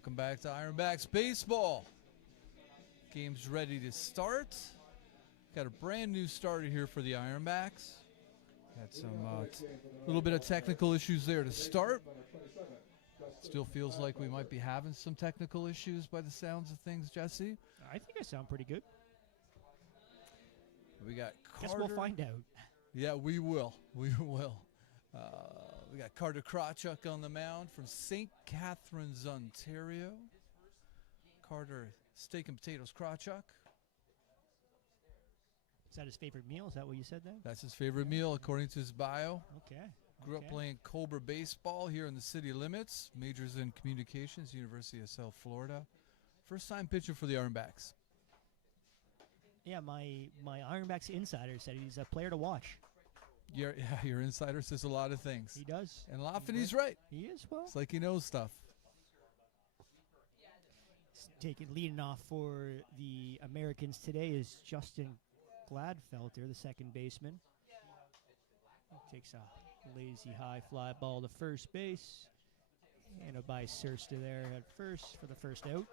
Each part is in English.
Welcome back to Ironbacks Baseball. Game's ready to start. Got a brand new starter here for the Ironbacks. Had some little bit of technical issues there to start. Still feels like we might be having some technical issues by the sounds of things, Jesse. I think I sound pretty good. We got Carter. Guess we'll find out. Yeah, we will. We will. We got Carter Krawchuk on the mound from St. Catharines, Ontario. Carter, steak and potatoes Krawchuk. Is that his favorite meal? Is that what you said then? That's his favorite meal, according to his bio. Okay. Grew up playing Cobra baseball here in the city limits. Majors in communications, University of South Florida. First time pitcher for the Ironbacks. Yeah, my Ironbacks insider said he's a player to watch. Your insider says a lot of things. He does. And often he's right. He is, well. It's like he knows stuff. Leading off for the Americans today is Justin Gladfelter, the second baseman. Takes a lazy high fly ball to first base. And by Sursta there at first for the first out.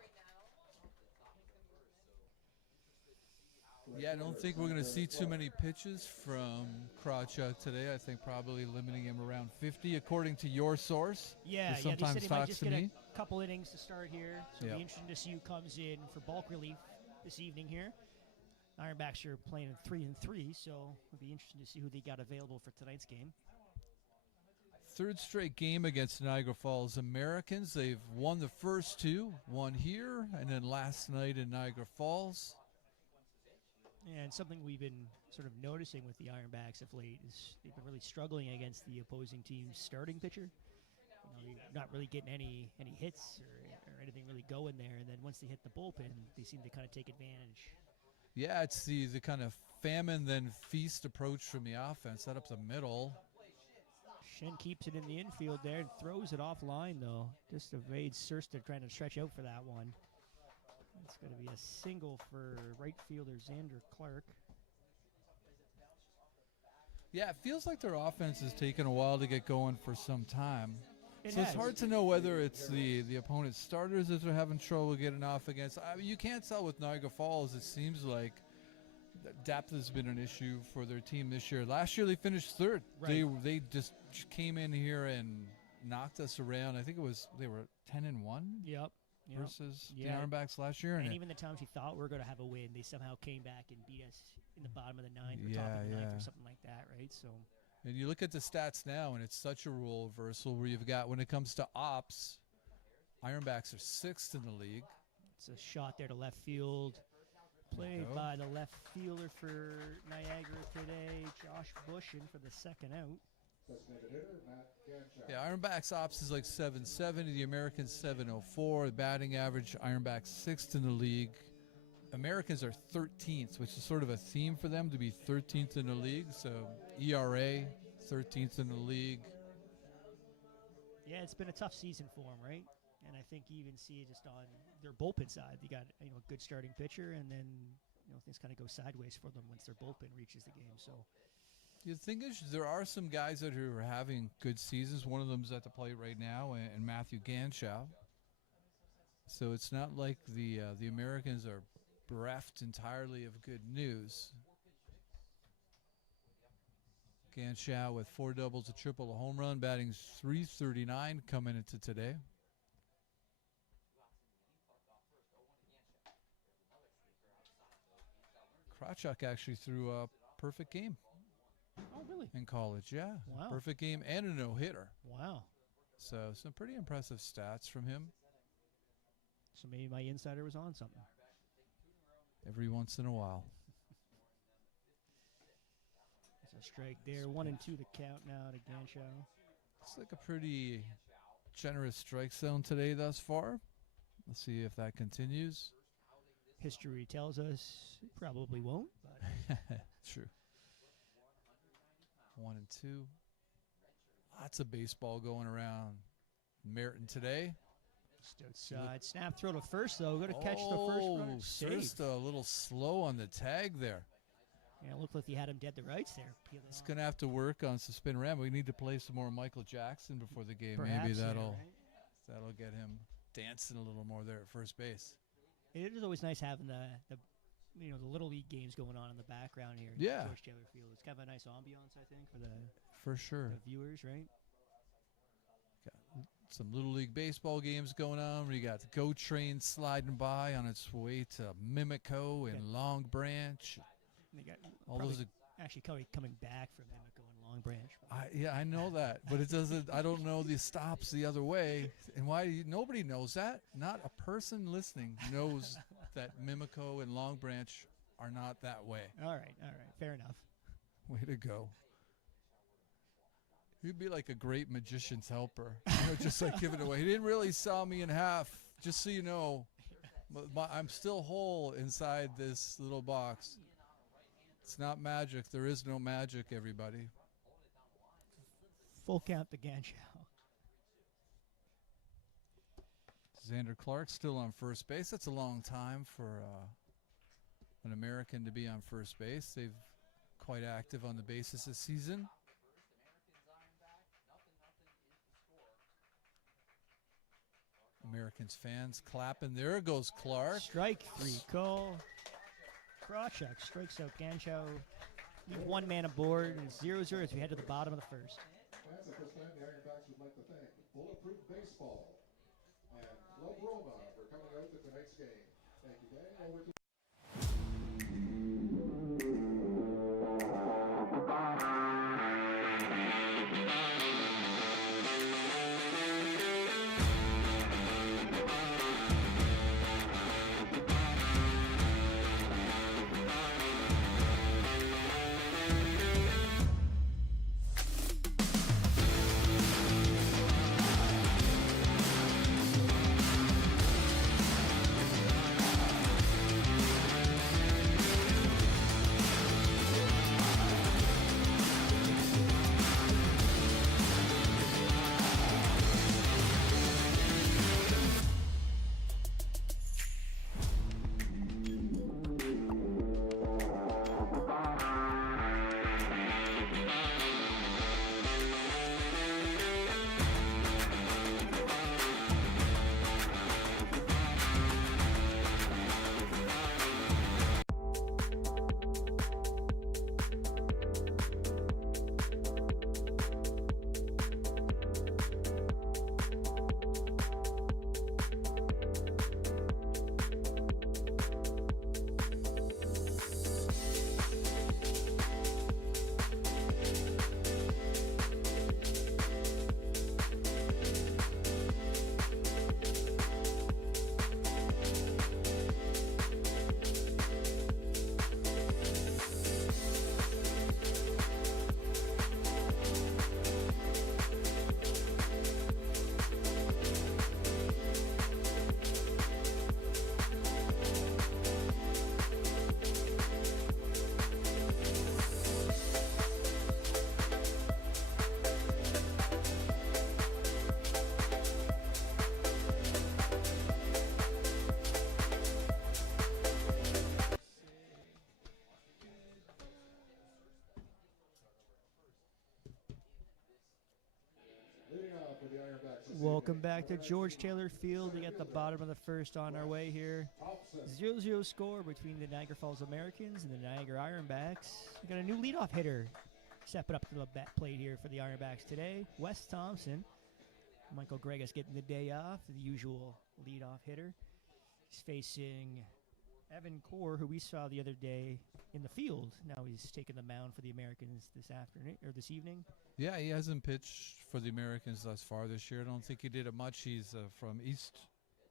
Yeah, I don't think we're going to see too many pitches from Krawchuk today. I think probably limiting him around 50, according to your source. Yeah, they said he might just get me. a couple innings to start here. So it'll be interesting to see who comes in for bulk relief this evening here. Ironbacks are playing 3-3, so it'll be interesting to see who they got available for tonight's game. Third straight game against Niagara Falls Americans. They've won the first two, one here, and then last night in Niagara Falls. And something we've been sort of noticing with the Ironbacks of late is they've been really struggling against the opposing team's starting pitcher. You're not really getting any hits or anything really going there. And then once they hit the bullpen, they seem to kind of take advantage. Yeah, it's the kind of famine then feast approach from the offense. That up the middle. Shen keeps it in the infield there and throws it offline, though. Just evades Sursta trying to stretch out for that one. It's going to be a single for right fielder Xander Clark. Yeah, it feels like their offense is taking a while to get going for some time. It's hard to know whether it's the opponent's starters that they're having trouble getting off against. I mean, you can't tell with Niagara Falls. It seems like depth has been an issue for their team this year. Last year they finished third. Right. They just came in here and knocked us around. I think they were 10-1. Yep. Versus the Ironbacks last year. And even the times we thought we were going to have a win, they somehow came back and beat us in the bottom of the ninth or top of the ninth or something like that, right? So, and you look at the stats now, and it's such a role reversal where you've got, when it comes to ops, Ironbacks are sixth in the league. It's a shot there to left field. Played by the left fielder for Niagara today, Josh Bushin, for the second out. Yeah, Ironbacks ops is like 770. The Americans 704. The batting average, Ironbacks sixth in the league. Americans are 13th, which is sort of a theme for them to be 13th in the league. So ERA 13th in the league. Yeah, it's been a tough season for them, right? And I think you even see it just on their bullpen side. They got a good starting pitcher, and then things kind of go sideways for them once their bullpen reaches the game. So. The thing is, there are some guys that are having good seasons. One of them's at the plate right now, and Matthew Ganschow. So it's not like the Americans are bereft entirely of good news. Ganschow with 4 doubles, a triple, a home run, batting .339 coming into today. Krawchuk actually threw a perfect game. Oh, really? In college, yeah. Wow. Perfect game and a no-hitter. Wow. So some pretty impressive stats from him. So maybe my insider was on something. Every once in a while. It's a strike there. 1-2 the count now to Ganschow. It's like a pretty generous strike zone today thus far. Let's see if that continues. History tells us it probably won't. But True. 1-2. Lots of baseball going around Merton today. Just outside. Snap throw to first, though. Going to catch the first runner. Just a little slow on the tag there. Yeah, it looked like he had him dead to rights there. It's going to have to work on some spin ram. We need to play some more Michael Jackson before the game. Perhaps, maybe that'll get him dancing a little more there at first base. It is always nice having the little league games going on in the background here. Yeah. George Taylor Field. It's kind of a nice ambiance, I think, for the For sure. viewers, right? Got some little league baseball games going on. We got the GO train sliding by on its way to Mimico and Long Branch. They got All those. actually coming back from Mimico and Long Branch. I know that, but it doesn't. I don't know the stops the other way, and why nobody knows that. Not a person listening knows that Mimico and Long Branch are not that way. All right, fair enough. Way to go. You'd be like a great magician's helper, just like give it away. He didn't really saw me in half, just so you know. I'm still whole inside this little box. It's not magic. There is no magic, everybody. Full count to Ganchow. Xander Clark still on first base. That's a long time for an American to be on first base. They've quite active on the bases this season. Americans fans clapping. There goes Clark. Strike 3 call. Krawchuk strikes out Ganchow. Leave one man aboard and 0-0 as we head to the bottom of the first. That's the first time the Ironbacks would like to thank Bulletproof Baseball and Club Roma for coming out to tonight's game. Thank you, gang. Over to Welcome back to George Taylor Field. We got the bottom of the first on our way here. 0-0 score between the Niagara Falls Americans and the Niagara Ironbacks. We got a new leadoff hitter stepping up to the bat plate here for the Ironbacks today. Wes Thompson. Michael Gregus getting the day off, the usual leadoff hitter. He's facing Evan Core, who we saw the other day in the field. Now he's taking the mound for the Americans this evening. Yeah, he hasn't pitched for the Americans thus far this year. I don't think he did it much. He's from East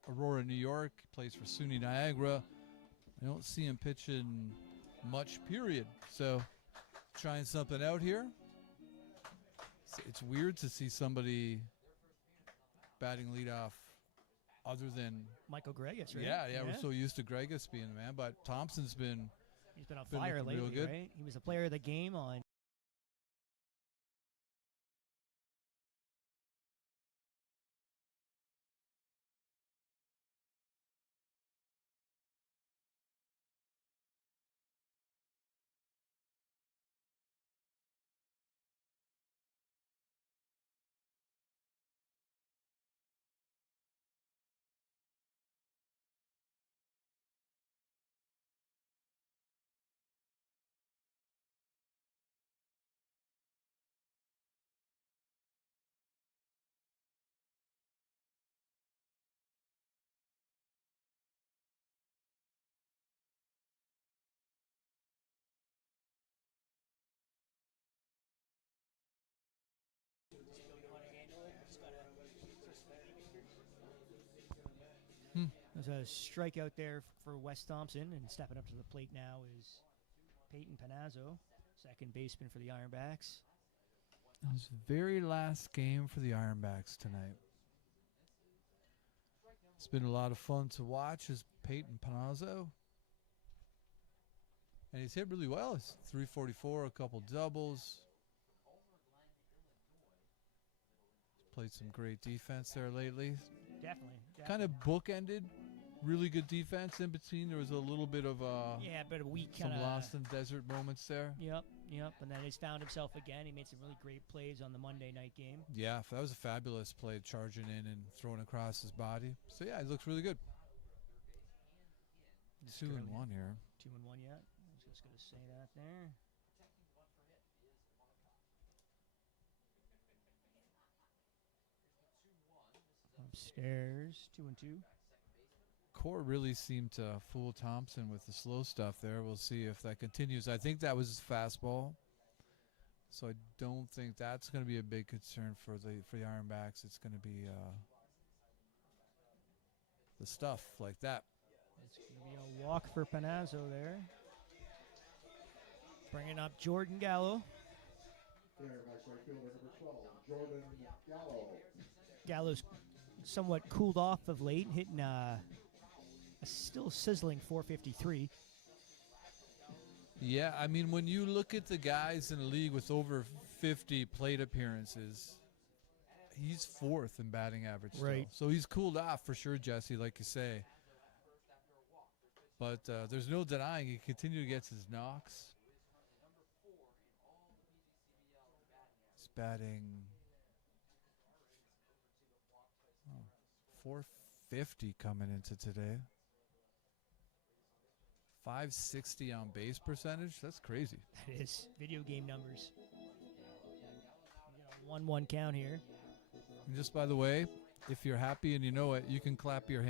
Aurora, New York. Plays for SUNY Niagara. I don't see him pitching much, period. So, trying something out here. It's weird to see somebody batting leadoff other than Michael Gregus, right? Yeah, we're so used to Gregus being the man, but Thompson's been he's been on fire lately, real good. Right? He was a player of the game on was a strikeout there for Wes Thompson, and stepping up to the plate now is Peyton Panazzo, second baseman for the Ironbacks. It was the very last game for the Ironbacks tonight. It's been a lot of fun to watch as Peyton Panazzo. And he's hit really well. He's 344, a couple doubles. He's played some great defense there lately. Definitely. Kind of bookended. Really good defense in between. There was a little bit of Yeah, but a weak some kind of lost in desert moments there. Yep. And then he's found himself again. He made some really great plays on the Monday night game. Yeah, that was a fabulous play, charging in and throwing across his body. So yeah, he looks really good. 2-1 here. 2-1 yet. I was just going to say that there. Upstairs, 2-2. Core really seemed to fool Thompson with the slow stuff there. We'll see if that continues. I think that was his fastball, so I don't think that's going to be a big concern for the Ironbacks. It's going to be the stuff like that. It's going to be a walk for Panazzo there. Bringing up Jordan Gallo. The Ironbacks right fielder number 12, Jordan Gallo. Gallo's somewhat cooled off of late, hitting a still sizzling 453. Yeah, I mean, when you look at the guys in the league with over 50 plate appearances, he's fourth in batting average still. Right. So he's cooled off for sure, Jesse, like you say. But there's no denying he continued to get his knocks. He's batting 450 coming into today. 560 on base percentage. That's crazy. That is video game numbers. We got a 1-1 count here. And just by the way, if you're happy and you know it, you can clap your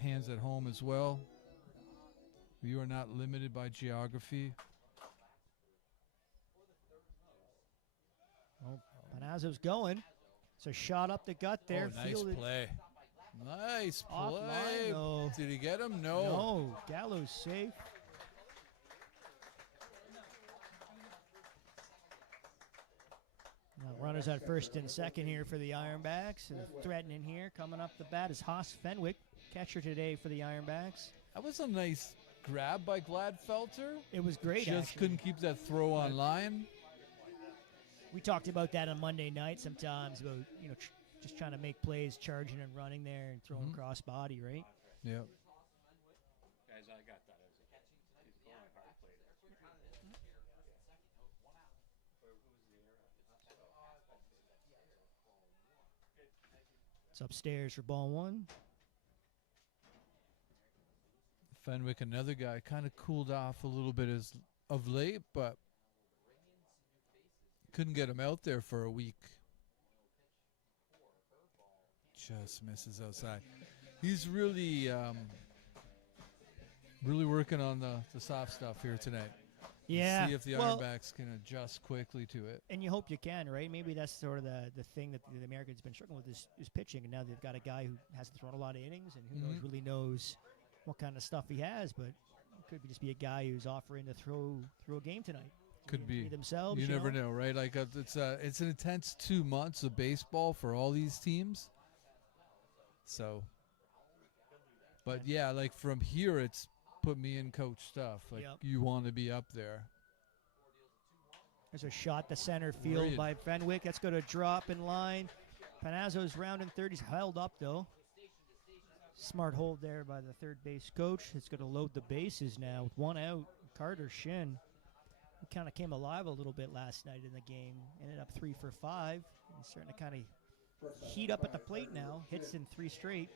hands at home as well. You are not limited by geography. Oh, Panazzo's going. So shot up the gut there. Oh, nice fielded play. Nice offline, play. though. Did he get him? No. No, Gallo's safe. Now runners at first and second here for the Ironbacks. And threatening here, coming up the bat is Haas Fenwick, catcher today for the Ironbacks. That was a nice grab by Gladfelter. It was great, Just actually. couldn't keep that throw on line. We talked about that on Monday night sometimes, about just trying to make plays, charging and running there and throwing cross body, right? Yep. Guys, I got that. He's going hard plate. It's upstairs for ball one. Fenwick, another guy, kind of cooled off a little bit of late, but couldn't get him out there for a week. Just misses outside. He's really working on the soft stuff here tonight. Yeah. See if the Ironbacks can adjust quickly to it. And you hope you can, right? Maybe that's sort of the thing that the Americans have been struggling with is pitching. And now they've got a guy who hasn't thrown a lot of innings and who really knows what kind of stuff he has. But it could just be a guy who's offering to throw a game tonight. Could be themselves. You never know, right? Like it's an intense 2 months of baseball for all these teams. So, but yeah, like from here, it's put me in coach stuff. Like you want to be up there. There's a shot to center field by Fenwick. That's going to drop in line. Panazzo's rounding third. He's held up though. Smart hold there by the third base coach. It's going to load the bases now with one out. Carter Shin. He kind of came alive a little bit last night in the game. Ended up 3 for 5. He's starting to kind of heat up at the plate now. Hits in 3 straight.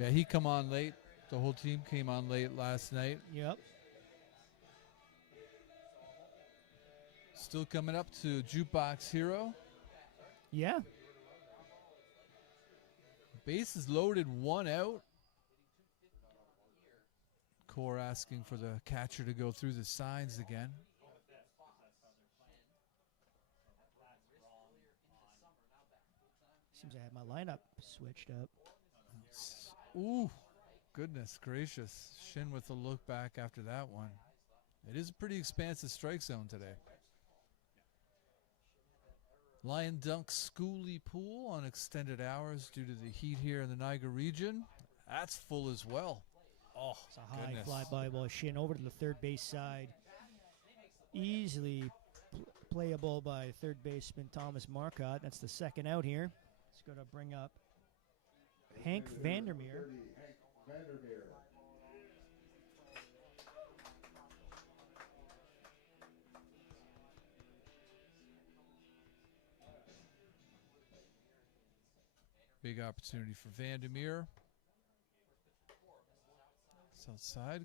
Yeah, he come on late. The whole team came on late last night. Yep. Still coming up to Jukebox Hero. Yeah. Bases loaded, 1 out. Core asking for the catcher to go through the signs again. Seems I have my lineup switched up. Ooh, goodness gracious. Shin with a look back after that one. It is a pretty expansive strike zone today. Lion Dunk Schoolie Pool on extended hours due to the heat here in the Niagara region. That's full as well. Oh, It's a high goodness. fly ball Shin over to the third base side. Easily playable by third baseman Thomas Marcotte. That's the second out here. It's going to bring up Hank Vandermeer. 30, Hank Vandermeer. Big opportunity for Vandermeer. It's outside.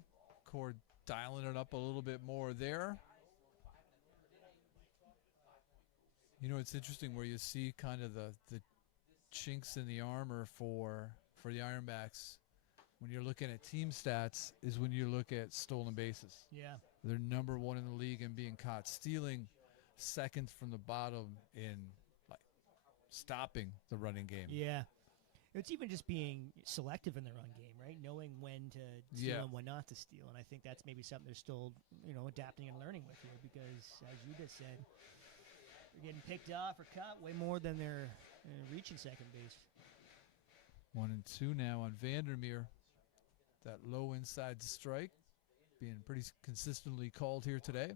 Cord dialing it up a little bit more there. You know, it's interesting where you see kind of the chinks in the armor for the Ironbacks when you're looking at team stats is when you look at stolen bases. Yeah. They're number one in the league in being caught stealing, second from the bottom in like stopping the running game. Yeah. It's even just being selective in the run game, right? Knowing when to steal Yeah. and when not to steal. And I think that's maybe something they're still, adapting and learning with here because, as you just said, they're getting picked off or cut way more than they're reaching second base. 1-2 now on Vandermeer. That low inside strike being pretty consistently called here today.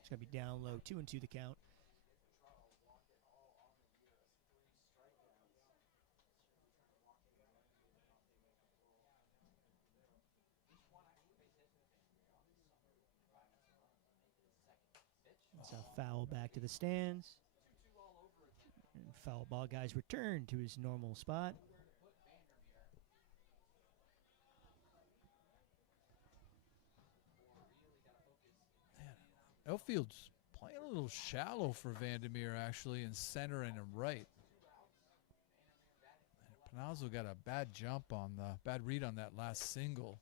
It's going to be down low, 2-2 the count. It's a foul back to the stands. And foul ball guys return to his normal spot. Outfield's playing a little shallow for Vandermeer, actually, in center and in right. And Panazzo got a bad bad read on that last single,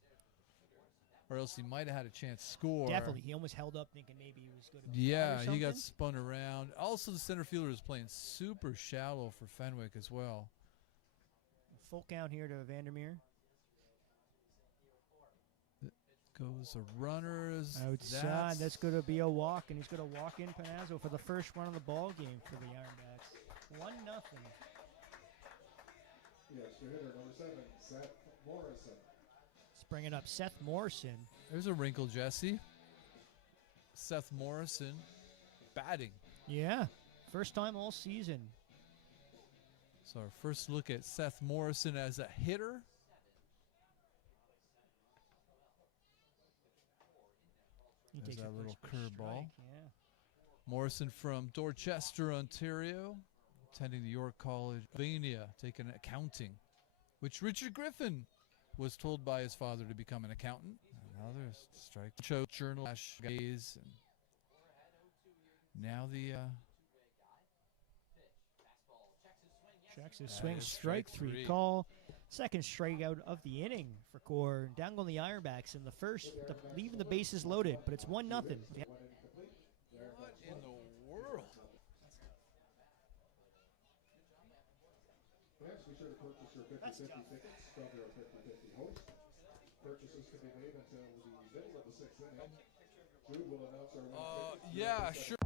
or else he might have had a chance to score. Definitely. He almost held up thinking maybe he was going to Yeah, he got spun around. Also, the center fielder is playing super shallow for Fenwick as well. Full count here to Vandermeer. Goes the runners. Outside, that's going to be a walk, and he's going to walk in Panazzo for the first run of the ball game for the Ironbacks. 1-0. The extra hitter, number 7, Seth Morrison. Let's bring it up. Seth Morrison. There's a wrinkle, Jesse. Seth Morrison batting. Yeah, first time all season. So our first look at Seth Morrison as a hitter. He There's takes that a little first pitch curveball. strike, yeah. Morrison from Dorchester, Ontario, attending the York College, Pennsylvania, taking accounting, which Richard Griffin was told by his father to become an accountant. Another strike. Show journal gaze. And now the Checks his That swing, is strike strike 3 3. call. Second strikeout of the inning for Core. Down going the Ironbacks in the first, leaving the bases loaded, but it's 1-0. Went incomplete. There what in the world? Fans, be sure to purchase your 50/50 tickets from your 50/50 host. Purchases can be made until the middle of the 6th inning. Jude will announce our winning tickets. Yeah, sure.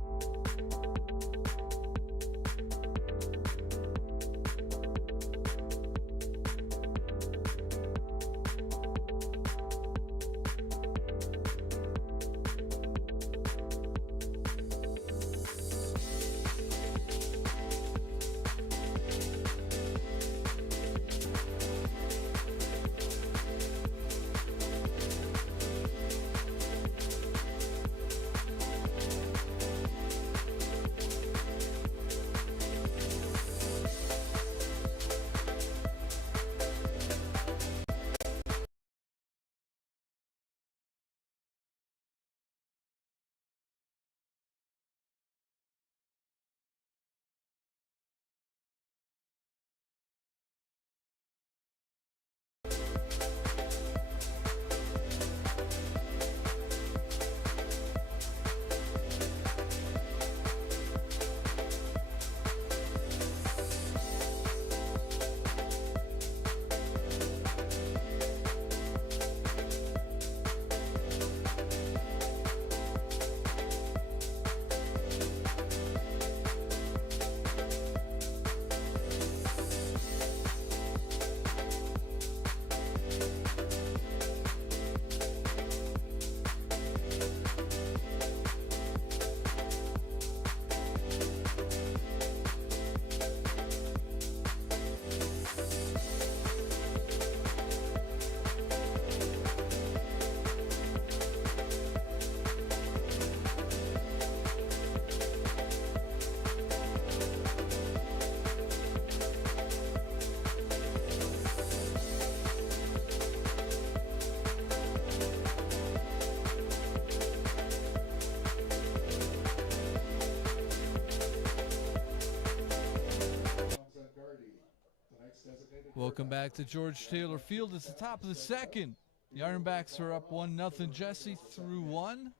Tonight's designated Welcome back to George Taylor Field. It's the top of the second. The Ironbacks are up 1-0. Jesse through one.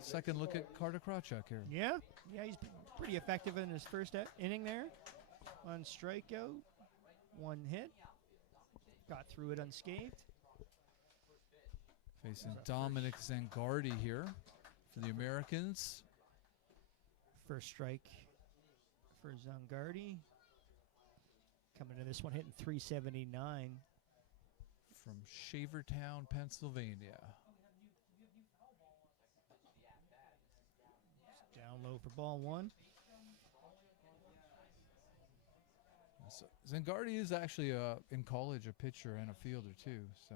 Second look at Carter Krawchuk here. Yeah, he's been pretty effective in his first inning there. One strikeout, one hit. Got through it unscathed. Facing Dominic Zangardi here for the Americans. First strike for Zangardi. Coming to this one hitting 379. From Shavertown, Pennsylvania. Down low for ball one. So Zangardi is actually in college a pitcher and a fielder too. So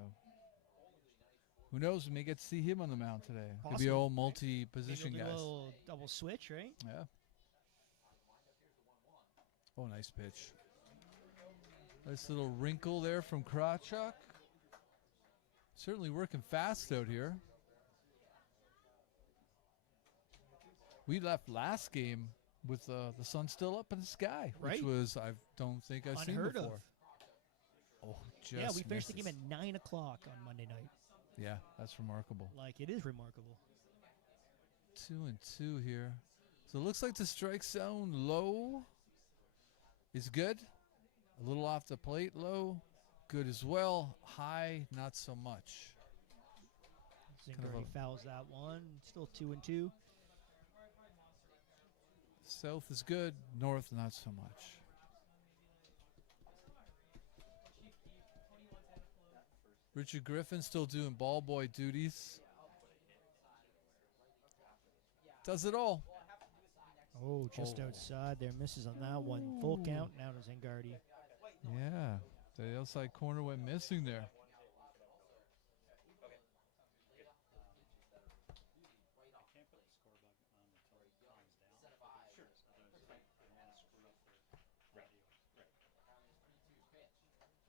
who knows? We may get to see him on the mound today. Could be Possibly. all multi-position Maybe we'll do guys. a little double switch, right? Yeah. Oh, nice pitch. Nice little wrinkle there from Krawchuk. Certainly working fast out here. We left last game with the sun still up in the sky, Right. which was, I don't think I've seen Unheard before. of. Oh, just Yeah, we finished the misses. game at 9 o'clock on Monday night. Yeah, that's remarkable. Like, it is remarkable. 2-2 here. So it looks like the strike zone low is good. A little off the plate low, good as well. High, not so much. Kind of Zangardi fouls that one. Still 2-2. South is good, north not so much. Richard Griffin still doing ball boy duties. Does it all. Oh, just Oh. outside there. Misses on that one. Full count now to Zangardi. Yeah, the outside corner went missing there.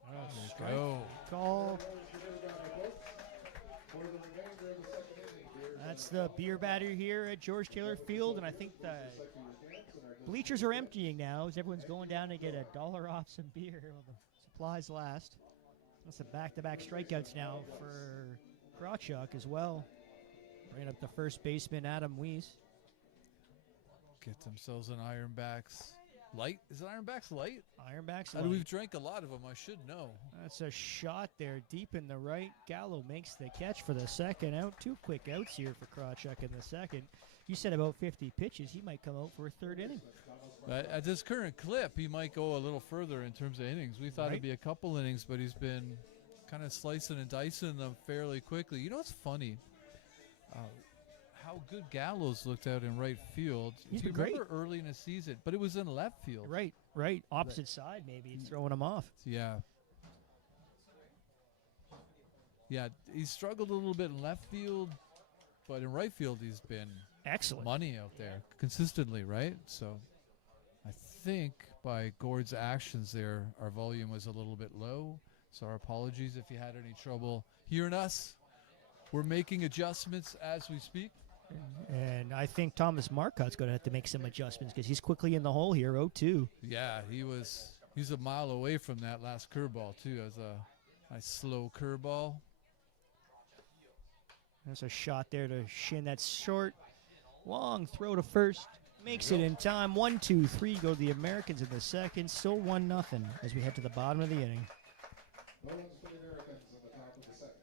Oh, There strike. you go. Call. for the remainder of the second inning. Here That's the beer batter here at George Taylor Field, and I think the bleachers are emptying now as everyone's going down to get $1 off some beer while the supplies last. That's a back-to-back strikeouts now for Krawchuk as well. Bringing up the first baseman, Adam Weiss. Get themselves an Ironbacks light. Is it Ironbacks light? Ironbacks. We've drank a lot of them. I should know. That's a shot there deep in the right. Gallo makes the catch for the second out. 2 quick outs here for Krawchuk in the second. You said about 50 pitches. He might come out for a third inning. At this current clip, he might go a little further in terms of innings. We thought Right. it'd be a couple innings, but he's been kind of slicing and dicing them fairly quickly. You know what's funny? How good Gallows looked out in right field. He's Do you been great. remember early in the season? But it was in left field. Right. Opposite side, maybe. He's throwing him off. Yeah. Yeah, he struggled a little bit in left field, but in right field he's been Excellent. money out there consistently, right? So I think by Gord's actions there, our volume was a little bit low. So our apologies if you had any trouble hearing us. We're making adjustments as we speak. And I think Thomas Marcotte's going to have to make some adjustments because he's quickly in the hole here, 0-2. Yeah, he's a mile away from that last curveball too, as a nice slow curveball. There's a shot there to shin that short. Long throw to first. Makes it in time. 1-2-3 go the Americans in the second. Still 1-0 as we head to the bottom of the inning. no runs for the Americans in the top of the second.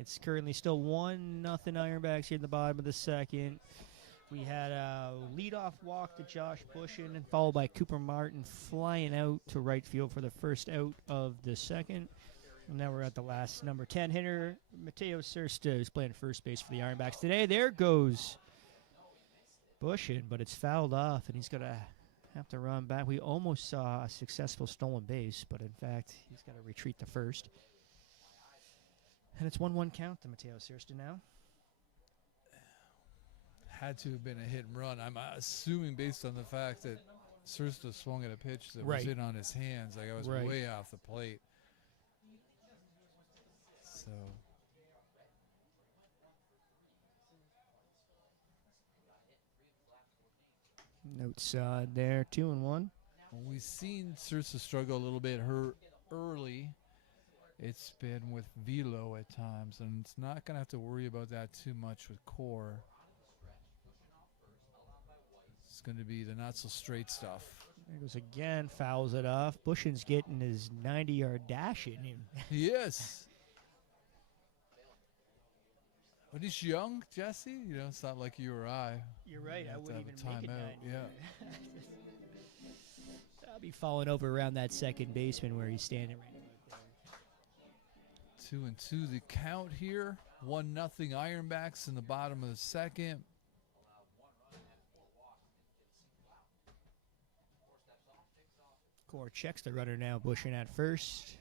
It's currently still 1-0 Ironbacks here in the bottom of the second. We had a leadoff walk to Josh Bushin, and followed by Cooper Martin flying out to right field for the first out of the second. And now we're at the last number 10 hitter, Mateo Sursta, who's playing first base for the Ironbacks today. There goes Bushin, but it's fouled off, and he's going to have to run back. We almost saw a successful stolen base, but in fact, he's got to retreat to first. And it's 1-1 count to Mateo Sursta now. Had to have been a hit and run. I'm assuming based on the fact that Sursta swung at a pitch that was in on his hands. Like I was way off the plate. So Notes there, 2-1. when we've seen Sursa struggle a little bit early, it's been with velo at times, and it's not going to have to worry about that too much with core. It's going to be the not so straight stuff. There goes again, fouls it off. Bushin's getting his 90-yard dash in him. Yes. But he's young, Jesse. You know, it's not like you or I. You're right. I wouldn't even have a make it timeout. 90. Yeah. I'll be falling over around that second baseman where he's standing right there. 2-2 the count here. 1-0 Ironbacks in the bottom of the second. Core checks the runner now, Bushin at first.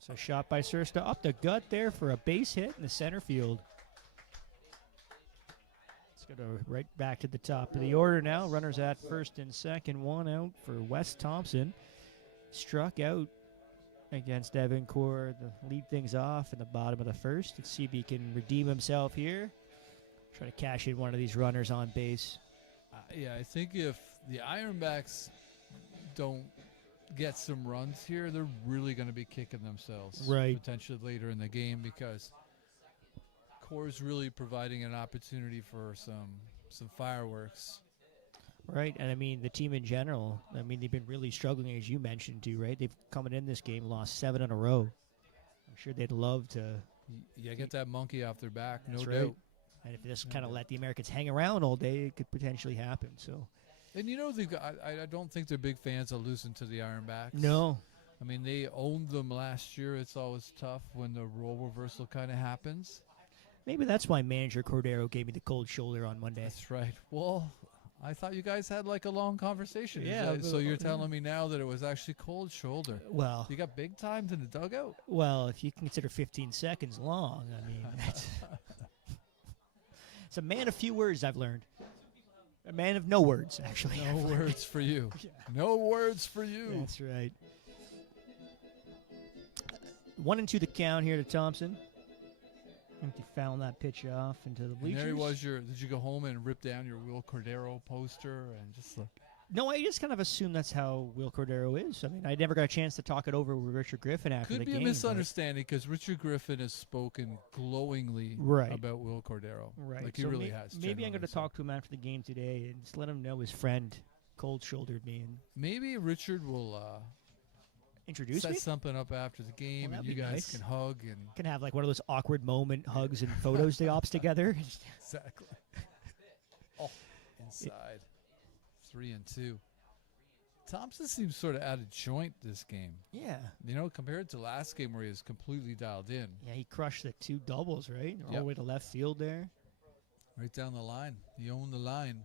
So shot by Sursta up the gut there for a base hit in the center field. Let's go right back to the top of the order now. Runners at first and second. 1 out for Wes Thompson. Struck out against Evan Core to lead things off in the bottom of the first. Let's see if he can redeem himself here. Try to cash in one of these runners on base. Yeah, I think if the Ironbacks don't get some runs here, they're really going to be kicking themselves potentially later in the game, because Core's really providing an opportunity for some fireworks. Right, and I mean, the team in general, I mean, they've been really struggling, as you mentioned, too, right? They've coming in this game, lost 7 in a row. I'm sure they'd love to. Yeah, get that monkey off their back, no That's doubt. And if this kind of let the Americans hang around all day, it could potentially happen, so. And you know, they've got, I don't think they're big fans of losing to the Ironbacks. No. I mean, they owned them last year. It's always tough when the role reversal kind of happens. Maybe that's why manager Cordero gave me the cold shoulder on Monday. That's right. Well, I thought you guys had like a long conversation. Yeah. So you're telling me now that it was actually cold shoulder. Well. You got big times in the dugout? Well, if you consider 15 seconds long, I mean, it's a man of few words, I've learned. A man of no words, actually. No words for you. Yeah. No words for you. That's right. 1-2 the count here to Thompson. I think he found that pitch off into the bleachers. And there he was. Did you go home and rip down your Will Cordero poster and just like? No, I just kind of assume that's how Will Cordero is. I mean, I never got a chance to talk it over with Richard Griffin after the game. Could be a misunderstanding, because Richard Griffin has spoken glowingly about Will Cordero. Right. Like he so really has. Maybe I'm going to talk to him after the game today and just let him know his friend cold-shouldered me. And maybe Richard will introduce set me? something up after the game, Well, and you that'd be guys nice. can hug and can have like one of those awkward moment hugs and photos they ops together. Exactly. Inside. 3-2. Thompson seems sort of out of joint this game. Yeah. You know, compared to last game where he was completely dialed in. Yeah, he crushed the 2 doubles, right? All Yep. the way to left field there. Right down the line. He owned the line.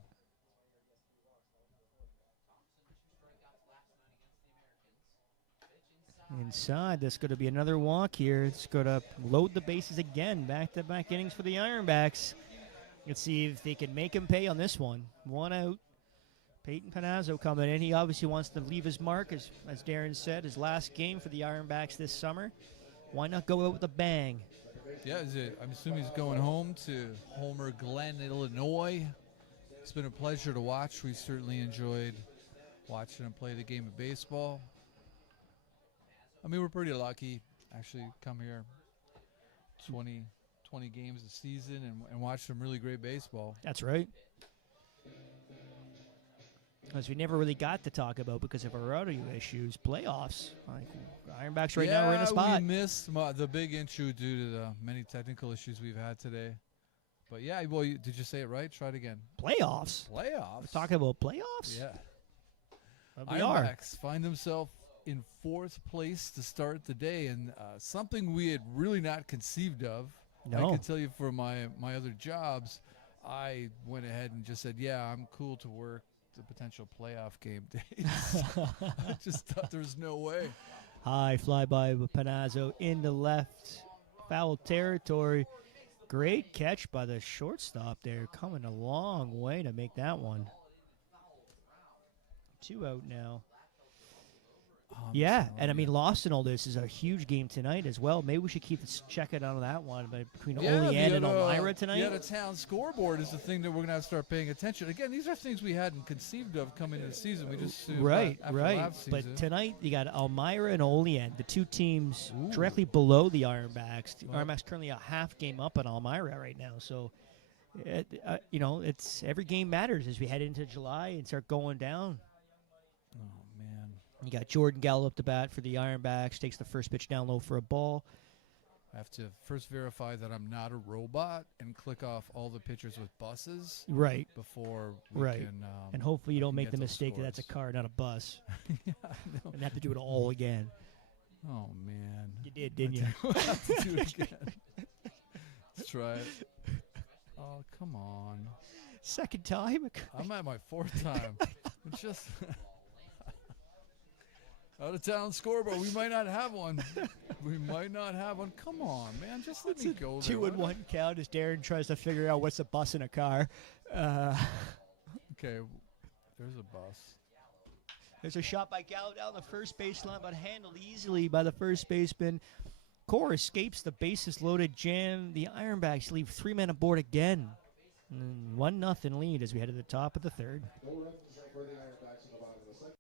Inside, that's going to be another walk here. It's going to load the bases again. Back-to-back innings for the Ironbacks. Let's see if they can make him pay on this one. 1 out. Peyton Panazzo coming in. He obviously wants to leave his mark, as Darren said, his last game for the Ironbacks this summer. Why not go out with a bang? Yeah, I'm assuming he's going home to Homer Glen, Illinois. It's been a pleasure to watch. We certainly enjoyed watching him play the game of baseball. I mean, we're pretty lucky. Actually, come here 20 20 games a season and watch some really great baseball. That's right. As we never really got to talk about because of our audio issues, playoffs. Like Ironbacks right now are in a spot. We missed the big intro due to the many technical issues we've had today. But yeah, well, did you say it right? Try it again. Playoffs. Playoffs. We're talking about playoffs. Yeah. But we are. Ironbacks find themselves in 4th place to start the day, and something we had really not conceived of. No. I can tell you for my other jobs, I went ahead and just said, yeah, I'm cool to work the potential playoff game days. I just thought there was no way. High flyby with Panazzo into left foul territory. Great catch by the shortstop there. Coming a long way to make that one. 2 out now. Yeah, and I mean, lost in all this is a huge game tonight as well. Maybe we should keep checking on that one. But between Olean and Elmira tonight, yeah, the town scoreboard is the thing that we're gonna have to start paying attention. Again, these are things we hadn't conceived of coming into the season. We just assumed after last season. But tonight you got Elmira and Olean, the two teams directly below the Ironbacks. The Ironbacks currently a half game up on Elmira right now, so it's every game matters as we head into July and start going down. Oh man. You got Jordan Gallo up the bat for the Ironbacks, takes the first pitch down low for a ball. I have to first verify that I'm not a robot and click off all the pitchers with buses. Right. Before we can. And hopefully you don't make the those mistake that that's a car, not a bus. Yeah, I know. And have to do it all again. Oh, man. You did, didn't you? I have to do it again. Let's try it. Oh, come on. Second time? I'm at my 4th time. It's just... Out of town scoreboard. We might not have one. We might not have one. Come on, man. Just let me go there. 2-1 count as Darren tries to figure out what's a bus in a car. Okay. There's a bus. There's a shot by Gallo down the first baseline, but handled easily by the first baseman. Core escapes the bases loaded jam. The Ironbacks leave 3 men aboard again. 1-0 lead as we head to the top of the 3rd. No runs for the Ironbacks in the bottom of the 2nd.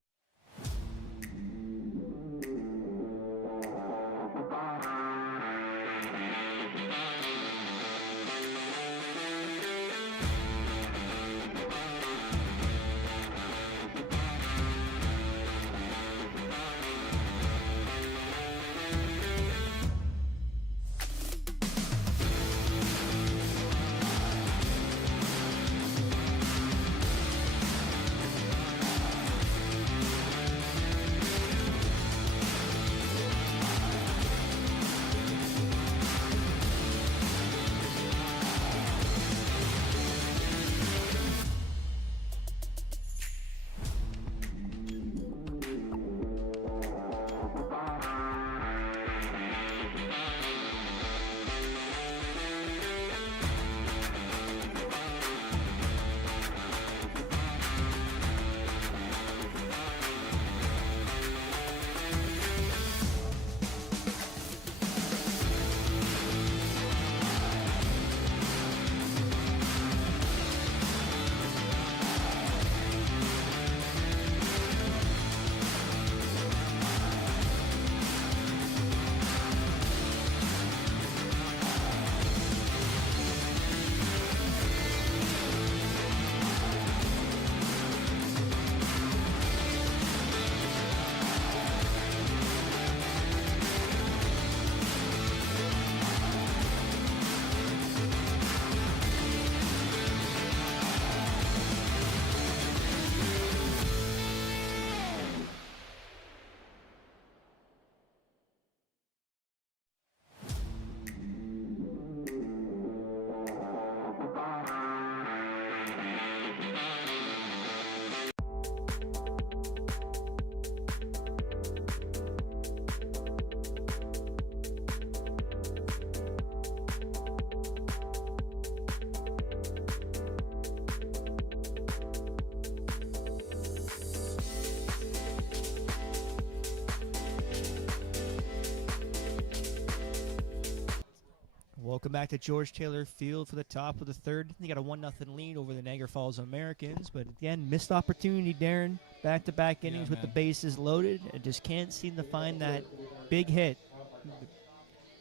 Welcome back to George Taylor Field for the top of the 3rd. They got a 1-0 lead over the Niagara Falls Americans, but again, missed opportunity, Darren. Back-to-back innings with the bases loaded, and just can't seem to find that big hit.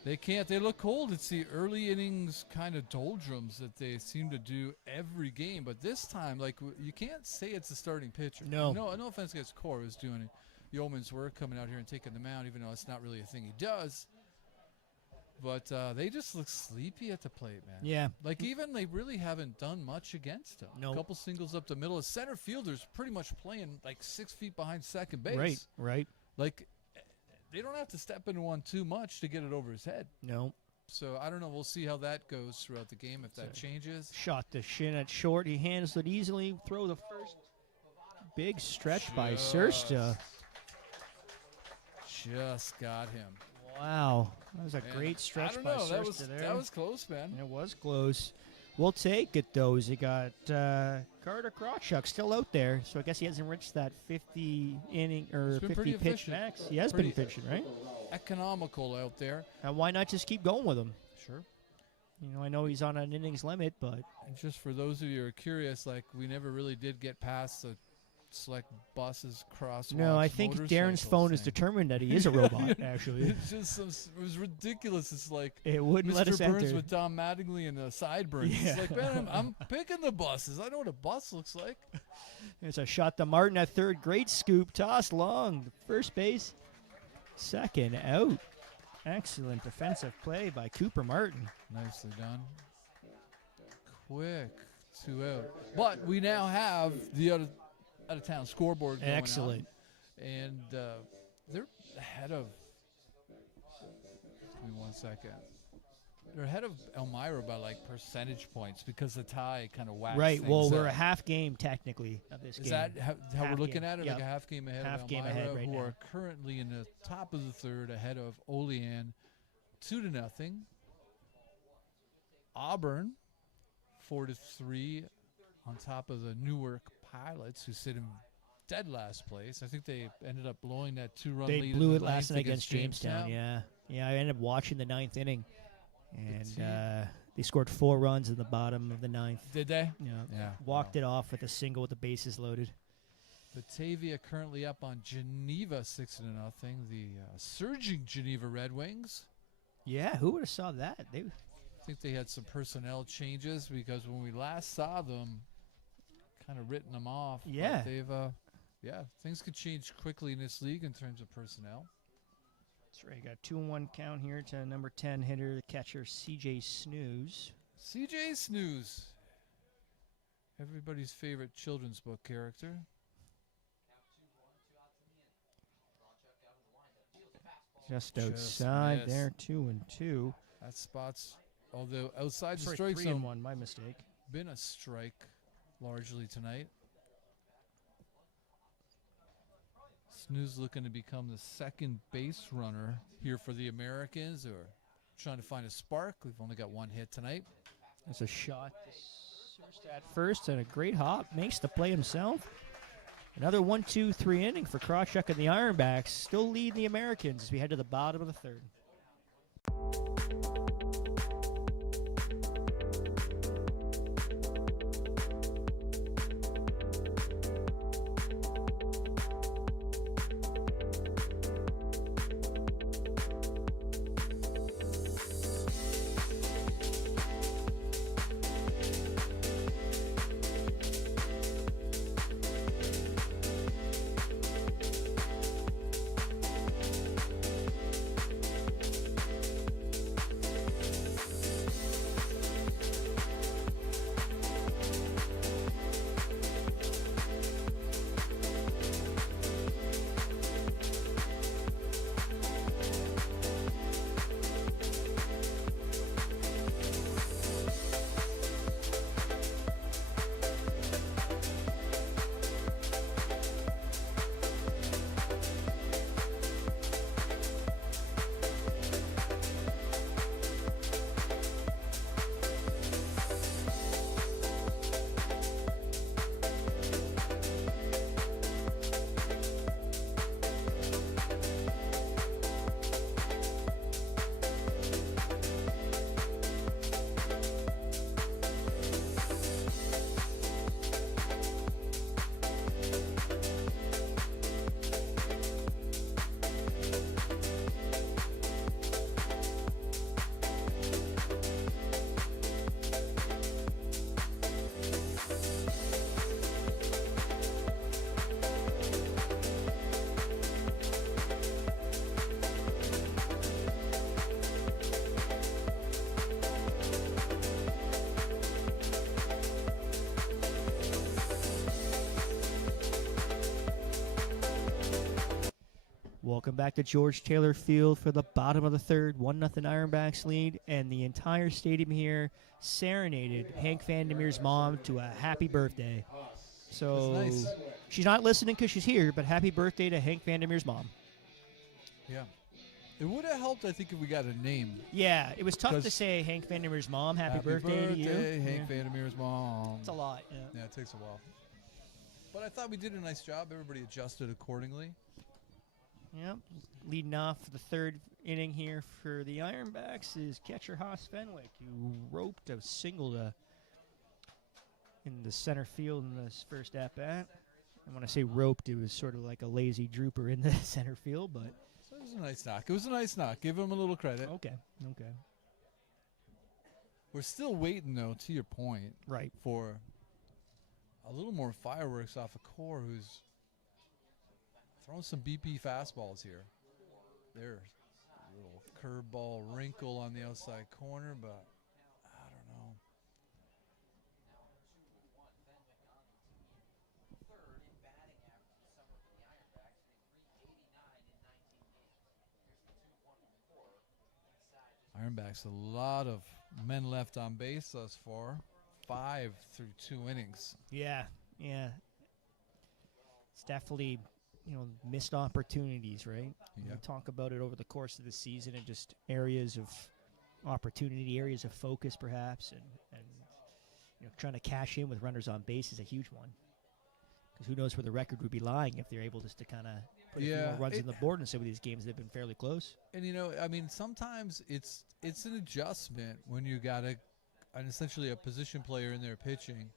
They can't. They look cold. It's the early innings kind of doldrums that they seem to do every game. But this time, like, you can't say it's a starting pitcher. No. No offense against Cora, who's doing yeoman's work coming out here and taking the mound, even though it's not really a thing he does. But they just look sleepy at the plate, man. Yeah. Like, even they really haven't done much against him. Nope. A couple singles up the middle. His center fielder's pretty much playing like 6 feet behind second base. Right, right. Like, they don't have to step into one too much to get it over his head. No. So, I don't know. We'll see how that goes throughout the game, if that changes. Shot the shin at short. He handles it easily. Throw the first. Big stretch by Sursta. Just got him. Wow. That was a Man, great stretch I don't by know. Sursta there. That was close, man. It was close. We'll take it, though, as he got Carter Krawchuk still out there. So I guess he hasn't reached that 50 inning or He's been 50 pretty pitch efficient. max. He has been pitching, right? Economical out there. And why not just keep going with him? Sure. You know, I know he's on an innings limit, but And just for those of you who are curious, like, we never really did get past the select buses, crosswalks, no, I think Darren's motorcycles phone is thing. determined that he is a robot, actually. It's just it was ridiculous. It's like It wouldn't let us Mr. Burns enter. with Tom Mattingly and the sideburns. Yeah. It's like, man, I'm picking the buses. I know what a bus looks like. There's a shot to Martin at third. Great scoop. Toss long. First base. Second out. Excellent defensive play by Cooper Martin. Nicely done. Quick 2 out. But we now have the out of town scoreboard going Excellent. on. And they're ahead of. Give me 1 second. They're ahead of Elmira by like percentage points because the tie kind of whacks Right. things Well, up. we're a half game technically of this Is game. that how we're Half looking game. at it? Yep. Like a half game ahead Half of game Elmira, ahead right who now. are currently in the top of the third ahead of Olean 2-0. Auburn 4-3 on top of the Newark Pilots, who sit in dead last place. I think they ended up blowing that 2-run They lead in blew the it last ninth night against Jamestown. Yeah. Yeah, I ended up watching the ninth inning. And they scored 4 runs in the bottom of the ninth. Did they? Yeah. Yeah. Walked it off with a single with the bases loaded. Batavia currently up on Geneva 6-0. The surging Geneva Red Wings. Yeah, who would have saw that? They I think they had some personnel changes because when we last saw them, kind of written them off. But Yeah. they've, things could change quickly in this league in terms of personnel. That's right. Got 2-1 count here to number 10 hitter, the catcher CJ Snooze. CJ Snooze, everybody's favorite children's book character. Just Just outside missed. there, 2-2. That spot's, although outside the Sorry, strike zone, 3-1. My mistake. been a strike largely tonight. Snooze looking to become the second base runner here for the Americans, who are trying to find a spark. We've only got 1 hit tonight. That's a shot to Sursta at first, and a great hop. Makes the play himself. Another 1-2-3 inning for Krawchuk and the Ironbacks. Still lead the Americans as we head to the bottom of the third. Welcome back to George Taylor Field for the bottom of the third. 1-0 Ironbacks lead, and the entire stadium here serenaded Hank Vandermeer's mom to a happy birthday. So That's nice. she's not listening because she's here, but happy birthday to Hank Vandermeer's mom. Yeah. It would have helped, I think, if we got a name. Yeah, it was tough to 'Cause- say Hank Vandermeer's mom. Happy birthday to you. Hank Yeah. Vandermeer's mom. It's a lot. Yeah. Yeah, it takes a while. But I thought we did a nice job. Everybody adjusted accordingly. Yep. Leading off the third inning here for the Ironbacks is catcher Haas Fenwick, who roped a single in the center field in this first at-bat. And when I say roped, it was sort of like a lazy drooper in the center field, but So it was a nice knock. It was a nice knock. Give him a little credit. okay. We're still waiting, though, to your point, Right. for a little more fireworks off of Core, who's throwing some BP fastballs here. There's a little curveball wrinkle on the outside corner, but I don't know. Ironbacks, a lot of men left on base thus far. 5 through 2 innings. Yeah. It's definitely, missed opportunities, right? Yeah. We talk about it over the course of the season and just areas of opportunity, areas of focus, perhaps, and trying to cash in with runners on base is a huge one. Because who knows where the record would be lying if they're able just to kind of put a few more runs on the board in some of these games that have been fairly close. And sometimes it's an adjustment when you got essentially a position player in there pitching,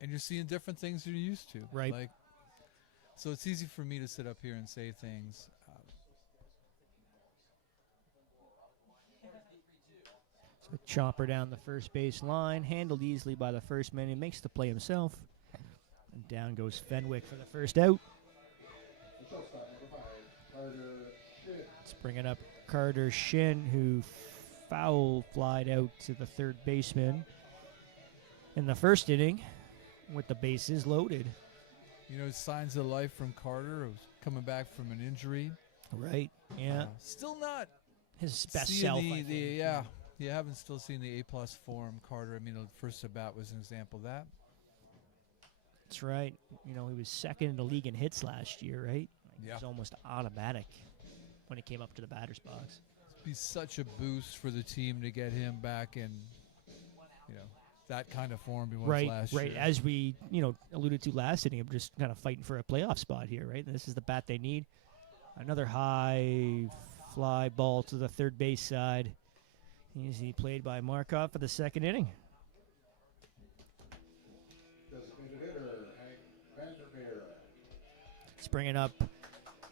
and you're seeing different things you're used to. Right. So it's easy for me to sit up here and say things. So chopper down the first base line, handled easily by the first man. He makes the play himself. And down goes Fenwick for the first out. It's bringing up Carter Shin, who foul flied out to the third baseman in the first inning with the bases loaded. Signs of life from Carter, who's coming back from an injury. Right, yeah. Still not His best seeing self, I the think. yeah. You haven't still seen the A+ form, Carter. The first at bat was an example of that. That's right. He was second in the league in hits last year, right? He was almost automatic when he came up to the batter's box. It'd be such a boost for the team to get him back in, that kind of form he was last year. Right. As we, alluded to last inning, I'm just kind of fighting for a playoff spot here, right? And this is the bat they need. Another high fly ball to the third base side. Easy played by Markov for the second inning. Designated hitter, Hank Vandermeer. It's bringing up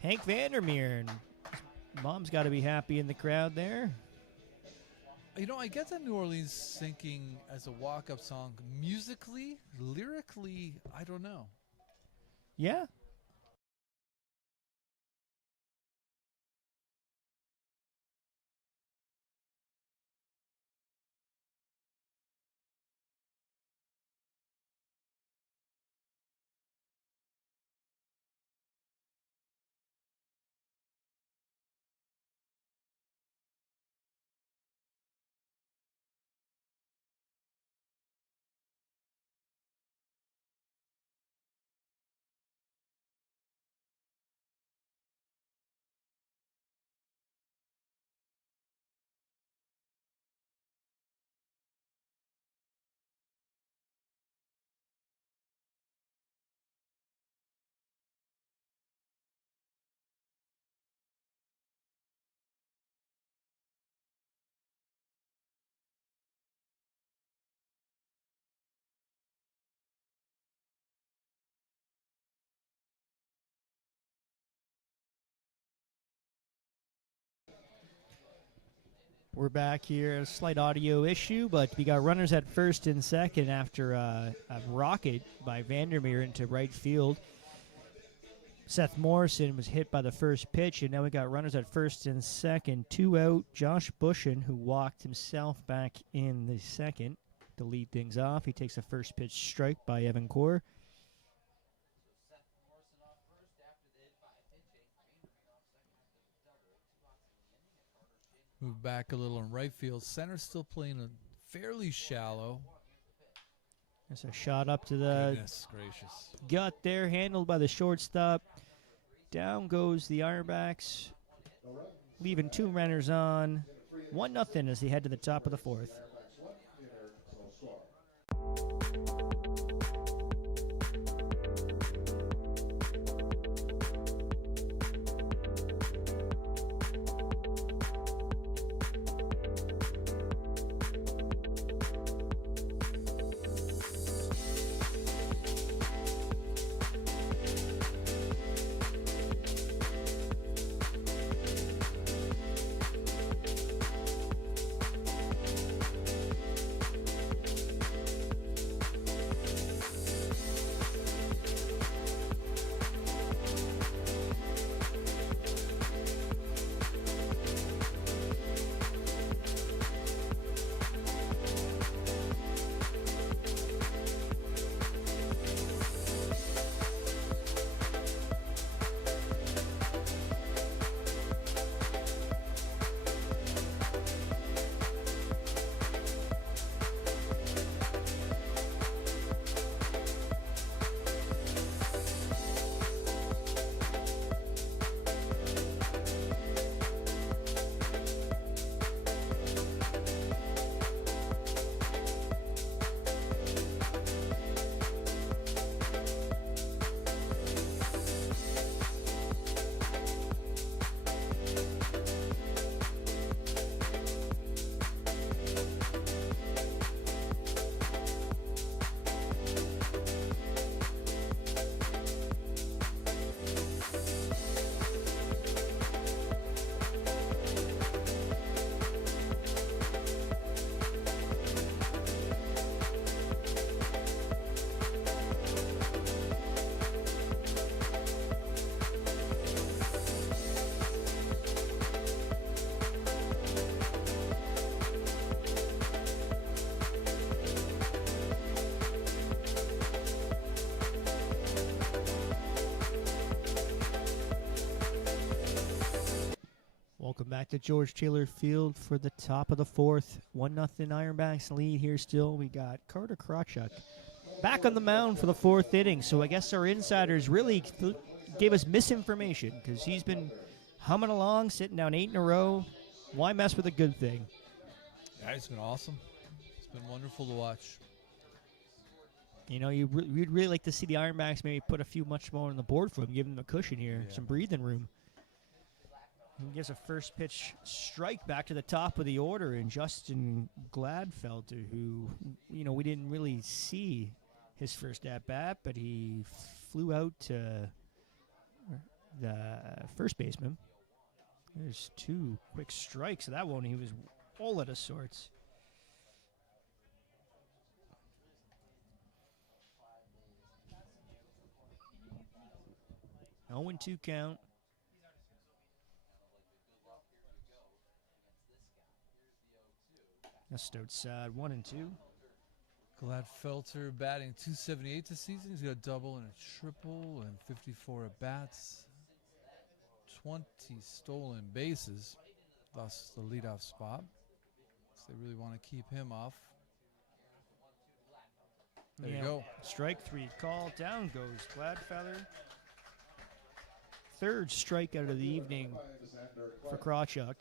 Hank Vandermeer, and his mom's got to be happy in the crowd there. I get that New Orleans Sinking as a walk-up song. Musically, lyrically, I don't know. Yeah. We're back here. A slight audio issue, but we got runners at first and second after a rocket by Vandermeer into right field. Seth Morrison was hit by the first pitch, and now we got runners at first and second. 2 out. Josh Bushin, who walked himself back in the second to lead things off. He takes a first pitch strike by Evan Core. Move back a little in right field. Center still playing a fairly shallow. There's a shot up to the Goodness gracious. gut there, handled by the shortstop. Down goes the Ironbacks, leaving 2 runners on. 1-0 as they head to the top of the 4th. Welcome back to George Taylor Field for the top of the 4th. 1-0 Ironbacks lead here still. We got Carter Krawchuk back on the mound for the 4th inning. So I guess our insiders really gave us misinformation because he's been humming along, sitting down 8 in a row. Why mess with a good thing? Yeah, it's been awesome. It's been wonderful to watch. You know, you'd really like to see the Ironbacks maybe put a few much more on the board for him, give him a cushion here, Yeah. some breathing room. He gives a first pitch strike back to the top of the order, and Justin Gladfelter, who, you know, we didn't really see his first at-bat, but he flew out to the first baseman. There's 2 quick strikes. That one, he was all out of sorts. Oh, 0-2 count. Just outside 1-2. Gladfelter batting .278 this season. He's got a double and a triple and 54 at bats. 20 stolen bases. Thus the leadoff spot. So they really want to keep him off. There you go. Strike 3 call. Down goes Gladfelter. 3rd strikeout of the evening for Krawchuk.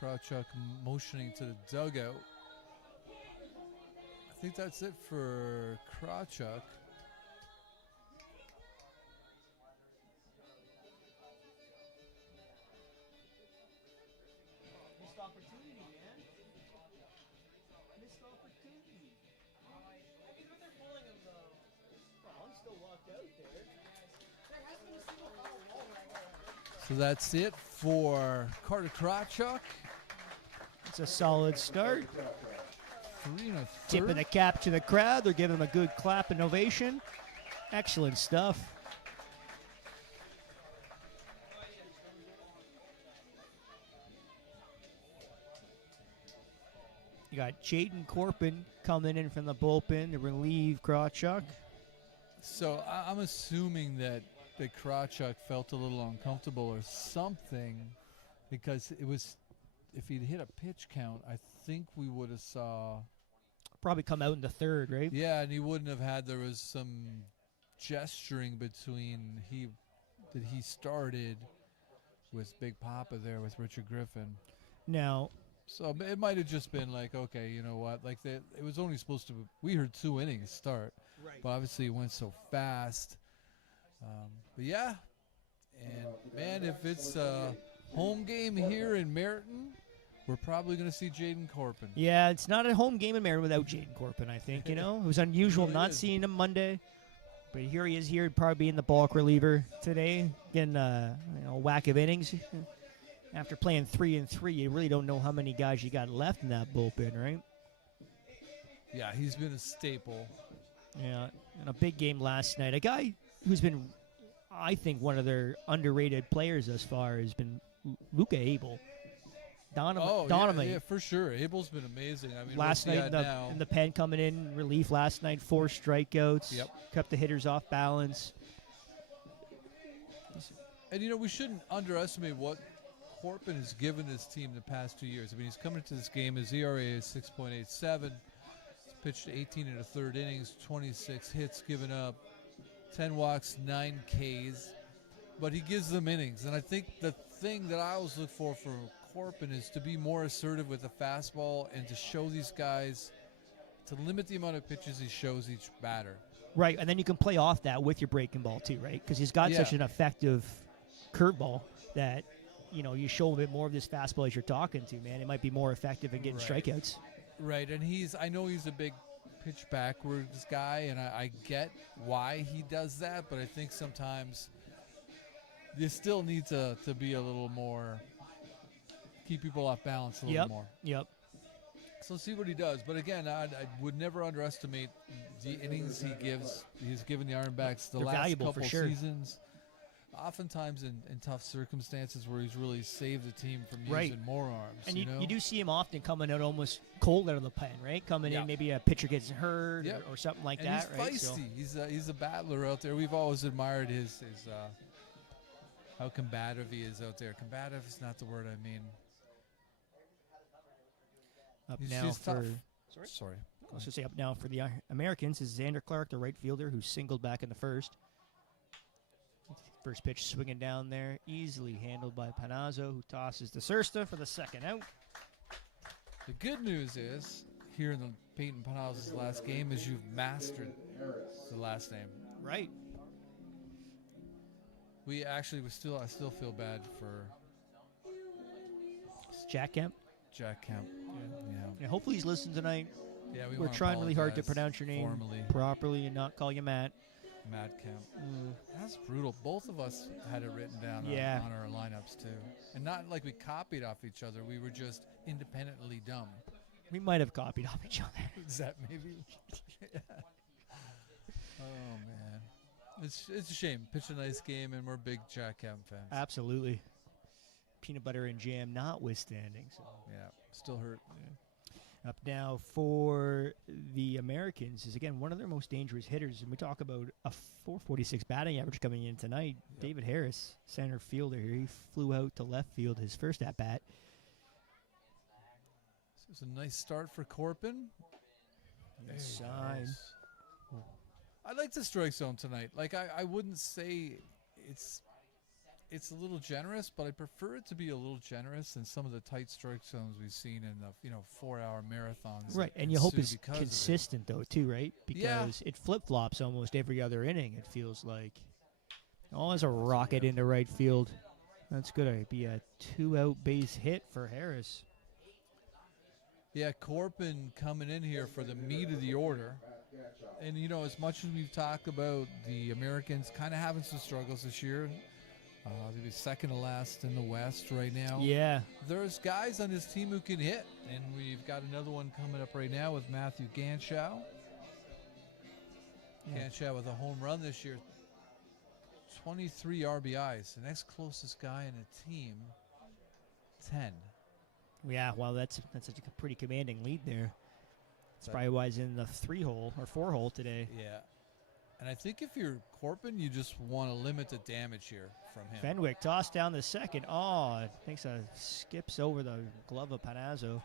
Krawchuk motioning to the dugout. I think that's it for Krawchuk. Missed opportunity, man. Missed opportunity. They're pulling him, though. Oh, he still walked out there. There has been a single foul ball right there. So that's it for Carter Krawchuk. It's a solid start. 3 1/3. Tipping the cap to the crowd. They're giving him a good clap and ovation. Excellent stuff. You got Jaden Corpin coming in from the bullpen to relieve Krawchuk. So I'm assuming that Krawchuk felt a little uncomfortable or something, because if he'd hit a pitch count, I think we would have saw. Probably come out in the third, right? Yeah, and he wouldn't have had. There was some gesturing between that he started with Big Papa there with Richard Griffin. Now, So it might have just been like, okay, you know what? Like it was only supposed to. We heard 2 innings start, but obviously it went so fast. But yeah, and man, if it's a home game here in Meritten, we're probably going to see Jaden Corpin. yeah, it's not a home game in Maryland without Jaden Corpin, I think. It was unusual Really not is. seeing him Monday. But here he is here. He'd probably be in the bulk reliever today. Getting a whack of innings. After playing 3 and 3, you really don't know how many guys you got left in that bullpen, right? Yeah, he's been a staple. Yeah, in a big game last night. A guy who's been, I think, one of their underrated players thus far has been Luca Abel. Dynamite. Yeah, for sure. Abel's been amazing. I mean, Last what's he night at now? in the pen coming in relief last night, 4 strikeouts. Yep. Kept the hitters off balance. And, we shouldn't underestimate what Corpin has given his team the past 2 years. I mean, he's coming into this game. His ERA is 6.87. He's pitched 18 and a third innings, 26 hits given up, 10 walks, 9 Ks. But he gives them innings. And I think the thing that I always look for Corpin is to be more assertive with the fastball and to show these guys to limit the amount of pitches he shows each batter. Right, and then you can play off that with your breaking ball too, right? Because he's got such an effective curveball that, you show a bit more of this fastball as you're talking to, man. It might be more effective in getting strikeouts. Right, and I know he's a big pitch backwards guy, and I get why he does that, but I think sometimes you still need to be a little more, keep people off balance a little more. Yep. So see what he does. But again, I would never underestimate the innings he gives. He's given the Ironbacks the They're last valuable couple for sure. seasons. Oftentimes in tough circumstances where he's really saved the team from using more arms. And you do see him often coming out almost cold out of the pen, right? Coming in, maybe a pitcher gets hurt or something like and that, right? He's So feisty. He's a battler out there. We've always admired his how combative he is out there. Combative is not the word I mean. up He's now just for tough. Sorry. I was going to say up now for the Americans is Xander Clark, the right fielder, who singled back in the first. First pitch swinging down there, easily handled by Panazzo, who tosses to Sursta for the second out. The good news is, here in the Peyton Panazzo's last game, is you've mastered the last name. Right. I still feel bad for Jack Kemp. Jack Kemp. Yeah. Yeah, hopefully he's listening tonight. Yeah, We're wanna trying really hard to apologize pronounce your name formally. properly and not call you Matt. Matt Kemp. That's brutal. Both of us had it written down on our lineups, too. And not like we copied off each other. We were just independently dumb. We might have copied off each other. Is that maybe? Yeah. Oh, man. It's a shame. Pitch a nice game, and we're big Jack Kemp fans. Absolutely. Peanut butter and jam notwithstanding. So. Yeah, still hurt. Up now for the Americans is, again, one of their most dangerous hitters. And we talk about a 446 batting average coming in tonight. Yep. David Harris, center fielder here. He flew out to left field his first at-bat. So it's a nice start for Corpin. Inside. I like the strike zone tonight. Like, I wouldn't say it's a little generous, but I prefer it to be a little generous than some of the tight strike zones we've seen in the 4-hour marathons. Right, and you hope it's consistent though too, right? Because it flip flops almost every other inning. It feels like. Oh, there's a rocket into right field. That's gonna be a 2-out base hit for Harris. Yeah, Corpin coming in here for the meat of the order. And, as much as we've talked about the Americans kind of having some struggles this year, they'll be second to last in the West right now. Yeah. There's guys on this team who can hit, and we've got another one coming up right now with Matthew Ganschow. Ganschow with a home run this year. 23 RBIs. The next closest guy in the team, 10. Yeah, well, that's a pretty commanding lead there. That's probably why he's in the 3-hole or 4-hole today. Yeah. And I think if you're Corbin, you just want to limit the damage here from him. Fenwick tossed down the second. Oh, thinks skips over the glove of Panazzo.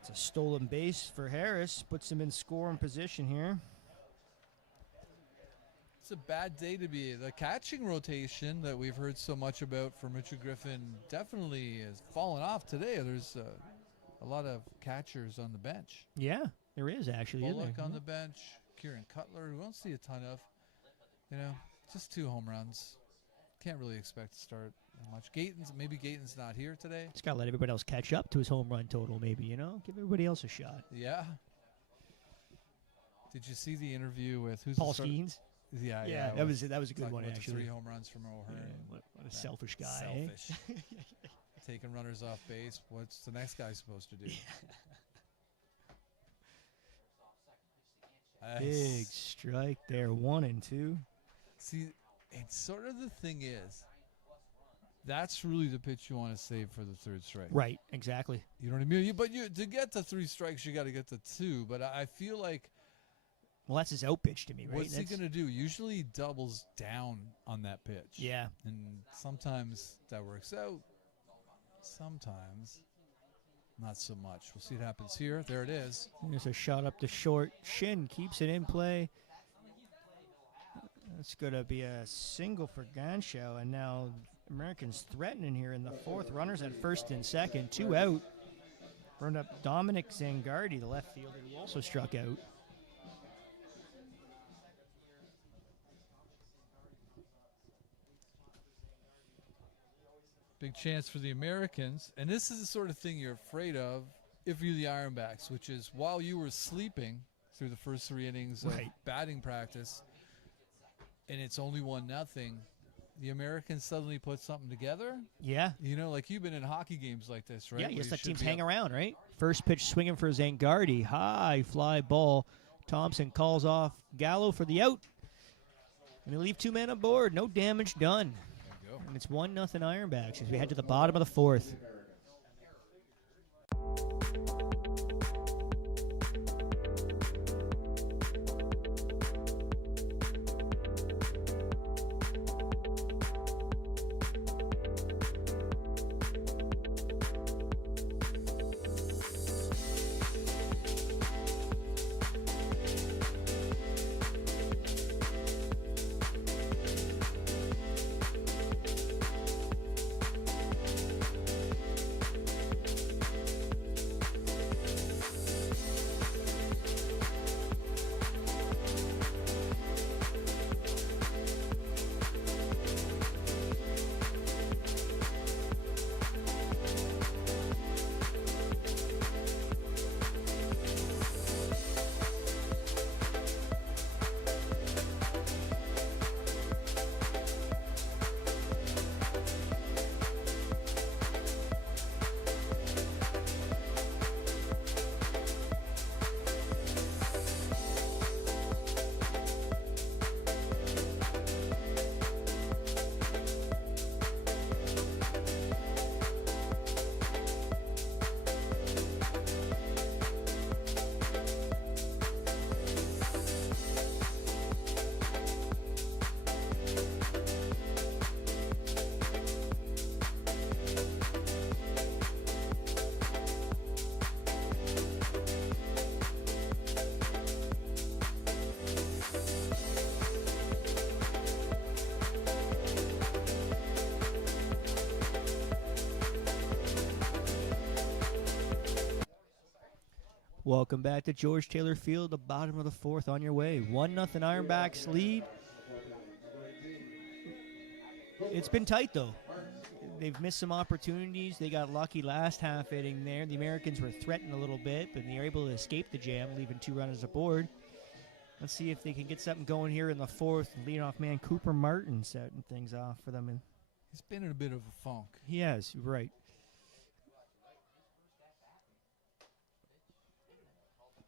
It's a stolen base for Harris. Puts him in scoring position here. It's a bad day to be. The catching rotation that we've heard so much about for Richard Griffin definitely has fallen off today. There's a lot of catchers on the bench. Yeah, there is actually. Isn't Bullock there? on the bench. Kieran Cutler, we won't see a ton of. Just 2 home runs. Can't really expect to start much. Maybe Gayton's not here today. Just got to let everybody else catch up to his home run total, maybe, Give everybody else a shot. Yeah. Did you see the interview with who's Paul the Skeens? Yeah. that was a good one, about the actually. 3 home runs from O'Hearn. Yeah, what a selfish guy. Eh? Selfish. Taking runners off base. What's the next guy supposed to do? Big strike there, 1-2. See, it's sort of the thing is, that's really the pitch you want to save for the 3rd strike. Right, exactly. You know what I mean? But to get to 3 strikes, you got to get to 2. But I feel like, well, that's his out pitch to me, right? What's he going to do? Usually he doubles down on that pitch. Yeah. And sometimes that works out. Sometimes not so much. We'll see what happens here. There it is. There's a shot up the short shin. Keeps it in play. That's going to be a single for Ganshow. And now Americans threatening here in the 4th. Runners at 1st and 2nd. 2 out. Burned up Dominic Zangardi, the left fielder, who also struck out. Big chance for the Americans. And this is the sort of thing you're afraid of if you're the Ironbacks, which is while you were sleeping through the first 3 innings of batting practice, and it's only 1-0, the Americans suddenly put something together. Yeah. Like you've been in hockey games like this, right? Yeah, yes, let teams hang around, right? First pitch swinging for Zangardi. High fly ball. Thompson calls off Gallo for the out. And they leave 2 men aboard. No damage done. And it's 1-0 Ironbacks as we head to the bottom of the 4th. Welcome back to George Taylor Field, the bottom of the 4th on your way. 1-0 Ironbacks lead. It's been tight, though. They've missed some opportunities. They got lucky last half inning there. The Americans were threatened a little bit, but they were able to escape the jam, leaving 2 runners aboard. Let's see if they can get something going here in the 4th. Leadoff man Cooper Martin setting things off for them. He's been in a bit of a funk. He has, right.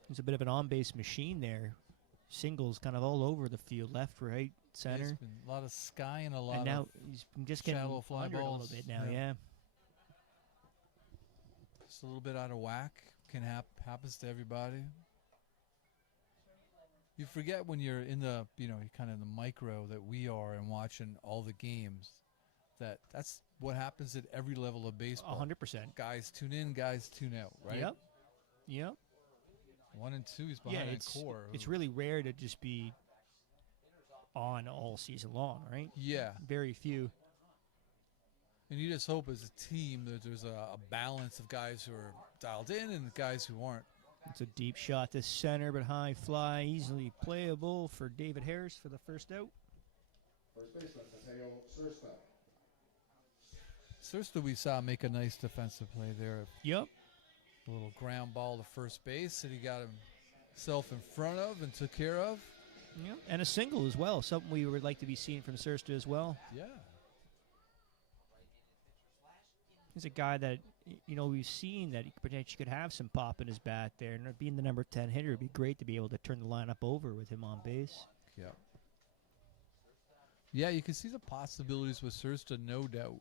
There's a bit of an on-base machine there. Singles kind of all over the field, left, right, center. There's been a lot of sky and a lot and now of he's been just getting shallow fly under it a balls. little bit now, yeah. Just a little bit out of whack. Happens to everybody. You forget when you're in the, kind of the micro that we are and watching all the games, that's what happens at every level of baseball. 100%. Guys tune in, guys tune out, right? Yep. 1 and 2 is behind that core. It's really rare to just be on all season long, right? Yeah. Very few. And you just hope as a team that there's a balance of guys who are dialed in and guys who aren't. It's a deep shot to center, but high fly, easily playable for David Harris for the first out. First baseman, Mateo Sursta. Sursta we saw make a nice defensive play there. Yep. A little ground ball to first base that he got himself in front of and took care of. Yep. And a single as well, something we would like to be seeing from Sursta as well. Yeah. He's a guy that, we've seen that he potentially could have some pop in his bat there. And being the number 10 hitter, it'd be great to be able to turn the lineup over with him on base. Yeah. Yeah, you can see the possibilities with Sursta, no doubt.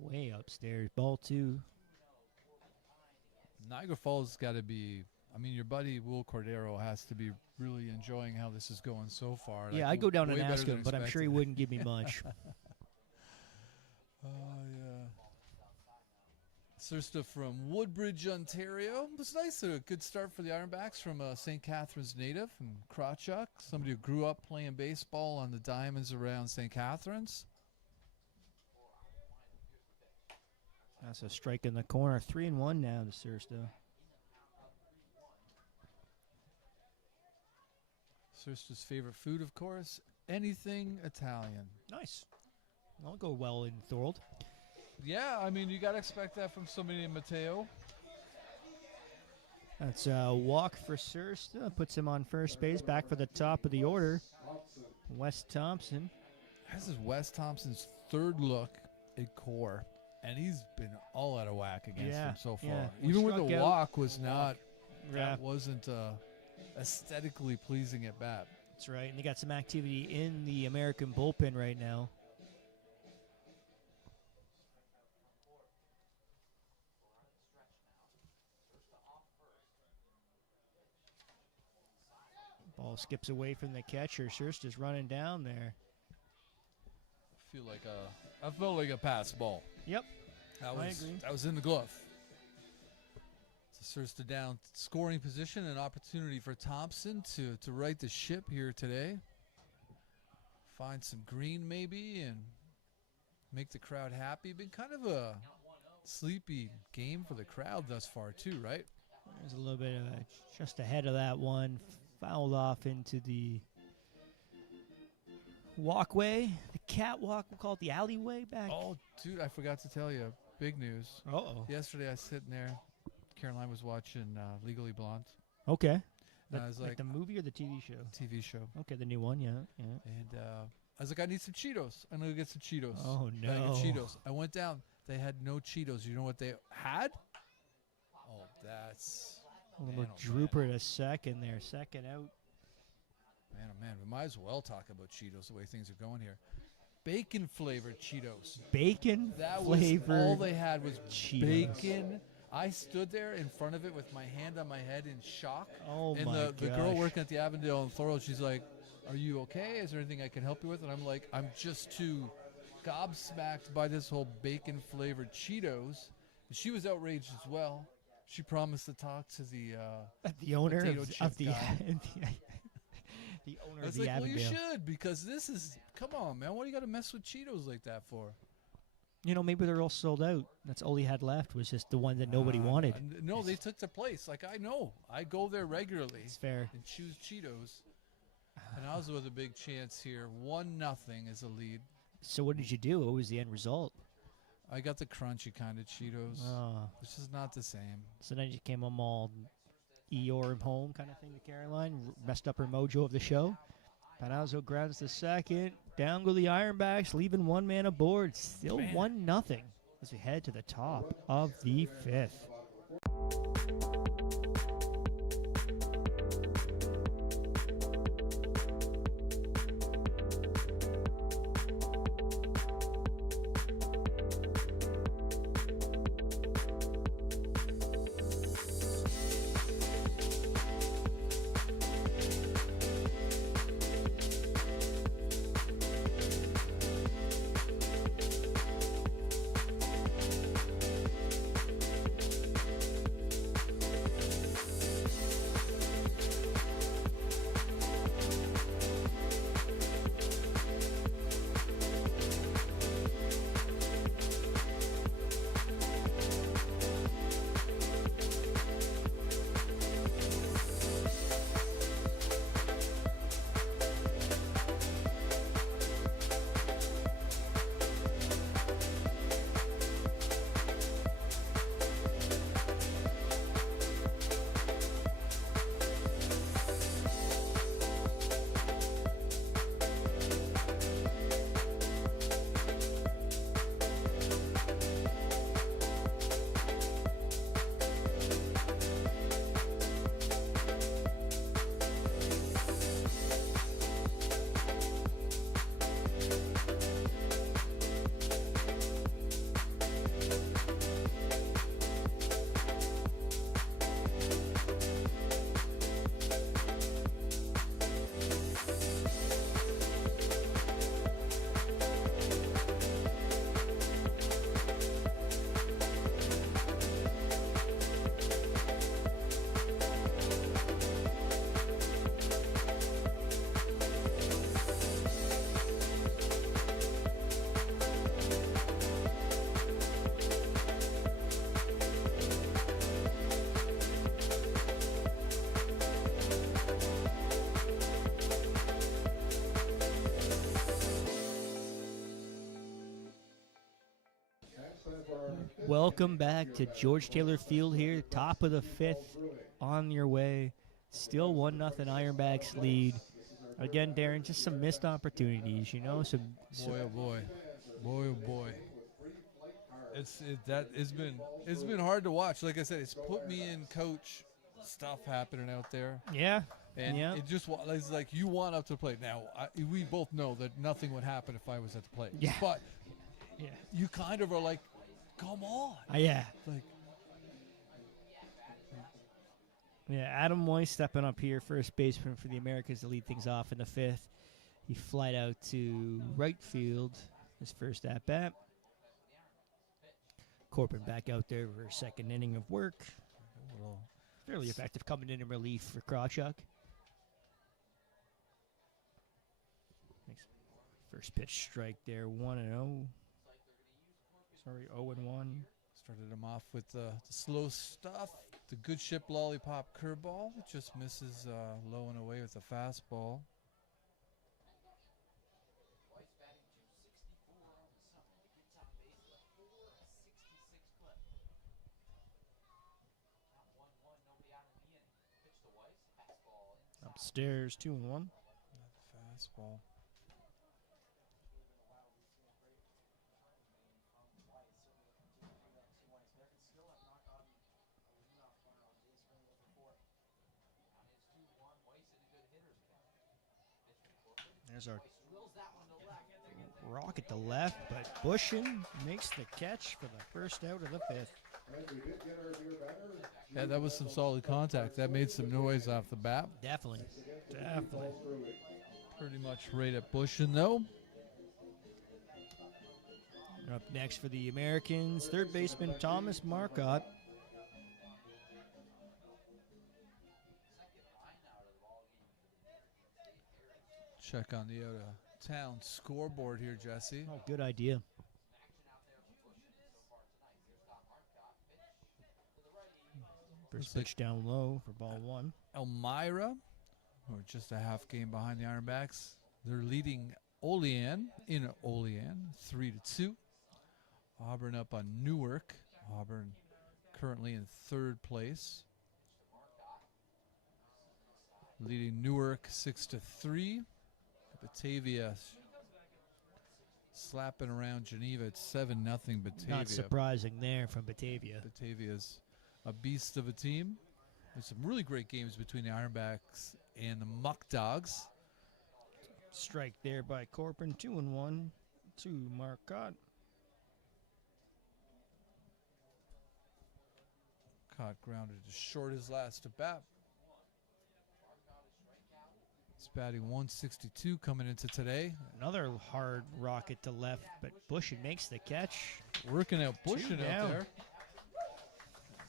Way upstairs. Ball 2. Niagara Falls has got to be, your buddy Will Cordero has to be really enjoying how this is going so far. Yeah, I'd go down and ask him, but I'm sure he wouldn't give me much. Yeah. Sursta from Woodbridge, Ontario. It was nice. A good start for the Ironbacks from St. Catharines native from Krawchuk. Somebody who grew up playing baseball on the diamonds around St. Catharines. That's a strike in the corner. 3-1 now to Sursta. Sursta's favorite food, of course, anything Italian. Nice. I'll go well in Thorold. Yeah, you got to expect that from somebody named Mateo. That's a walk for Sursta. Puts him on first base. Back for the top of the order. Wes Thompson. This is Wes Thompson's third look at core, and he's been all out of whack against him so far. Yeah. Even with the Struck out. walk was not, Yeah. that wasn't aesthetically pleasing at bat. That's right. And they got some activity in the American bullpen right now. Ball skips away from the catcher. Sursta's running down there. I felt like a pass ball. Yep. I agree. That was in the glove. So Sursta down scoring position, an opportunity for Thompson to right the ship here today. Find some green maybe and make the crowd happy. Been kind of a sleepy game for the crowd thus far too, right? There's a little bit of just ahead of that one. Fouled off into the walkway, the catwalk, we'll call it the alleyway back. Oh, dude, I forgot to tell you. Big news. Uh-oh. Yesterday I was sitting there. Caroline was watching Legally Blonde. Okay. And I was like the movie or the TV show? TV show. Okay, the new one, yeah. And I was like, I need some Cheetos. I'm going to get some Cheetos. Oh, no. I get Cheetos. I went down. They had no Cheetos. You know what they had? Oh, that's... A little drooper to second there. Second out. Man, oh, man. We might as well talk about Cheetos the way things are going here. Bacon-flavored Cheetos. Bacon-flavored That was all they had was Cheetos. Bacon. I stood there in front of it with my hand on my head in shock. Oh, and my the girl gosh. working at the Avondale and Thorold, she's like, are you okay? Is there anything I can help you with? And I'm like, I'm just too gobsmacked by this whole bacon-flavored Cheetos. And she was outraged as well. She promised to talk to the owner potato of chip the guy. the owner I of was the like, Avondale. well, you should, because this is, come on, man. What do you got to mess with Cheetos like that for? Maybe they're all sold out. That's all he had left was just the one that nobody wanted. No, they took the place. Like, I know. I go there regularly. It's fair. And choose Cheetos. And I was with a big chance here. 1-0 is a lead. So what did you do? What was the end result? I got the crunchy kind of Cheetos, which is not the same. So then you came home all Eeyore home kind of thing to Caroline, messed up her mojo of the show. Panazzo grabs the second. Down go the Ironbacks, leaving one man aboard. Still 1-0 as we head to the top of the fifth. Welcome back to George Taylor Field here, top of the 5th, on your way. Still 1-0 Ironbacks lead. Again, Darren, just some missed opportunities, you know. Boy, oh boy, boy, oh boy. It's been hard to watch. Like I said, it's put me in coach stuff happening out there. Yeah. And Yeah. it just it's like you want up to the plate. Now, we both know that nothing would happen if I was at the plate. Yeah. But Yeah. you kind of are like, come on. Yeah. Like, Yeah, Adam Moy stepping up here, first baseman for the Americans to lead things off in the 5th. He flied out to right field, his first at-bat. Corbin back out there for a second inning of work. Fairly effective coming in relief for Krawchuk. First pitch strike there, 1-0. Sorry, 0-1. started him off with the slow stuff. The good ship lollipop curveball. Just misses low and away with the fastball. Upstairs, 2-1. Fastball. There's our rocket to left, but Bushin makes the catch for the first out of the 5th. Yeah, that was some solid contact. That made some noise off the bat. Definitely. Pretty much right at Bushin, though. Up next for the Americans, third baseman Thomas Marcotte. Check on the out-of-town scoreboard here, Jesse. Oh, good idea. First pitch down low for ball 1. Elmira, who are just a half game behind the Ironbacks. They're leading Olean in Olean, 3-2. Auburn up on Newark. Auburn currently in 3rd place. Leading Newark 6-3. Batavia slapping around Geneva at 7-0 Batavia. Not surprising there from Batavia. Batavia's a beast of a team. There's some really great games between the Ironbacks and the Muck Dogs. Strike there by Corbin, 2-1 to Marcotte. Caught grounded to short his last at bat. He's batting 162 coming into today. Another hard rocket to left, but Bushin makes the catch. Working out Bushin Two out down. there.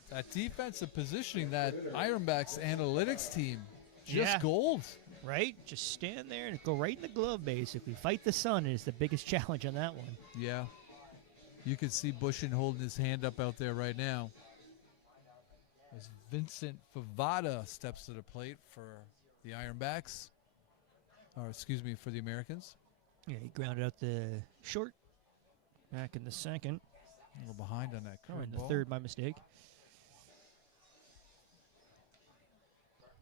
That defensive positioning, that Ironbacks analytics team, just Yeah. gold. Right? Just stand there and go right in the glove, basically. Fight the sun is the biggest challenge on that one. Yeah. You can see Bushin holding his hand up out there right now. As Vincent Favada steps to the plate for the Ironbacks. Or, excuse me, for the Americans. Yeah, he grounded out the short back in the 2nd. A little behind on that Or in the curveball. 3rd, my mistake.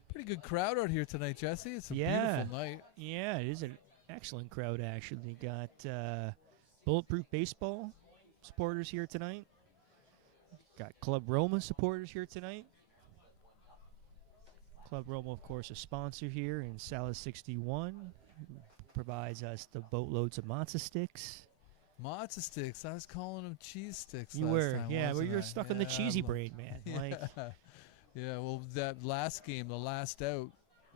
Pretty good crowd out here tonight, Jesse. It's a Yeah. beautiful night. Yeah, it is an excellent crowd, actually. Got Bulletproof Baseball supporters here tonight. Got Club Roma supporters here tonight. Club Roma, of course, a sponsor here in Salas 61, who provides us the boatloads of matzo sticks. Matzo sticks. I was calling them cheese sticks You last were, time, yeah, well, wasn't you're I? stuck on the Yeah, cheesy I'm- brain, man. Like, Yeah, well, that last game, the last out,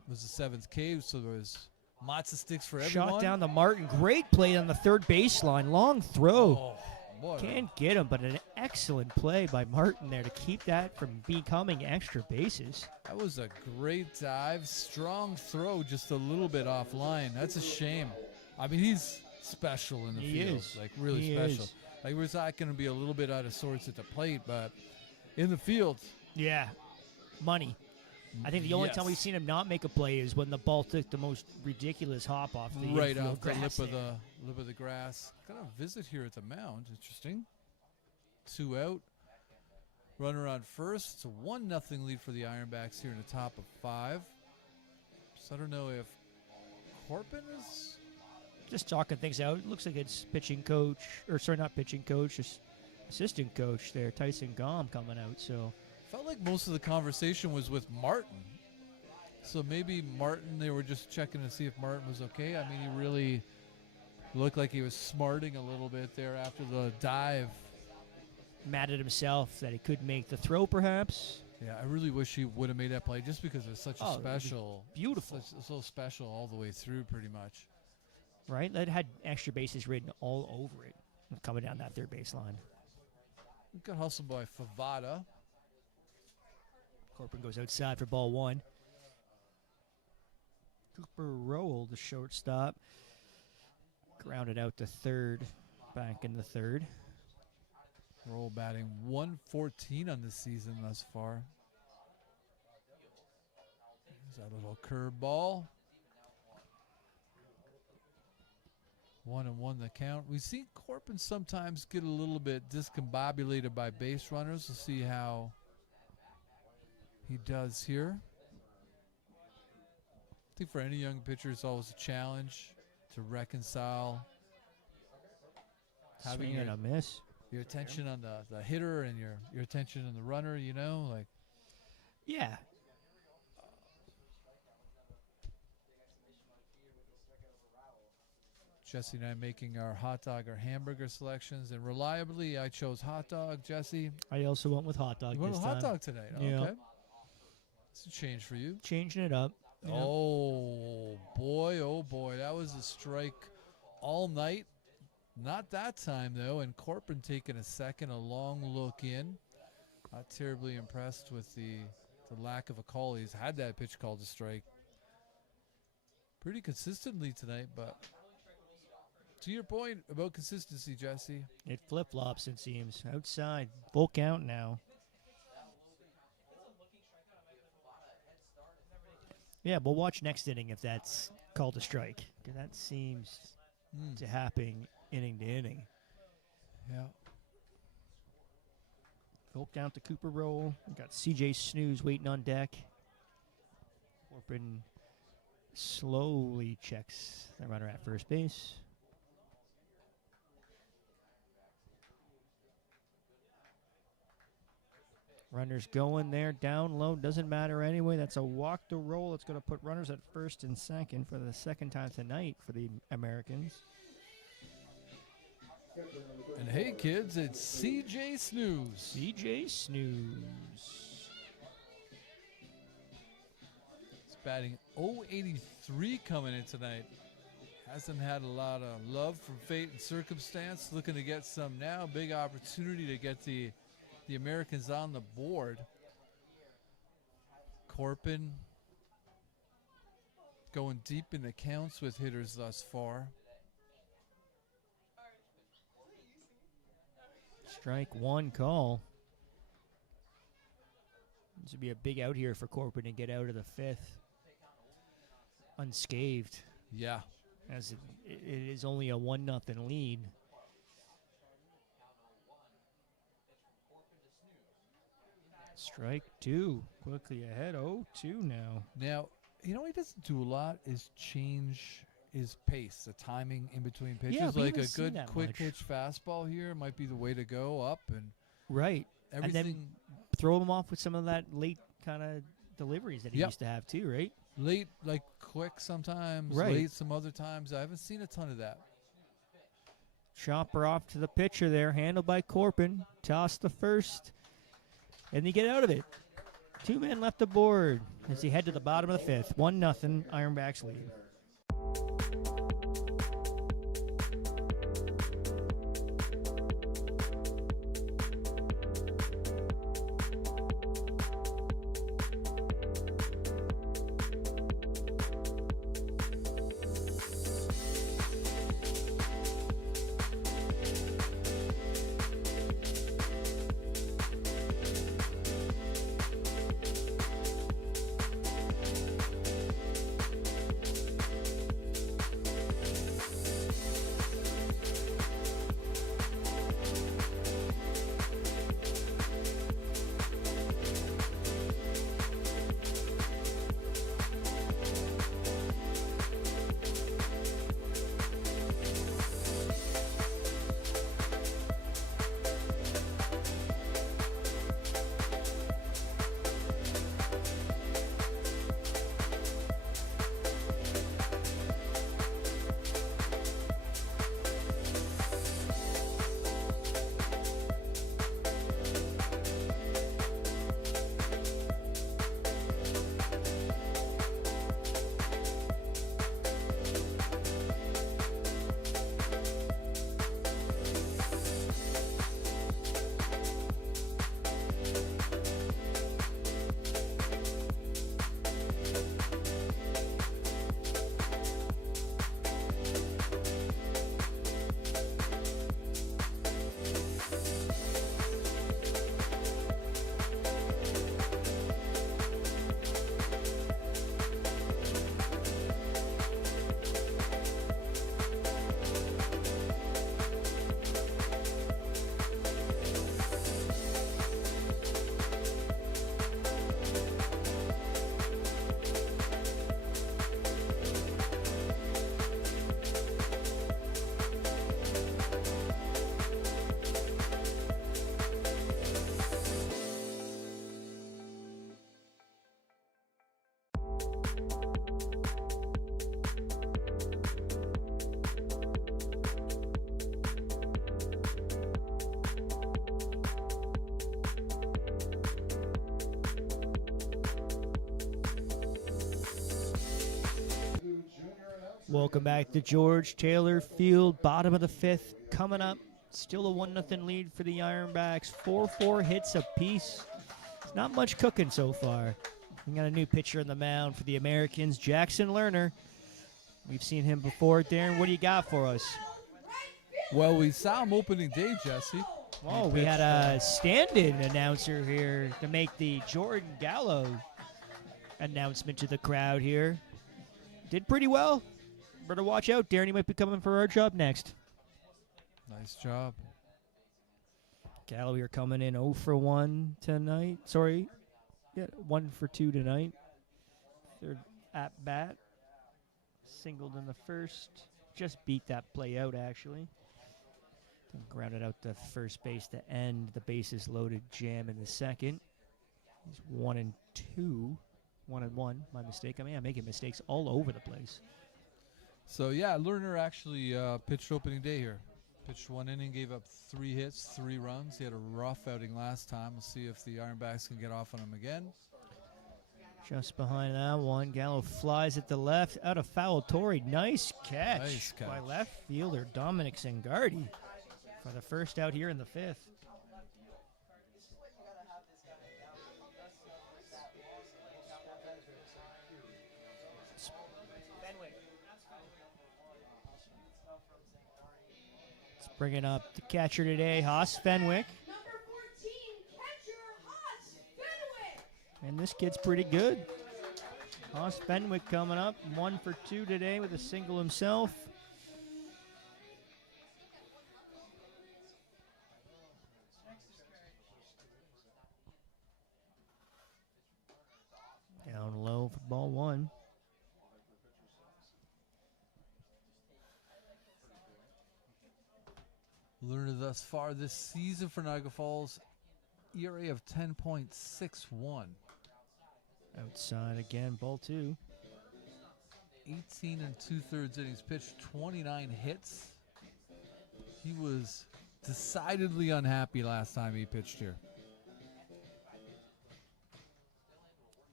was the 7th cave, so there was matzo sticks for everyone. shot down to Martin. Great play on the 3rd baseline. Long throw. Oh, what a- Can't get him, but an excellent play by Martin there to keep that from becoming extra bases. that was a great dive. Strong throw, just a little bit offline. That's a shame. I mean, he's special in the He field. is. Like, really He special. is. Like, we're not going to be a little bit out of sorts at the plate, but in the field, Yeah. Money. I think the only time yes. we've seen him not make a play is when the ball took the most ridiculous hop off the right infield off the grass lip of there. the grass. Got a visit here at the mound. Interesting. 2 out. Runner on first. It's a 1-0 lead for the Ironbacks here in the top of 5. So I don't know if Corpin is... Just talking things out. It looks like it's pitching coach, or sorry, not pitching coach, just assistant coach there, Tyson Gom, coming out. So Felt like most of the conversation was with Martin. So maybe Martin, they were just checking to see if Martin was okay. I mean, he really looked like he was smarting a little bit there after the dive. mad at himself that he couldn't make the throw, perhaps. Yeah, I really wish he would have made that play just because it's such a special. Beautiful. So special all the way through, pretty much. Right? That had extra bases written all over it coming down that third baseline. Good hustle by Favada. Corcoran goes outside for ball 1. Cooper Rowell, the shortstop, grounded out to third, back in the third. Roll batting 114 on the season thus far. There's that little curveball. 1-1 the count. We see Corpin sometimes get a little bit discombobulated by base runners. We'll see how he does here. I think for any young pitcher, it's always a challenge to reconcile having Swing and a miss. your attention on the hitter and your attention on the runner, you know, like. Yeah. Jesse and I making our hot dog or hamburger selections, and reliably I chose hot dog. Jesse, I also went with hot dog you went this with hot time. dog tonight. Yeah. Okay, it's a change for you. Changing it up. Yeah. Oh boy, that was a strike all night. Not that time though, and Corcoran taking a second, a long look in. Not terribly impressed with the lack of a call. He's had that pitch called a strike pretty consistently tonight, but. To your point about consistency, Jesse. It flip-flops, it seems. Outside. Full count now. Yeah, we'll watch next inning if that's called a strike. 'Cause that seems to happen inning to inning. Yeah. Full count to Cooper Roll. We got CJ Snooze waiting on deck. Corcoran slowly checks the runner at first base. Runners going there, down low, doesn't matter anyway. That's a walk to roll. It's going to put runners at first and second for the second time tonight for the Americans. And hey, kids, it's CJ Snooze. CJ Snooze. He's batting .083 coming in tonight. Hasn't had a lot of love from fate and circumstance. Looking to get some now. Big opportunity to get the Americans on the board. Corcoran going deep in the counts with hitters thus far. Strike one call. This would be a big out here for Corcoran to get out of the fifth unscathed, Yeah. as it is only a 1-0 lead. Strike two. Quickly ahead. 0-2 now. Now, you know what he doesn't do a lot is change his pace, the timing in between pitches. Yeah, we like a haven't seen good that quick much. pitch fastball here might be the way to go up and Right. everything. And then throw him off with some of that late kind of deliveries that he Yep. used to have too, right? late, like quick sometimes, Right. late some other times. I haven't seen a ton of that. Chopper off to the pitcher there, handled by Corcoran. Toss to first. And they get out of it. 2 men left aboard as he head to the bottom of the fifth. 1-0 Ironbacks lead. Welcome back to George Taylor Field, bottom of the fifth. Coming up, still a 1-0 lead for the Ironbacks. 4-4 hits apiece. It's not much cooking so far. We got a new pitcher on the mound for the Americans, Jackson Lerner. We've seen him before. Darren, what do you got for us? Well, we saw him opening day, Jesse. Oh, we had a stand-in announcer here to make the Jordan Gallo announcement to the crowd here. Did pretty well. Better watch out, Darren. He might be coming for our job next. Nice job. Gallo here coming in 0 for 1 tonight. Sorry. Yeah, 1 for 2 tonight. Third at bat. Singled in the first. Just beat that play out, actually. Then grounded out to first base to end the bases loaded jam in the second. He's 1 and 2. 1 and 1. My mistake. I mean, I'm making mistakes all over the place. So, yeah, Lerner actually pitched opening day here. Pitched 1 inning, gave up 3 hits, 3 runs. He had a rough outing last time. We'll see if the Ironbacks can get off on him again. Just behind that one, Gallo flies at the left, out of foul. Torrey, nice catch by left fielder Dominic Sangardi for the first out here in the fifth. Let's bring it up the catcher today, Haas Fenwick. Number 14, catcher Haas Fenwick. And this kid's pretty good. Haas Fenwick coming up, 1 for 2 today with a single himself. Down low for ball 1. Lerner thus far this season for Niagara Falls, ERA of 10.61. Outside again, ball 2. 18 and 2/3 innings pitched, 29 hits. He was decidedly unhappy last time he pitched here.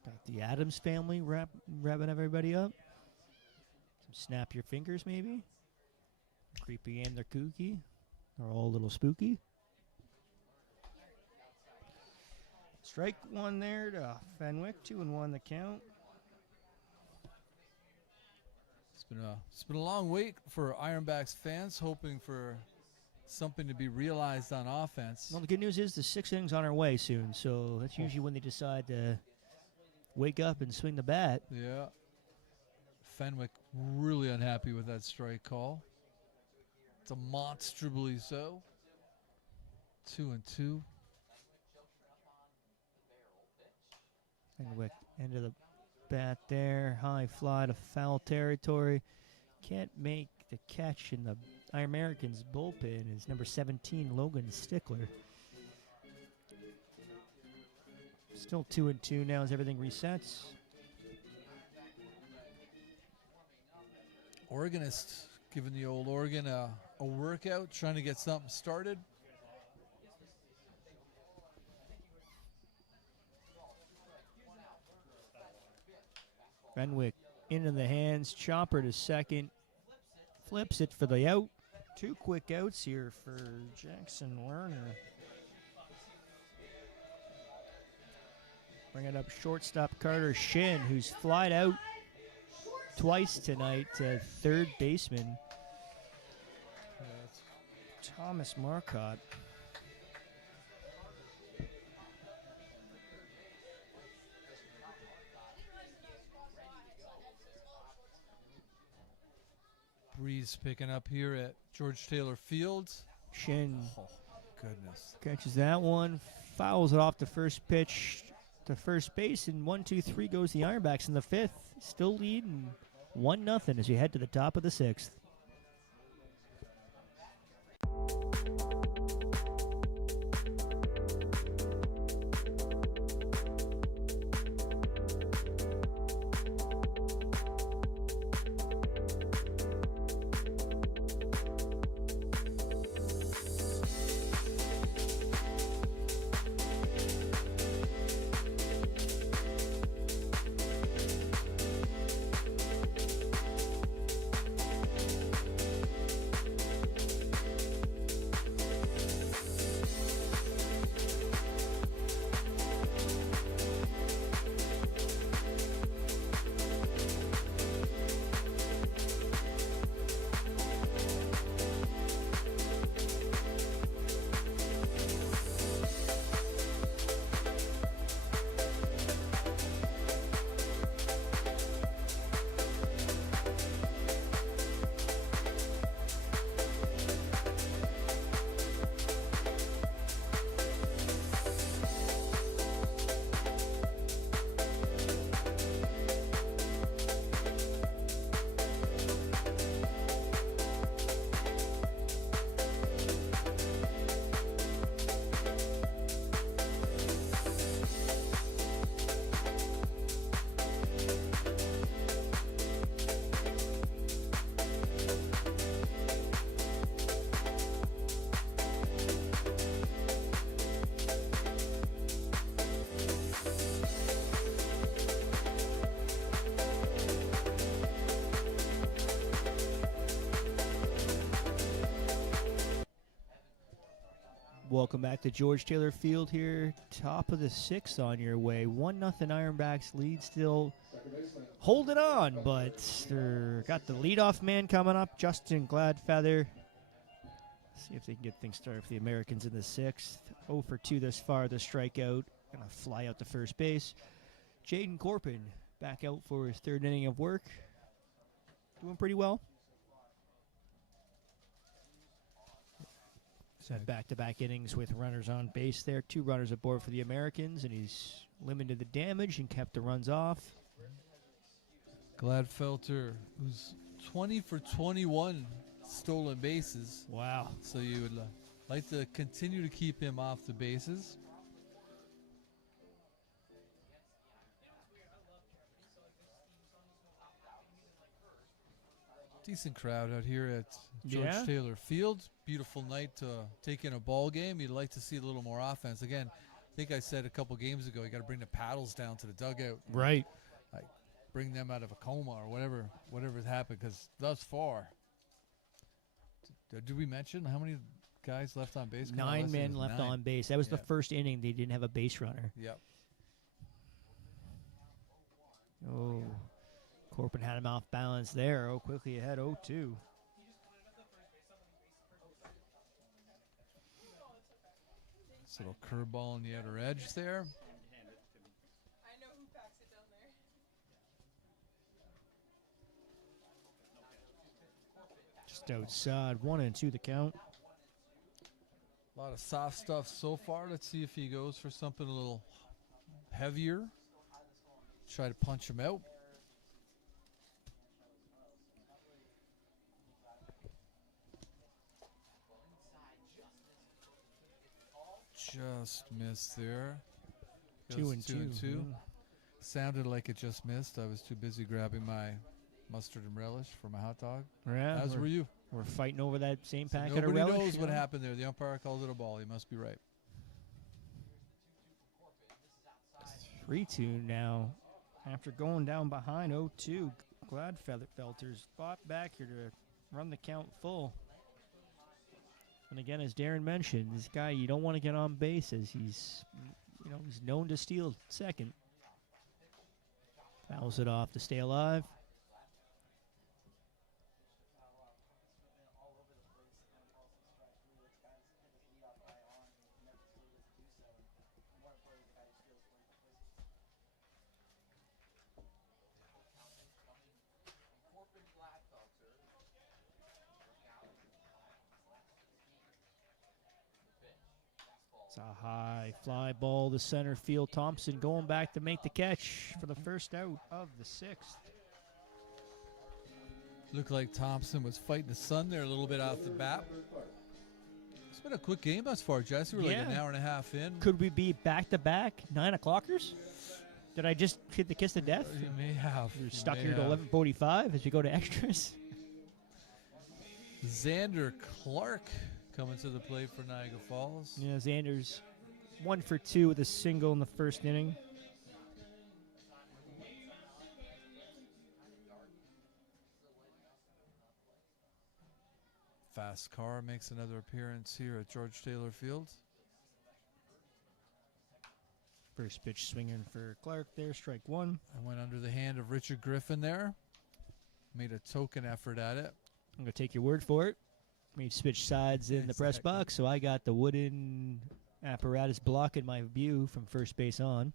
Got the Adams family wrapping everybody up. Some snap your fingers maybe. Creepy and they're kooky. They're all a little spooky. Strike 1 there to Fenwick. 2-1 the count. It's been a long wait for Ironbacks fans, hoping for something to be realized on offense. Well, the good news is the 6th inning's on our way soon, so that's usually when they decide to wake up and swing the bat. Yeah. Fenwick really unhappy with that strike call. Demonstrably so. 2-2. Fenwick end of the bat there. High fly to foul territory. Can't make the catch in the Americans bullpen is number 17, Logan Stickler. Still 2-2 now as everything resets. Organist giving the old organ a workout, trying to get something started. Fenwick into the hands, chopper to second, flips it for the out. 2 quick outs here for Jackson Lerner. Bring it up shortstop Carter Shin, who's flied out twice tonight to third baseman Thomas Marcotte. Breeze picking up here at George Taylor Fields. Shin Oh, goodness. catches that one, fouls it off the first pitch to first base, and 1-2-3 goes the Ironbacks in the fifth. Still leading 1-0 as we head to the top of the 6th. Welcome back to George Taylor Field here. Top of the 6th on your way. 1-0 Ironbacks lead, still holding on, but they're got the leadoff man coming up, Justin Gladfeather. See if they can get things started for the Americans in the 6th. 0 for 2 thus far, the strikeout. Gonna fly out to first base. Jaden Corpin back out for his 3rd inning of work. Doing pretty well. Had back-to-back innings with runners on base there. 2 runners aboard for the Americans, and he's limited the damage and kept the runs off. Gladfelter, who's 20 for 21 stolen bases. Wow. So you would like to continue to keep him off the bases. Decent crowd out here at George Taylor Field. Beautiful night to take in a ball game. You'd like to see a little more offense. Again, I think I said a couple games ago, you got to bring the paddles down to the dugout. Right. Like bring them out of a coma or whatever's happened, because thus far, did we mention how many guys left on base? 9 men left on base. That was the first inning. They didn't have a base runner. Yep. Oh, Corpin had him off balance there. Oh, quickly ahead, 0-2. This little curveball on the outer edge there. I know who packs it down there. Just outside, 1-2 the count. A lot of soft stuff so far. Let's see if he goes for something a little heavier. Try to punch him out. Just missed there. 2-2. Sounded like it just missed. I was too busy grabbing my mustard and relish for my hot dog. Yeah, As were you. We're fighting over that same So packet of nobody relish. knows what happened there. The umpire called it a ball. He must be right. 3-2 now. After going down behind 0-2, Gladfelter's fought back here to run the count full. And again, as Darren mentioned, this guy you don't want to get on base as he's known to steal second. Fouls it off to stay alive. It's a high fly ball to center field. Thompson going back to make the catch for the first out of the 6th. Looked like Thompson was fighting the sun there a little bit off the bat. It's been a quick game thus far, Jesse. We're like an hour and a half in. Could we be back-to-back 9 o'clockers? Did I just hit the kiss of death? You may have. We're stuck here to 11:45 as we go to extras. Xander Clark coming to the plate for Niagara Falls. Yeah, Xander's 1 for 2 with a single in the first inning. Fast Car makes another appearance here at George Taylor Field. First pitch swinging for Clark there, strike 1. I went under the hand of Richard Griffin there. Made a token effort at it. I'm going to take your word for it. We switched sides in the press box, so I got the wooden apparatus blocking my view from first base on.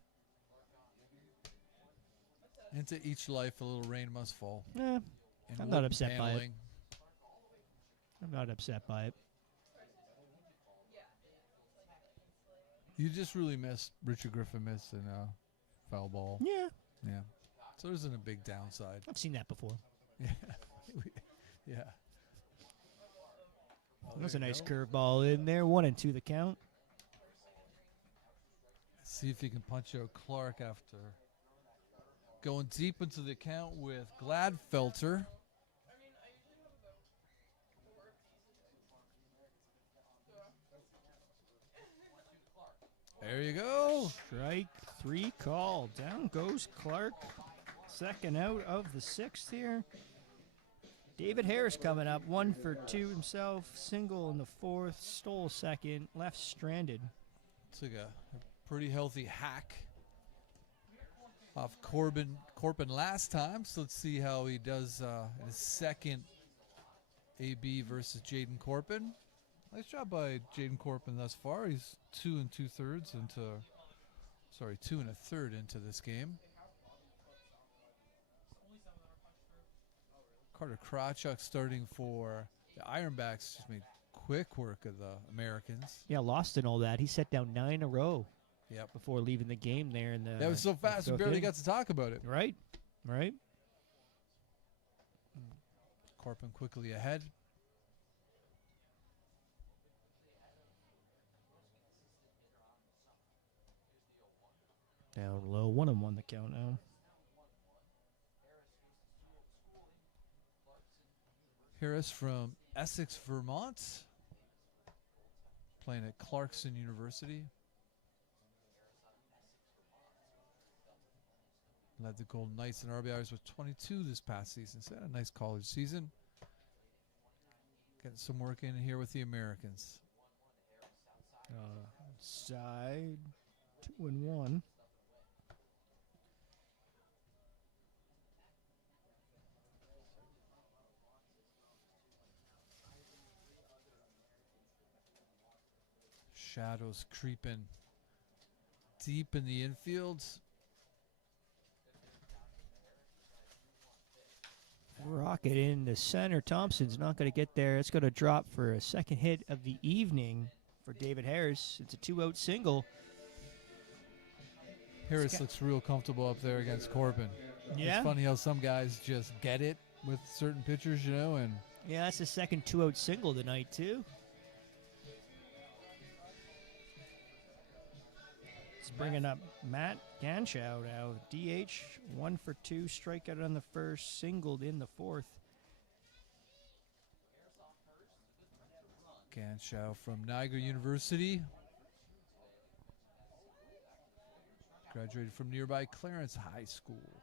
Into each life, a little rain must fall. Yeah, And I'm not upset by it. paneling. I'm not upset by it. You just really missed Richard Griffin missing a foul ball. Yeah, Yeah. So there isn't a big downside. I've seen that before. Yeah. Yeah. Oh, That's there a you nice go. curveball in there. 1-2 the count. See if you can punch out Clark after going deep into the count with Gladfelter. There you go. Strike 3 call. Down goes Clark. Second out of the 6th here. David Harris coming up, 1 for 2 himself, single in the fourth, stole second, left stranded. Took a pretty healthy hack off Corbin last time. So let's see how he does in his second AB versus Jaden Corpin. Nice job by Jaden Corpin thus far. He's 2 2/3 into, 2 1/3 into this game. Carter Krawchuk starting for the Ironbacks just made quick work of the Americans. Yeah, lost in all that. He set down 9 in a row. Yep. Before leaving the game there. In the That was so fast, we barely got to talk about it. Right. Corpin quickly ahead. Down low, 1-1 the count now. Harris from Essex, Vermont, playing at Clarkson University. Led the Golden Knights and RBIs with 22 this past season. So had a nice college season. Getting some work in here with the Americans. Side 2-1. Shadows creeping deep in the infield. Rocket in the center. Thompson's not going to get there. It's going to drop for a second hit of the evening for David Harris. It's a 2-out single. Harris looks real comfortable up there against Corbin. Yeah. It's funny how some guys just get it with certain pitchers, you know, and Yeah, that's the second 2-out single tonight, too. It's bringing up Matt Ganschow now. DH, 1 for 2, strikeout on the first, singled in the fourth. Ganschow from Niagara University. Graduated from nearby Clarence High School.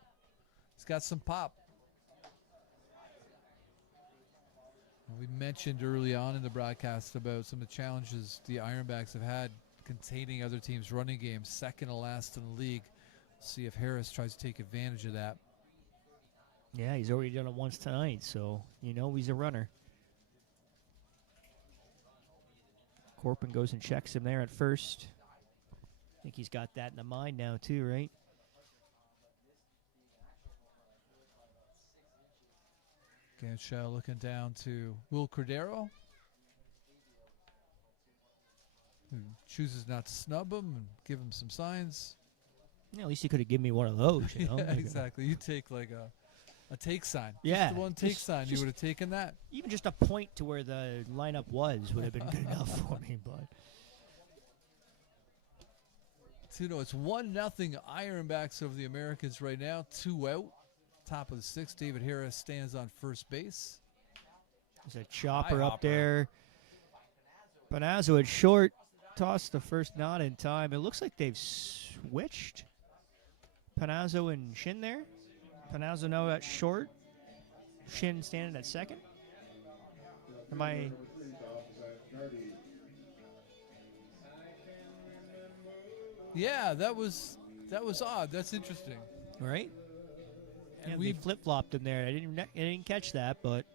He's got some pop. And we mentioned early on in the broadcast about some of the challenges the Ironbacks have had containing other teams' running games, second to last in the league. See if Harris tries to take advantage of that. Yeah, he's already done it once tonight, so you know he's a runner. Corpin goes and checks him there at first. I think he's got that in the mind now, too, right? Ganschow looking down to Will Cordero, who chooses not to snub him and give him some signs. Yeah, at least he could have given me one of those, you know? Yeah, exactly. You take like a take sign. Yeah. Just the one take Just- sign. You just- would have taken that. Even just a point to where the lineup was would have been good enough for me, but... It's 1-0 Ironbacks over the Americans right now. 2 out. Top of the sixth. David Harris stands on first base. There's a chopper High up hopper. there. Panazzo at short. Tossed the first not in time. It looks like they've switched. Panazzo and Shin there. Panazzo now at short. Shin standing at second. Am I... Yeah, that was odd. That's interesting. Right? And Yeah, we they flip-flopped him there. I didn't catch that, but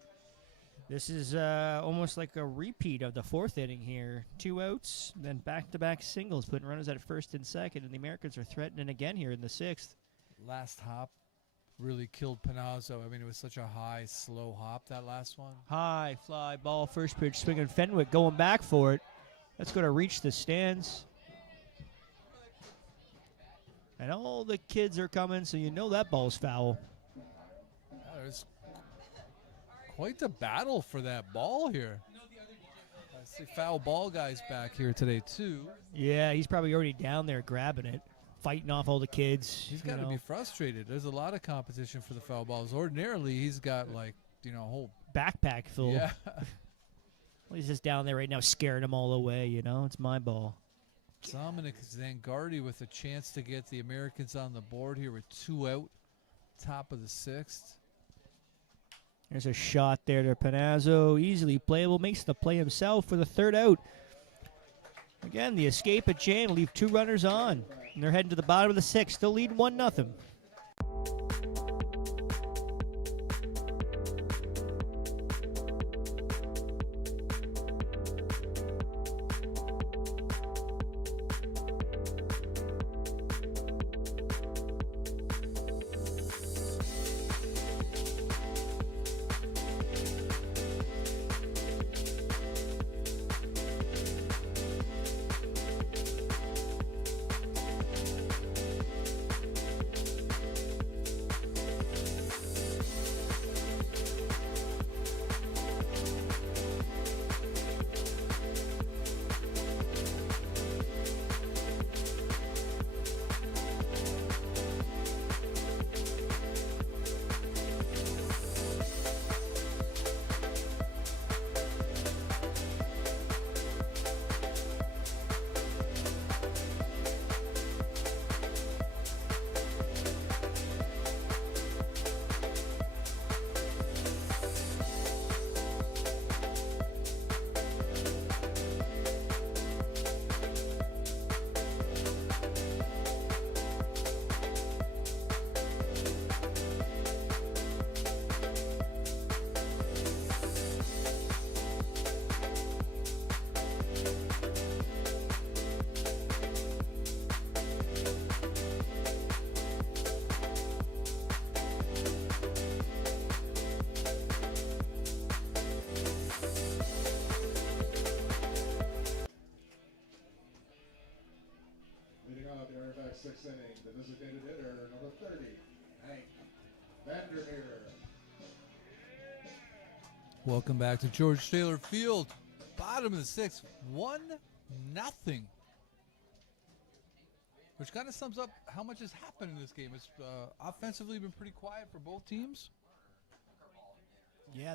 this is almost like a repeat of the fourth inning here. 2 outs, then back-to-back singles, putting runners at first and second, and the Americans are threatening again here in the sixth. last hop really killed Panazzo. I mean, it was such a high, slow hop, that last one. High fly ball, first pitch swinging. Fenwick going back for it. That's going to reach the stands. And all the kids are coming, so you know that ball's foul. Yeah, there's quite the battle for that ball here. I see foul ball guys back here today, too. Yeah, he's probably already down there grabbing it, fighting off all the kids. He's you got to know. be frustrated. There's a lot of competition for the foul balls. Ordinarily, he's got, like, a whole... Backpack full. Yeah. Well, he's just down there right now scaring them all away, you know. It's my ball. Dominic Zangardi with a chance to get the Americans on the board here with 2 out, top of the sixth. There's a shot there to Panazzo. Easily playable. Makes the play himself for the third out. Again, the escape at Jane will leave 2 runners on. And they're heading to the bottom of the 6th. Still leading 1-0. Leading off the Ironbacks 6th inning, the designated hitter, number 30, Hank Vandermeer. Welcome back to George Taylor Field. Bottom of the 6th, 1-0. Which kind of sums up how much has happened in this game. It's offensively been pretty quiet for both teams. Yeah,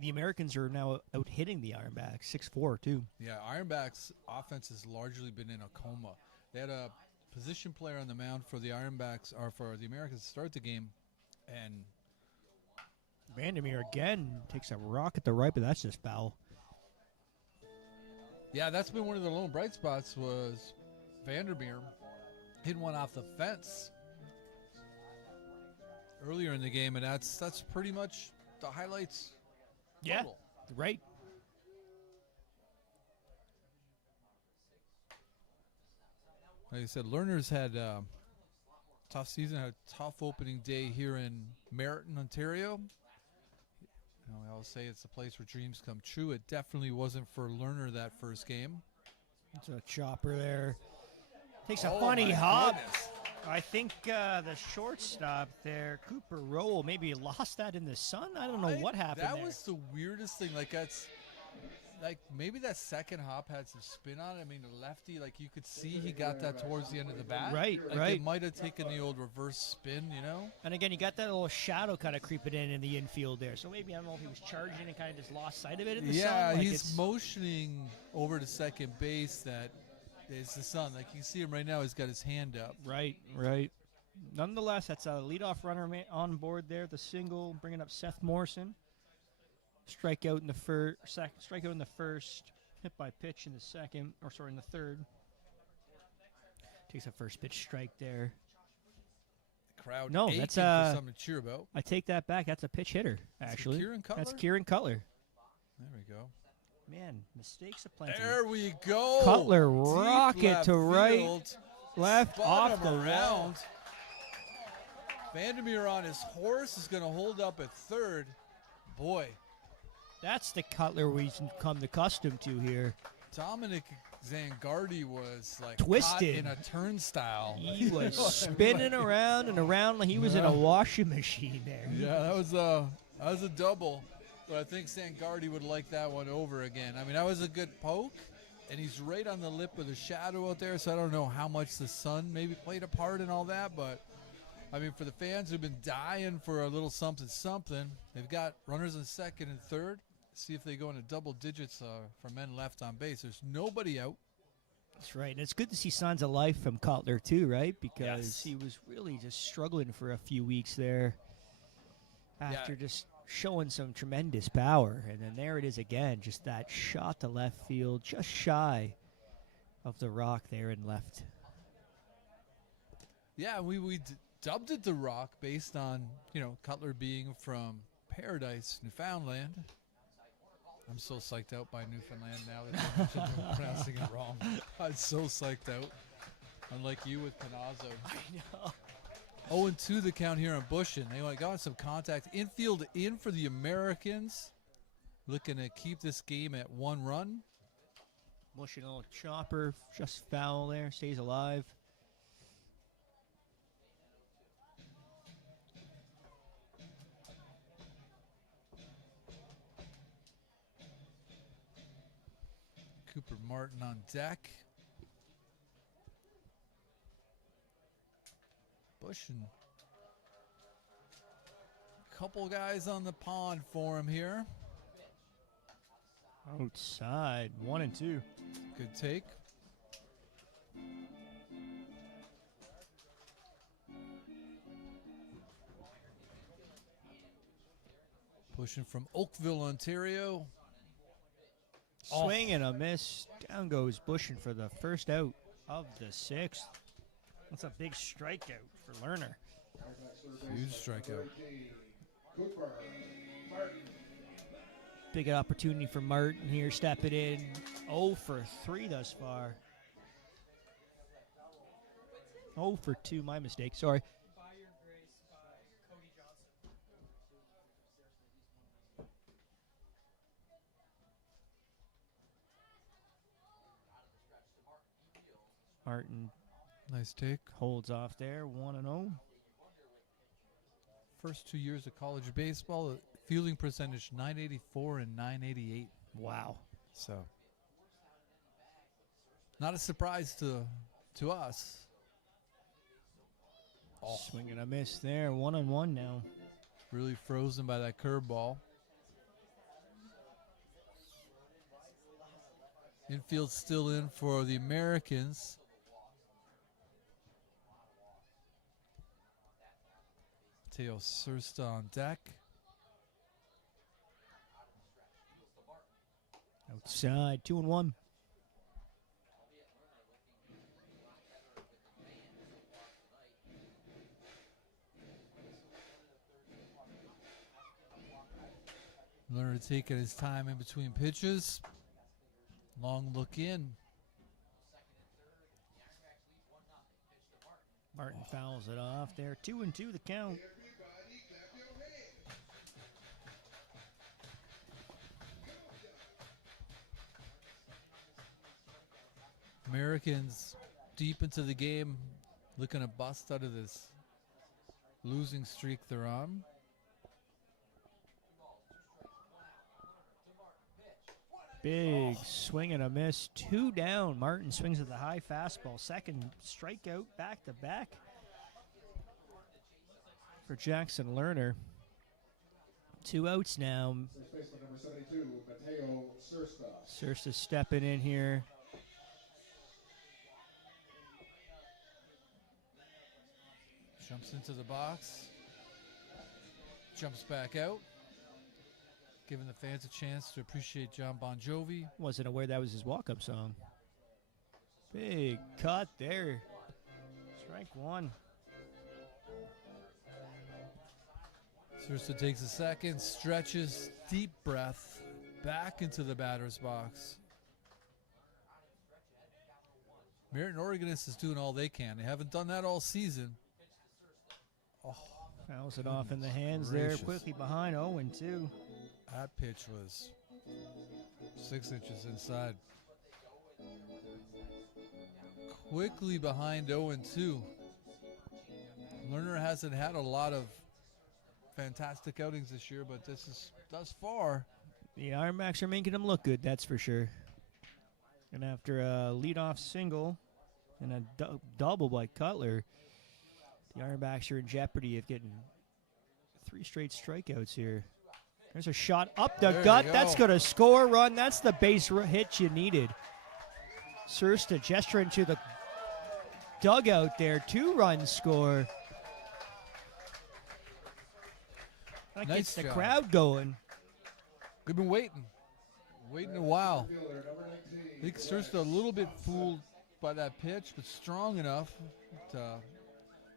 the Americans are now out hitting the Ironbacks 6-4 too. Yeah, Ironbacks offense has largely been in a coma. They had a position player on the mound for the Ironbacks, or for the Americans to start the game, and Vandermeer again takes a rock at the right, but that's just foul. yeah, that's been one of the lone bright spots was Vandermeer hitting one off the fence earlier in the game, and that's pretty much the highlights. Yeah, total. right. Like I said, Lerner's had a tough season, had a tough opening day here in Merritton, Ontario. You know, I always say it's a place where dreams come true. It definitely wasn't for Lerner that first game. It's a chopper there. Takes a Oh, funny my hop. goodness. I think the shortstop there, Cooper Rowell, maybe lost that in the sun. I don't know what happened That there. was the weirdest thing. Like, that's like maybe that second hop had some spin on it. I mean, the lefty, like you could see he got that towards the end of the bat. Right, like right. It might have taken the old reverse spin, you know? And again, you got that little shadow kind of creeping in the infield there. So maybe, I don't know if he was charging and kind of just lost sight of it in the sun. Yeah, Like he's it's- motioning over to second base. That is the sun. Like you see him right now. He's got his hand up. Right, right. Nonetheless, that's a leadoff runner on board there. The single, bringing up Seth Morrison. Strikeout in the strikeout in the first. Hit by pitch in the second, or sorry, in the third. Takes a first pitch strike there. The crowd No, aching that's, for something to cheer about. I take that back. That's a pitch hitter, actually. Kieran Cutler? That's Kieran Cutler. There we go. Man, mistakes aplenty. There we go. Cutler Deep rocket left to right. field. Left Spun off him the wall. around. Vandermeer on his horse is going to hold up at third. Boy, That's the Cutler we've come accustomed to here. Dominic Zangardi was like Twisted. caught in a turnstile. He was spinning around and around like he was in a washing machine there. Yeah, that was a double. But I think Zangardi would like that one over again. I mean, that was a good poke, and he's right on the lip of the shadow out there, so I don't know how much the sun maybe played a part in all that, but I mean, for the fans who've been dying for a little something, they've got runners in second and third. See if they go into double digits for men left on base. There's nobody out. That's right. And it's good to see signs of life from Cutler, too, right? Because Yes. he was really just struggling for a few weeks there after just showing some tremendous power. And then there it is again, just that shot to left field, just shy of the rock there in left. Yeah, we dubbed it the Rock based on, Cutler being from Paradise, Newfoundland. I'm so psyched out by Newfoundland now that I'm pronouncing it wrong. I'm so psyched out. Unlike you with Panazzo. I know. 0-2 the count here on Bushin. They got some contact. Infield in for the Americans. Looking to keep this game at 1 run. Mushing a little chopper, just foul there, stays alive. Cooper Martin on deck. Bushin. Couple guys on the pond for him here. Outside, 1-2. Good take. Pushing from Oakville, Ontario. Swing and a miss. Down goes Bushin for the first out of the 6th. That's a big strikeout for Lerner. Huge strikeout. Cooper, Martin. Big opportunity for Martin here, stepping in. 0 for 3 thus far. 0 for 2, my mistake, sorry. By Your Grace by Cody Johnson. Martin Nice take. holds off there, 1-0. First 2 years of college baseball, fielding percentage 984 and 988. Wow. So, not a surprise to us. Oh, Swing and a miss there, 1-1 now. really frozen by that curveball. Infield still in for the Americans. Teo Sursta on deck. Outside, 2-1. Lerner taking his time in between pitches. Long look in. Martin fouls it off there, 2-2 the count. Americans deep into the game, looking to bust out of this losing streak they're on. Big swing and a miss, 2 down. Martin swings at the high fastball. Second strikeout back to back for Jackson Lerner. 2 outs now. First baseman number 72, Mateo Sursta. Sursta stepping in here. Jumps into the box. Jumps back out. Giving the fans a chance to appreciate John Bon Jovi. Wasn't aware that was his walk-up song. Big cut there. Strike 1. Sursta takes a second, stretches, deep breath, back into the batter's box. Merritt Organist is doing all they can. They haven't done that all season. Oh, Fouls it off in the hands gracious. there. Quickly behind, 0-2. that pitch was 6 inches inside. Quickly behind 0-2. Lerner hasn't had a lot of fantastic outings this year, but this is thus far. The Ironbacks are making him look good, that's for sure. And after a leadoff single and a double by Cutler, the Ironbacks are in jeopardy of getting 3 straight strikeouts here. There's a shot up the There you gut. go. That's going to score a run. That's the base hit you needed. Sursta gesturing to the dugout there. 2-run score. That Nice gets the job. crowd going. We've been waiting a while. I think Sursta a little bit fooled by that pitch, but strong enough to,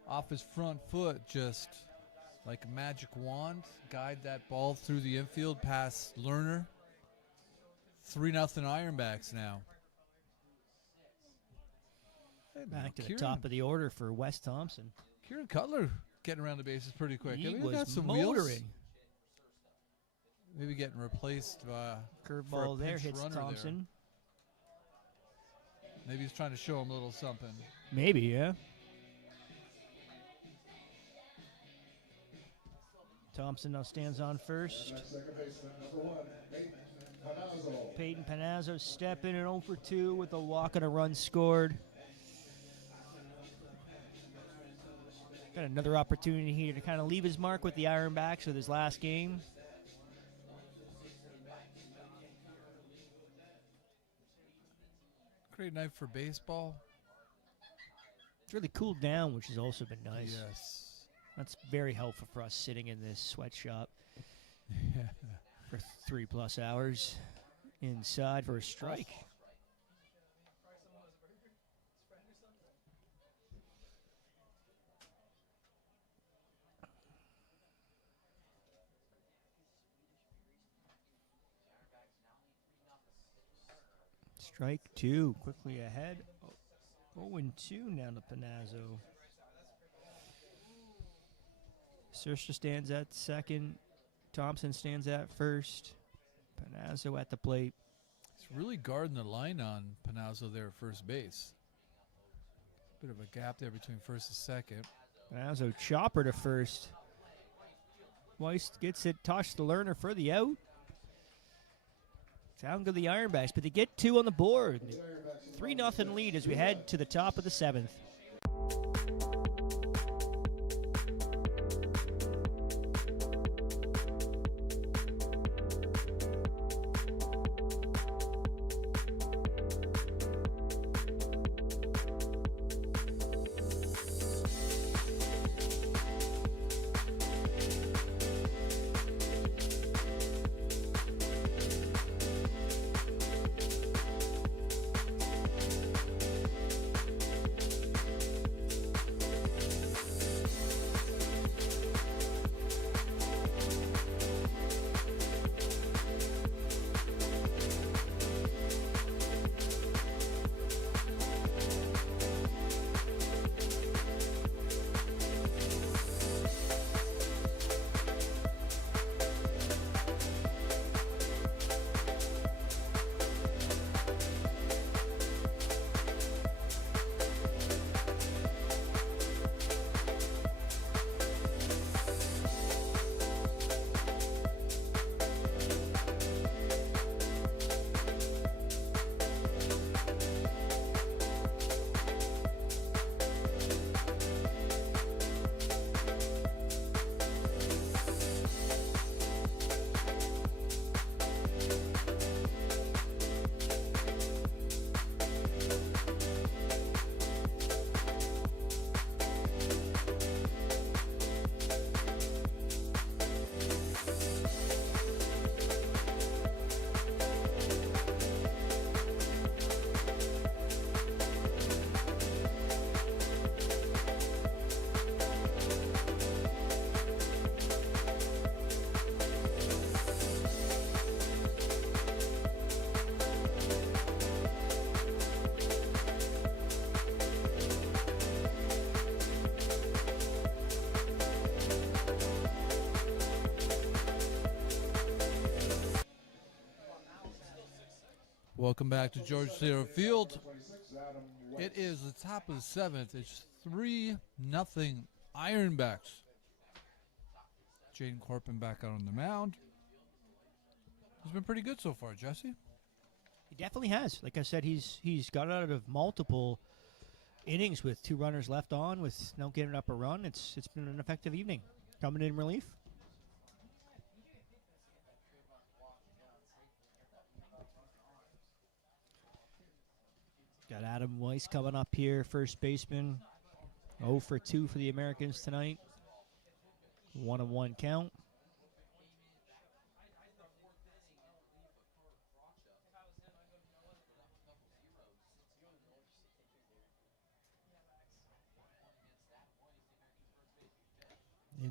off his front foot, just like a magic wand, guide that ball through the infield past Lerner. 3-0 Ironbacks now. Back to the Kieran- top of the order for Wes Thompson. Kieran Cutler getting around the bases pretty quick. He I mean, was got some wheels. motoring. Maybe getting replaced for a Curveball there pinch hits runner there. Thompson. Maybe he's trying to show him a little something. Maybe, yeah. Thompson now stands on first. Second baseman, number 1, Panazzo. Peyton Panazzo stepping in 0 for 2 with a walk and a run scored. Got another opportunity here to kind of leave his mark with the Ironbacks with his last game. Great night for baseball. It's really cooled down, which has also been nice. Yes. That's very helpful for us sitting in this sweatshop for 3+ hours inside for a strike. Strike 2, quickly ahead. 0-2 now to Panazzo. Sursta stands at second. Thompson stands at first. Panazzo at the plate. He's really guarding the line on Panazzo there at first base. Bit of a gap there between first and second. Panazzo chopper to first. Weiss gets it, touched the Lerner for the out. Down go the Ironbacks, but they get 2 on the board. 3-0 lead as we head to the top of the 7th. Welcome back to George Taylor Field. It is the top of the 7th. It's 3-0 Ironbacks. Jaden Corpin back out on the mound. He's been pretty good so far, Jesse. He definitely has. Like I said, he's got out of multiple innings with 2 runners left on, with no getting up a run. It's been an effective evening. Coming in relief. Got Adam Weiss coming up here, first baseman. 0 for 2 for the Americans tonight. 1-1 count.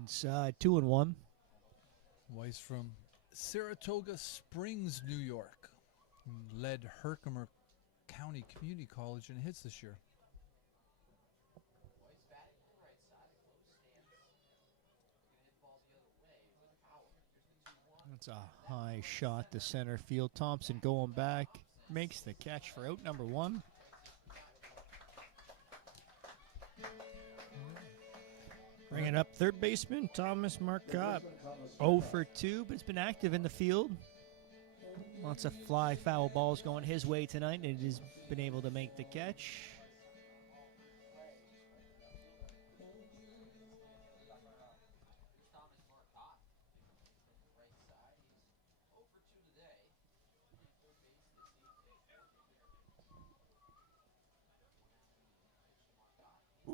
inside, 2-1. Weiss from Saratoga Springs, New York. Led Herkimer County Community College in hits this year. That's a high shot to center field. Thompson going back. Makes the catch for out number 1. Bringing up third baseman Thomas Marcotte. 0 for 2, but it's been active in the field. Lots of fly foul balls going his way tonight, and he's been able to make the catch.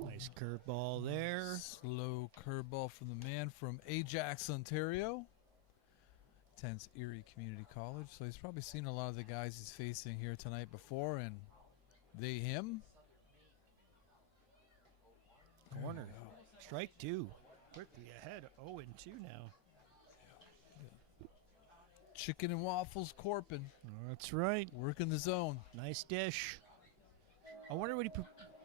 Nice curveball there. Slow curveball from the man from Ajax, Ontario. Attends Erie Community College, so he's probably seen a lot of the guys he's facing here tonight before, and they him. Corner. Strike 2. Quickly ahead, 0-2 now. Chicken and waffles, Corpin. That's right. Working the zone. Nice dish. I wonder what he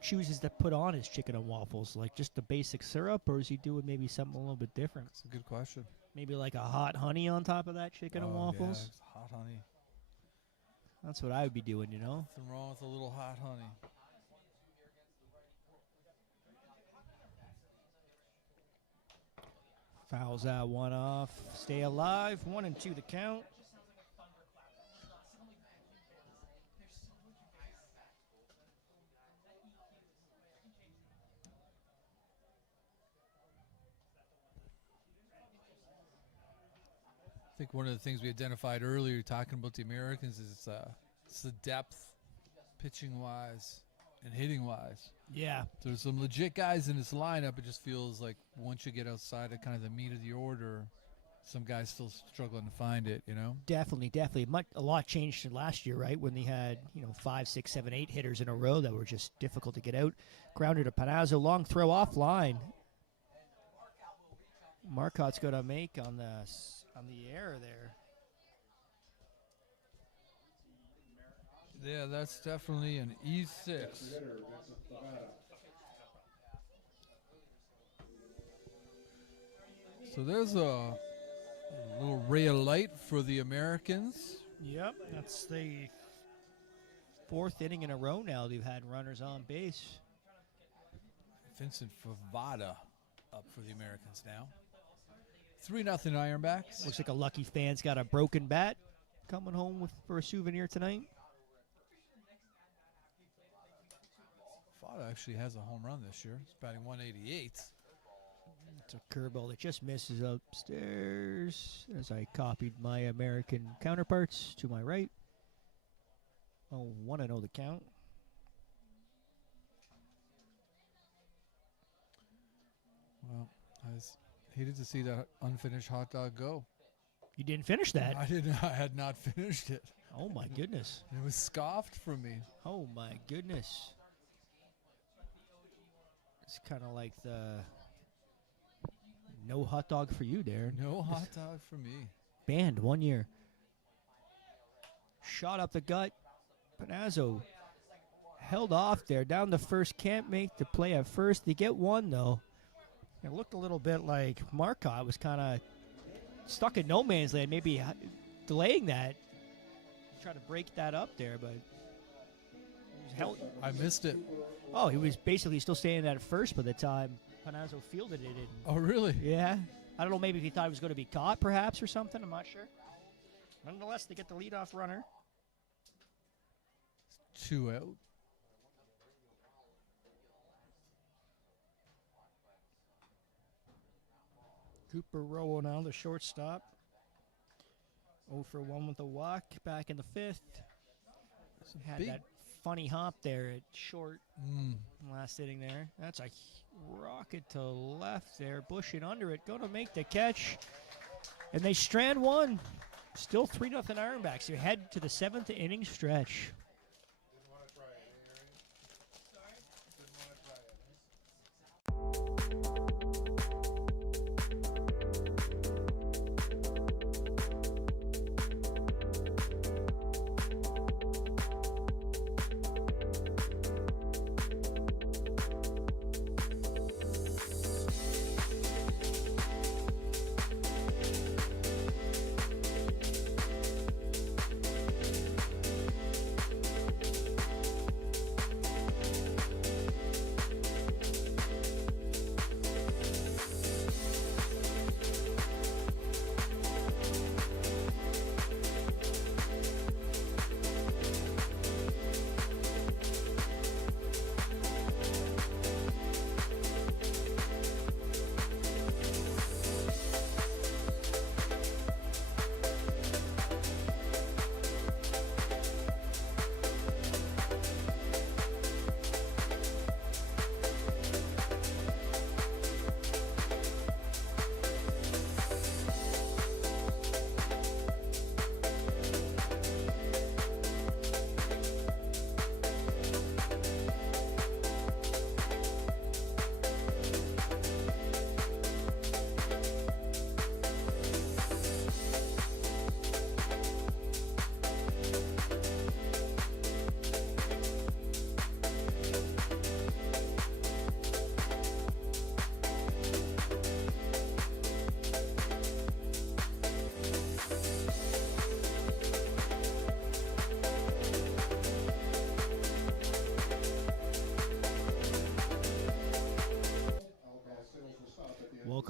chooses to put on his chicken and waffles, like just the basic syrup, or is he doing maybe something a little bit different? That's a good question. Maybe like a hot honey on top of that chicken and waffles? Yeah, it's hot honey. That's what I would be doing, you know? Nothing wrong with a little hot honey. Fouls that one off. Stay alive. 1-2 the count. I think one of the things we identified earlier talking about the Americans is it's the depth, pitching-wise and hitting-wise. Yeah. There's some legit guys in this lineup. It just feels like once you get outside of kind of the meat of the order, some guys still struggling to find it, you know? Definitely. A lot changed from last year, right? When they had, 5, 6, 7, 8 hitters in a row that were just difficult to get out. Grounder to Panazzo. Long throw offline. Marcotte's going to make on the air there. Yeah, that's definitely an E6. So there's a little ray of light for the Americans. Yep, that's the 4th inning in a row now they've had runners on base. Vincent Favada up for the Americans now. 3-0 Ironbacks. Looks like a lucky fan's got a broken bat coming home for a souvenir tonight. Favada actually has a home run this year. He's batting 188. It's a curveball that just misses upstairs as I copied my American counterparts to my right. 1-0 the count. Well, I hated to see that unfinished hot dog go. You didn't finish that. I had not finished it. Oh, my goodness. It was scoffed from me. Oh, my goodness. It's kind of like the no hot dog for you, Darren. No hot dog for me. Banned 1 year. Shot up the gut. Panazzo held off there. Down the first. Can't make the play at first. They get one, though. It looked a little bit like Marcotte was kind of stuck in no man's land, maybe delaying that. Try to break that up there, but I missed it. Oh, he was basically still standing at first by the time Panazzo fielded it. Oh, really? Yeah. I don't know, maybe if he thought it was going to be caught, perhaps, or something. I'm not sure. Nonetheless, they get the leadoff runner. 2 out. Cooper Rowe now, the shortstop. 0 for 1 with a walk. Back in the 5th. Had that funny hop there at short last inning there. That's a rocket to left there. Bush in under it. Going to make the catch. And they strand one. Still 3-0 Ironbacks. They head to the 7th inning stretch.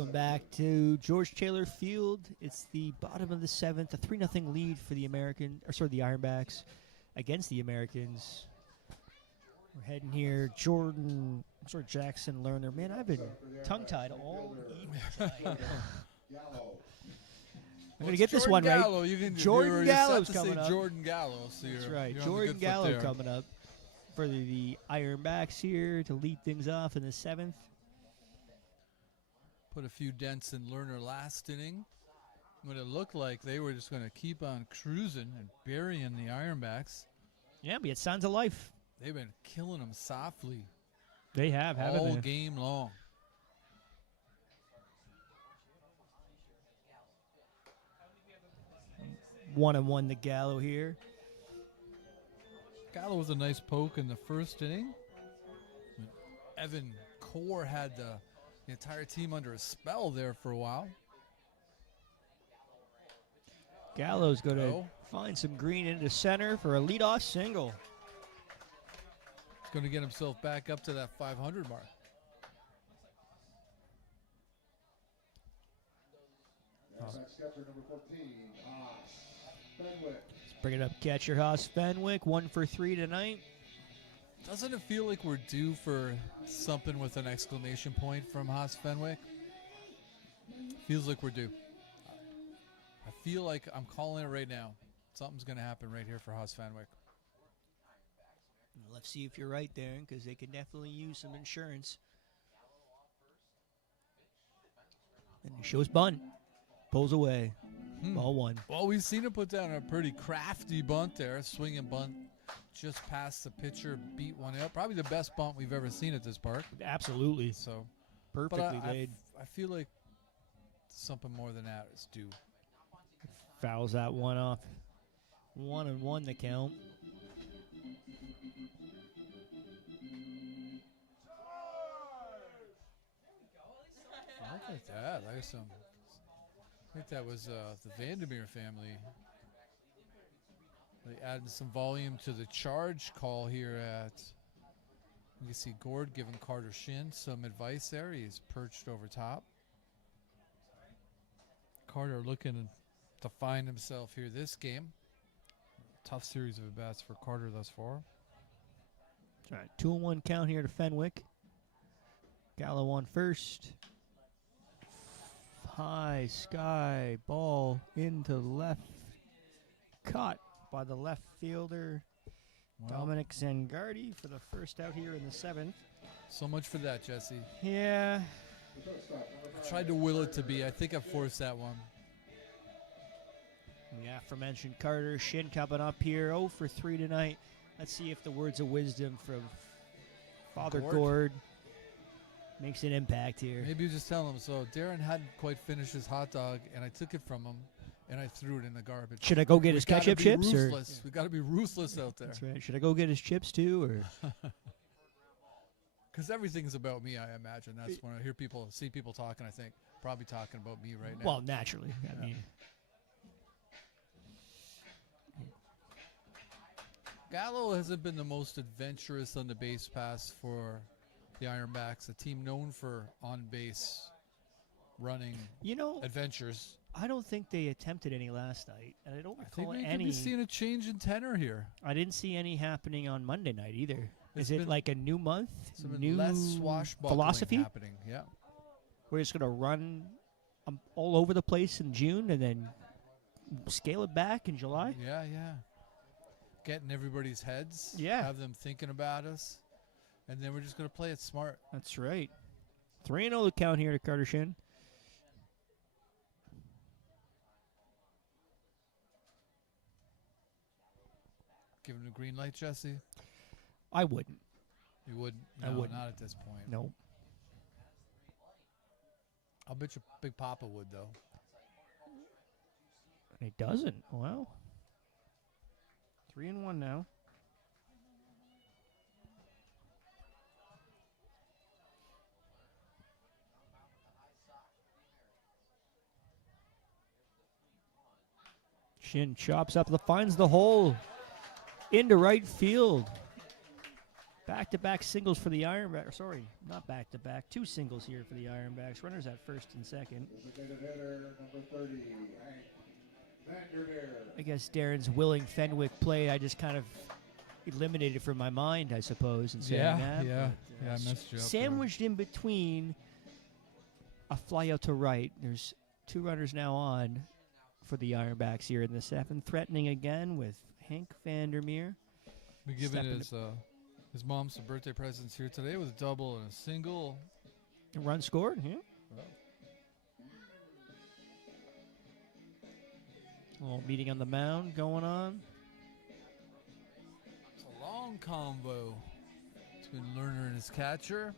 Welcome back to George Taylor Field. It's the bottom of the 7th, a 3-0 lead for the the Ironbacks against the Americans. We're heading here. Jordan, Jackson Lerner. Man, I've been tongue-tied all evening tonight. I'm going to get this one Gallo. right. You can Jordan Gallo's coming up. Jordan Gallo. So That's you're, right. you're on the Jordan good foot Gallo there. coming up for the Ironbacks here to lead things off in the 7th. Put a few dents in Lerner last inning when it looked like they were just going to keep on cruising and burying the Ironbacks. Yeah, we had signs of life. They've been killing them softly They have, haven't all they? game long. 1-1 to Gallo here. Gallo was a nice poke in the first inning. Evan Core had the entire team under a spell there for a while. Gallo's going to Oh. find some green into center for a leadoff single. He's going to get himself back up to that 500 mark. Next catcher number 14, Fenwick. Let's bring it up, catcher Haas Fenwick, 1 for 3 tonight. Doesn't it feel like we're due for something with an exclamation point from Haas Fenwick? Feels like we're due. I feel like I'm calling it right now. Something's going to happen right here for Haas Fenwick. Let's see if you're right there, because they can definitely use some insurance. And he shows bunt. Pulls away. Ball 1. Well, we've seen him put down a pretty crafty bunt there. Swinging bunt just past the pitcher, beat one out. Probably the best bunt we've ever seen at this park. Absolutely. So, Perfectly laid. I feel like something more than that is due. Fouls that one off. 1-1 the count. I like that. I think that was the Vandermeer family. They added some volume to the charge call here at. You can see Gord giving Carter Shin some advice there. He's perched over top. Carter looking to find himself here this game. Tough series of at-bats for Carter thus far. All right, 2-1 count here to Fenwick. Gallo on first. High sky ball into left. Caught by the left fielder, Dominic Zangardi, for the first out here in the 7th. So much for that, Jesse. Yeah. I tried to will it to be. I think I forced that one. The aforementioned Carter Shin coming up here. 0 for 3 tonight. Let's see if the words of wisdom from Father Gord makes an impact here. Maybe you just tell him. So Darren hadn't quite finished his hot dog, and I took it from him, and I threw it in the garbage. Should I go get his ketchup chips? Ruthless. We got to be ruthless out there. That's right. Should I go get his chips too, or? Because everything's about me, I imagine. That's when I see people talking, I think probably talking about me right now. Well, naturally. I mean, Gallo hasn't been the most adventurous on the base pass for the Ironbacks, a team known for on-base running adventures. I don't think they attempted any last night, and I don't recall we any. could be seeing a change in tenor here. I didn't see any happening on Monday night either. It's Is it like a new month, new less swashbuckling philosophy? happening? Yeah. We're just going to run all over the place in June and then scale it back in July? Yeah. Getting everybody's heads. Yeah. Have them thinking about us. And then we're just going to play it smart. That's right. 3-0 the count here to Carter Shin. Give him a green light, Jesse? I wouldn't. You wouldn't? I No, wouldn't. not at this point. No. I'll bet you Big Papa would, though. He doesn't. Well. 3-1 now. Shin chops up, finds the hole into right field. Back-to-back singles for the Ironbacks. Sorry, not back-to-back. 2 singles here for the Ironbacks. Runners at first and second. Designated hitter number 30, Hank Vandermeer. I guess Darren's willing Fenwick play. I just kind of eliminated from my mind, I suppose, in saying that. Yeah, but, I messed you up. sandwiched in between a fly out to right. There's 2 runners now on for the Ironbacks here in the 7th. Threatening again with Hank Vandermeer. We giving Stepping his mom some birthday presents here today with a double and a single. A run scored, yeah. A little meeting on the mound going on. It's a long convo between Lerner and his catcher.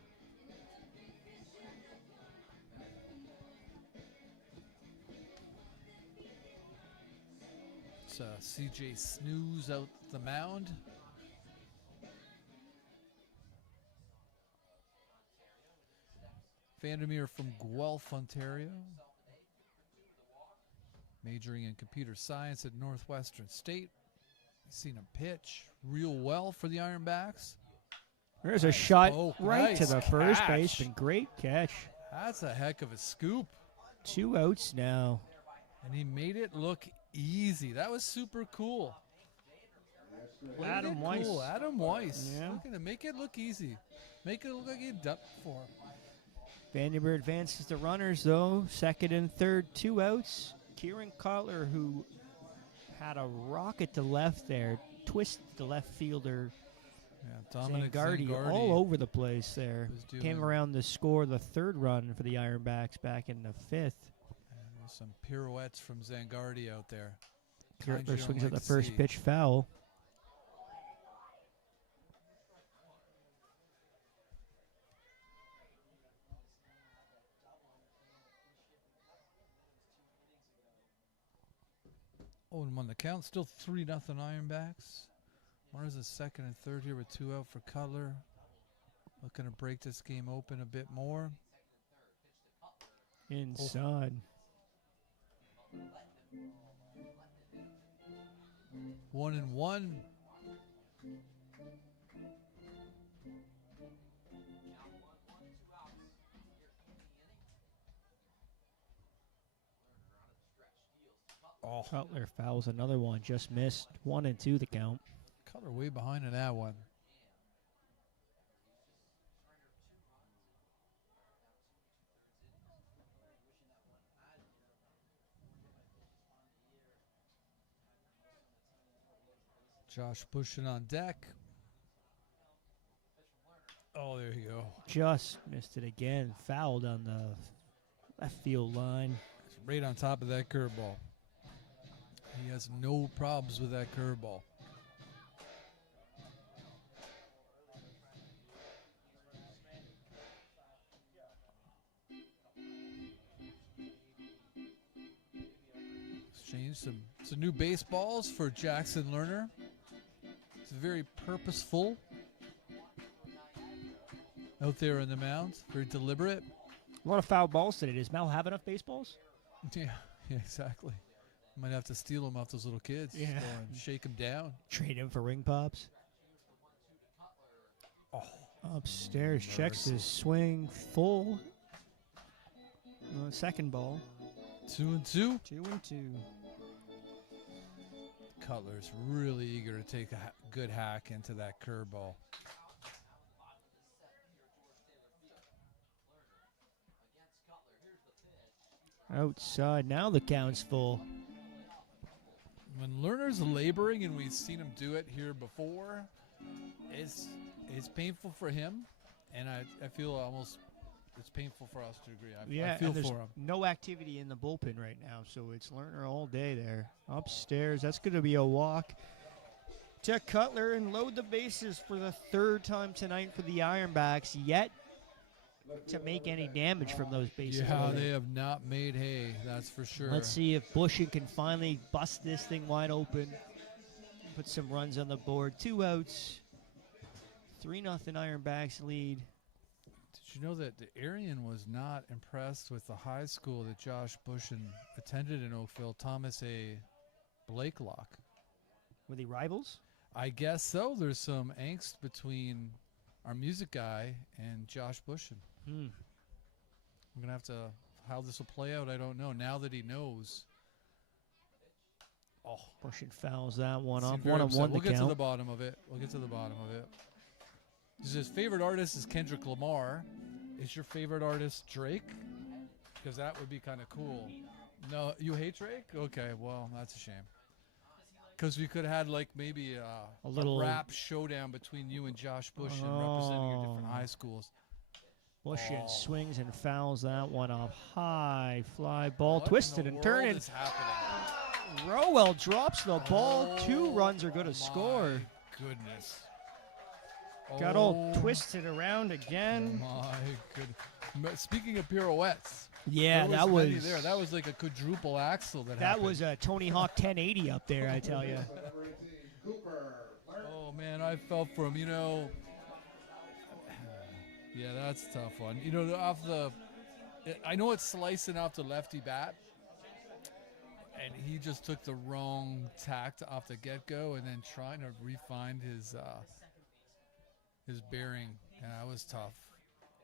It's CJ Snooze out the mound. Vandermeer from Guelph, Ontario. Majoring in computer science at Northwestern State. Seen him pitch real well for the Ironbacks. There's a shot poke. right to Nice the first catch. baseman. Great catch. That's a heck of a scoop. 2 outs now. And he made it look easy. That was super cool. Adam Weiss. Cool. Adam Weiss. Yeah. Look at him. Make it look easy. Make it look like he done it for him. Vandermeer advances the runners, though. 2nd and 3rd, 2 outs. Kieran Cutler, who had a rocket to left there, twisted the left fielder Yeah, Dominic Zangardi all over the place there. Came around to score the 3rd run for the Ironbacks back in the 5th. Some pirouettes from Zangardi out there. Cutler Kinda swings don't at the like to first see. pitch foul. Oh, and on the count, still 3-0 Ironbacks. Runners a 2nd and 3rd here with 2 out for Cutler. Looking to break this game open a bit more. Inside. 1-1. Oh, Cutler fouls another one. Just missed. 1-2 the count. Cutler way behind in that one. Josh Bushin on deck. Oh, there you go. Just missed it again. Fouled on the left field line. It's right on top of that curveball. He has no problems with that curveball. Change some new baseballs for Jackson Lerner. It's very purposeful out there in the mound. Very deliberate. A lot of foul balls today. Does Mel have enough baseballs? Yeah, exactly. Might have to steal them off those little kids. Yeah. And shake them down. Trade him for ring pops. Oh, Upstairs, checks his swing full. Second ball. 2-2. 2-2. Cutler's really eager to take a good hack into that curveball. Outside. Now the count's full. When Lerner's laboring, and we've seen him do it here before, it's painful for him, and I feel almost it's painful for us to agree. I feel and there's for him. no activity in the bullpen right now, so it's Lerner all day there. Upstairs, that's going to be a walk to Cutler and load the bases for the 3rd time tonight for the Ironbacks, yet to make any damage from those bases. Yeah, loaded. they have not made hay, that's for sure. Let's see if Bushin can finally bust this thing wide open, put some runs on the board. 2 outs, 3-0 Ironbacks lead. Did you know that the Arian was not impressed with the high school that Josh Bushin attended in Oakville, Thomas A. Blakelock? Were they rivals? I guess so. There's some angst between our music guy and Josh Bushin. Hmm. I'm gonna have to how this will play out. I don't know. Now that he knows. Oh, Bushin fouls that one seemed off. very 1 on upset. 1 We'll the get to the count. bottom of it. His favorite artist is Kendrick Lamar. Is your favorite artist Drake? Because that would be kind of cool. No, you hate Drake? Okay, well, that's a shame. Because we could have had like maybe A little- rap showdown between you and Josh Bushin representing your different Oh. high schools. Bushin Oh. swings and fouls that one off high. Fly ball What in twisted the and world turning. is happening? Rowell drops the ball. Oh, 2 runs are going to my score. Goodness. Got all twisted around again. My goodness. Speaking of pirouettes. Yeah, there that many was there. That was like a quadruple axle that that happened. was a Tony Hawk 1080 up there, I tell you. Number 18, Cooper. Oh man, I felt for him. Yeah, that's a tough one. I know it's slicing off the lefty bat, and he just took the wrong tact off the get-go, and then trying to refine his bearing. Yeah, that was tough.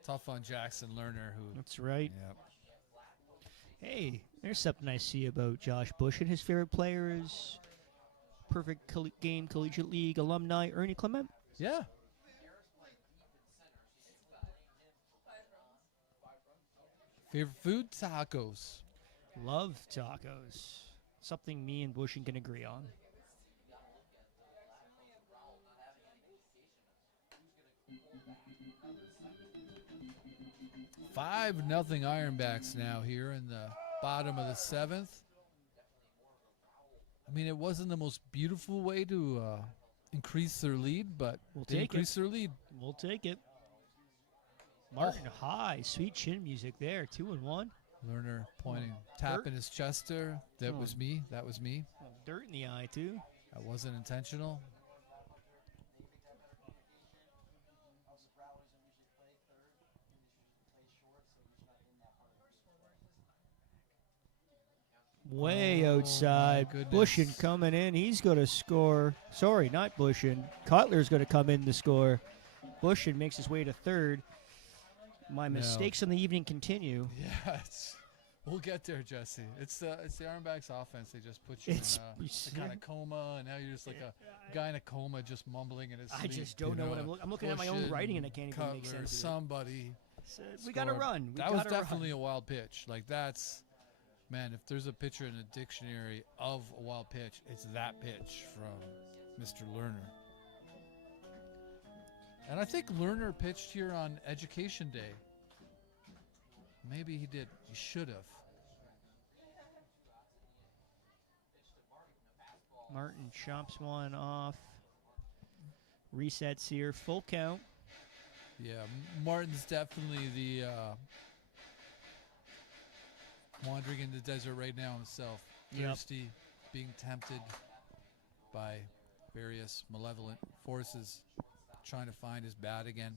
Tough on Jackson Lerner, who. That's right. Yeah. Hey, there's something I see about Josh Bushin. His favorite player is perfect game Collegiate League alumni Ernie Clement. Yeah. Favorite food? Tacos. Love tacos. Something me and Bushin can agree on. 5-0 Ironbacks now here in the bottom of the 7th. I mean, it wasn't the most beautiful way to increase their lead, but We'll they take increased their lead. We'll take it. Martin high, sweet chin music there. 2-1. Lerner pointing, tapping his chest there. That Oh. was me. That was me. Dirt in the eye too. That wasn't intentional. Way Oh, outside. my goodness. Bushin coming in. He's going to score. Sorry, not Bushin. Cutler's going to come in to score. Bushin makes his way to third. My No. mistakes in the evening continue. Yeah, we'll get there, Jesse. It's the Ironbacks offense. They just put you It's in a kind of coma, and now you're just like a guy in a coma, just mumbling in his I sleep. just don't know what I'm looking at my own Bushin, writing and I can't even make Cutler, sense of it. somebody. We got to scored. run. That was definitely a wild pitch. Like that's, man, if there's a picture in the dictionary of a wild pitch, it's that pitch from Mr. Lerner. And I think Lerner pitched here on Education Day. Maybe he did. He should have. Martin chops one off. Resets here. Full count. Yeah, Martin's definitely the wandering in the desert right now himself. Yep. Thirsty, being tempted by various malevolent forces, trying to find his bat again.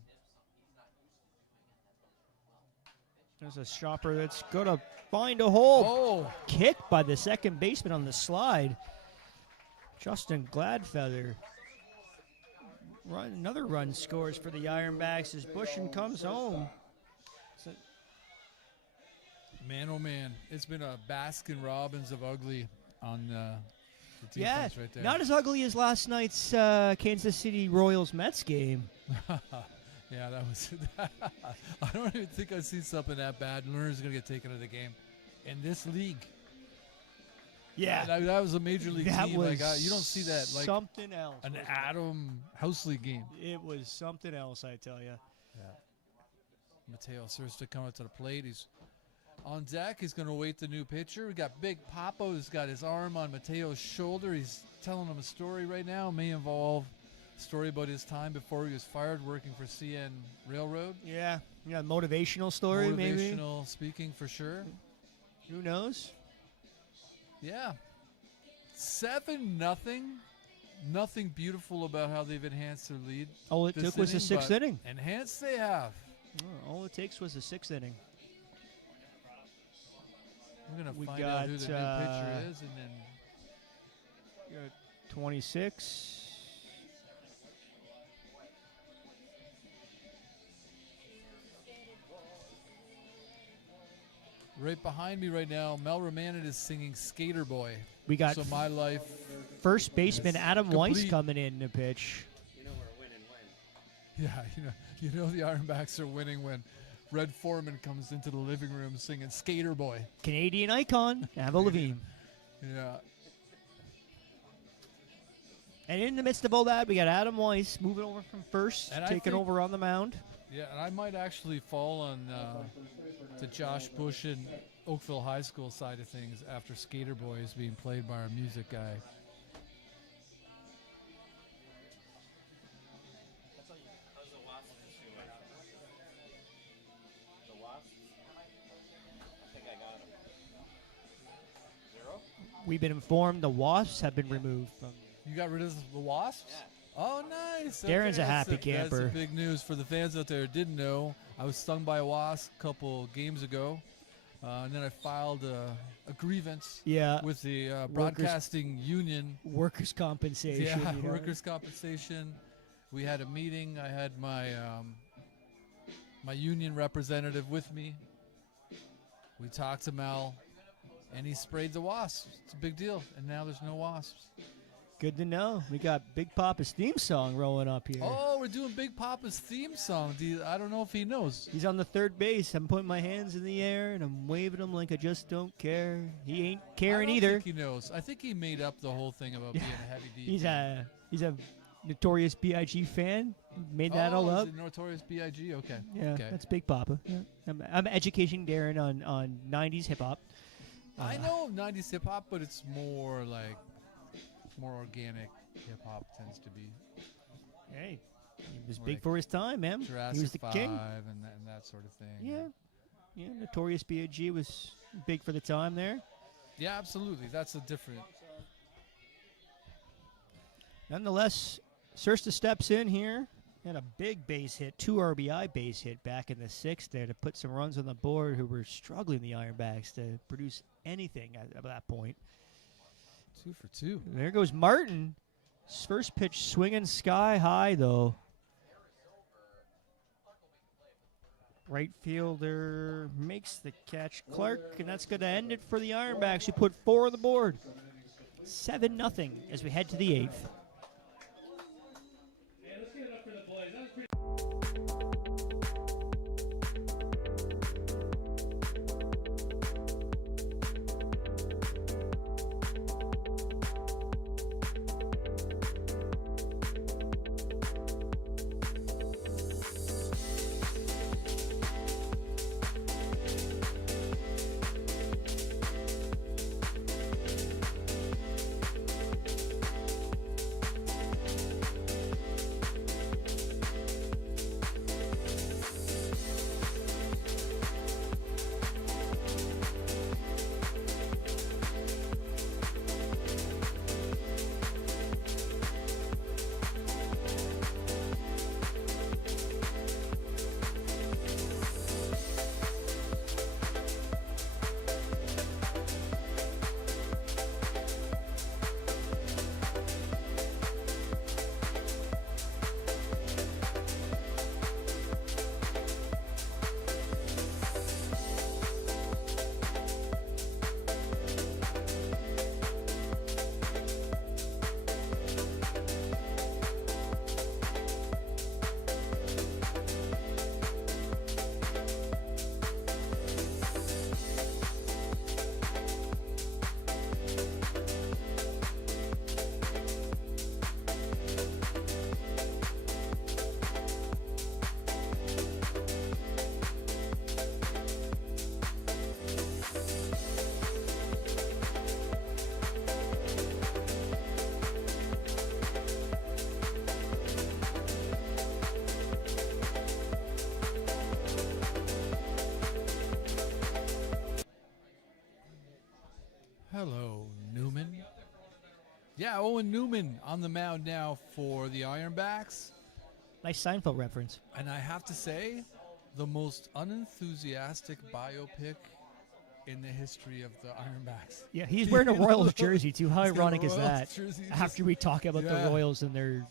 There's a shopper that's going to find a hole. Oh, Kicked by the second baseman on the slide. Justin Gladfeather. Another run scores for the Ironbacks as Bushin comes home. man, oh man. It's been a Baskin Robbins of ugly on the Yeah, defense right there. not as ugly as last night's Kansas City Royals Mets game. Yeah, that was. I don't even think I've seen something that bad. Lerner's going to get taken out of the game in this league. Yeah, That was a major league that team. was You don't see that like something else. an wasn't Adam House League game. it? It was something else, I tell you. Mateo Sursta coming up to the plate. He's on deck. He's going to wait the new pitcher. We got Big Papa who's got his arm on Mateo's shoulder. He's telling him a story right now. It may involve a story about his time before he was fired working for CN Railroad. Yeah, motivational story maybe. Motivational speaking for sure. Who knows? Yeah. 7-0. Nothing beautiful about how they've enhanced their lead. All it this took was the inning, sixth but inning. Enhanced they have. All it takes was the sixth inning. We're going We to find out who got, the new pitcher is, and then 26. Right behind me right now, Mel Romanin is singing Skater Boy. We got So my life. first baseman Adam Weiss complete. coming in to pitch. You know we're winning when. Yeah, you know the Ironbacks are winning when Red Foreman comes into the living room singing Skater Boy. Canadian icon, Avril Lavigne. Yeah. And in the midst of all that, we got Adam Weiss moving over from first, And I taking think- over on the mound. Yeah, and I might actually fall on the Josh Bush and Oakville High School side of things after Skater Boy is being played by our music guy. How's the Wasps doing? The Wasps? I think I got them. 0? We've been informed the Wasps have been removed from. You got rid of the Wasps? Yeah. Oh, nice. Darren's a happy That's camper. big news for the fans out there who didn't know. I was stung by a wasp a couple games ago, and then I filed a grievance Yeah, with the broadcasting union. workers' compensation. Yeah, you know. workers' compensation. We had a meeting. I had my my union representative with me. We talked to Mel, and he sprayed the wasps. It's a big deal, and now there's no wasps. Good to know. We got Big Papa's theme song rolling up here. Oh, we're doing Big Papa's theme song. I don't know if he knows. He's on the third base. I'm putting my hands in the air and I'm waving them like I just don't care. He ain't caring I don't either. think he knows. I think he made up the whole thing about being a heavy D. He's a Notorious B.I.G. fan. Made that all up. Is it Notorious B.I.G.? Okay. Yeah, Okay. that's Big Papa. Yeah. I'm educating Darren on 90s hip hop. I know 90s hip hop, but it's more like more organic hip hop tends to be. Hey, he was Like big for his time, man. Jurassic he was the 5 king. and that sort of thing. Yeah, Notorious B.I.G. was big for the time there. Yeah, absolutely. That's a different. Nonetheless, Sursta steps in here. Had a big base hit, 2 RBI base hit back in the 6th there to put some runs on the board who were struggling, the Ironbacks, to produce anything at that point. 2 for 2. There goes Martin. His first pitch swinging sky high, though. Right fielder makes the catch, Clark, and that's going to end it for the Ironbacks, who put 4 on the board. 7-0 as we head to the 8th. Hello, Newman. Yeah, Owen Newman on the mound now for the Ironbacks. Nice Seinfeld reference. And I have to say, the most unenthusiastic biopic in the history of the Ironbacks. Yeah, he's wearing a Royals jersey, too. How He's got a ironic is Royals that? jersey, After we talk about yeah. the Royals and their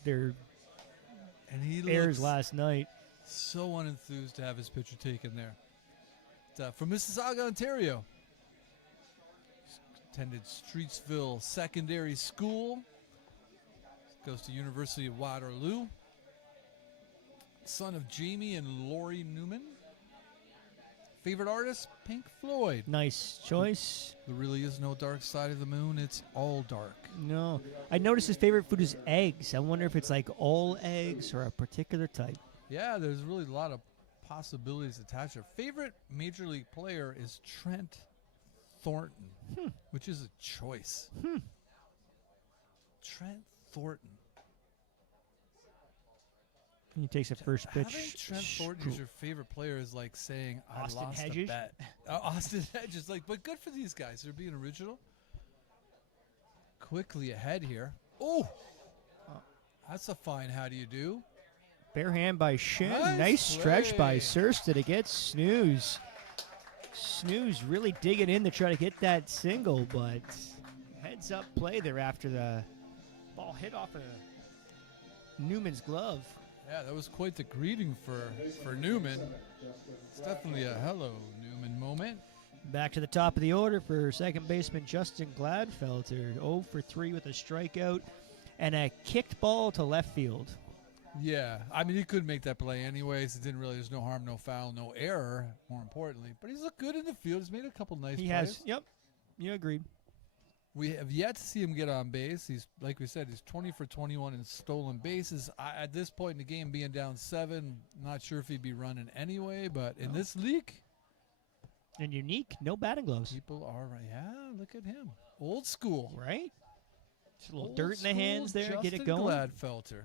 and he errors looks last night. so unenthused to have his picture taken there. from Mississauga, Ontario. Attended Streetsville Secondary School. Goes to University of Waterloo. Son of Jamie and Lori Newman. Favorite artist, Pink Floyd. Nice choice. There really is no dark side of the moon. It's all dark. No. I noticed his favorite food is eggs. I wonder if it's like all eggs or a particular type. Yeah, there's really a lot of possibilities attached. Our favorite Major League player is Trent Thornton, which is a choice. Trent Thornton. He takes a first Having pitch. Trent Thornton as your favorite player is like saying, I Austin lost Hedges? a bet. Austin Hedges. But good for these guys. They're being original. Quickly ahead here. Oh, that's a fine how do you do. Bare hand by Shin. Nice Nice stretch by play. Sursta to get Snooze. Snooze really digging in to try to get that single, but heads up play there after the ball hit off of Newman's glove. Yeah, that was quite the greeting for Newman. It's definitely a hello, Newman moment. Back to the top of the order for second baseman Justin Gladfelter. 0 for 3 with a strikeout and a kicked ball to left field. Yeah, I mean, he could make that play anyways. It didn't really, there's no harm, no foul, no error, more importantly. But he's looked good in the field. He's made a couple nice He plays. has, yep, you agreed. We have yet to see him get on base. He's, like we said, he's 20 for 21 in stolen bases. At this point in the game, being down 7, not sure if he'd be running anyway. But in this league, And unique, no batting gloves, people are, yeah, look at him. Old school. right? Just a little Old dirt in the school hands there, get it Justin going. Gladfelter.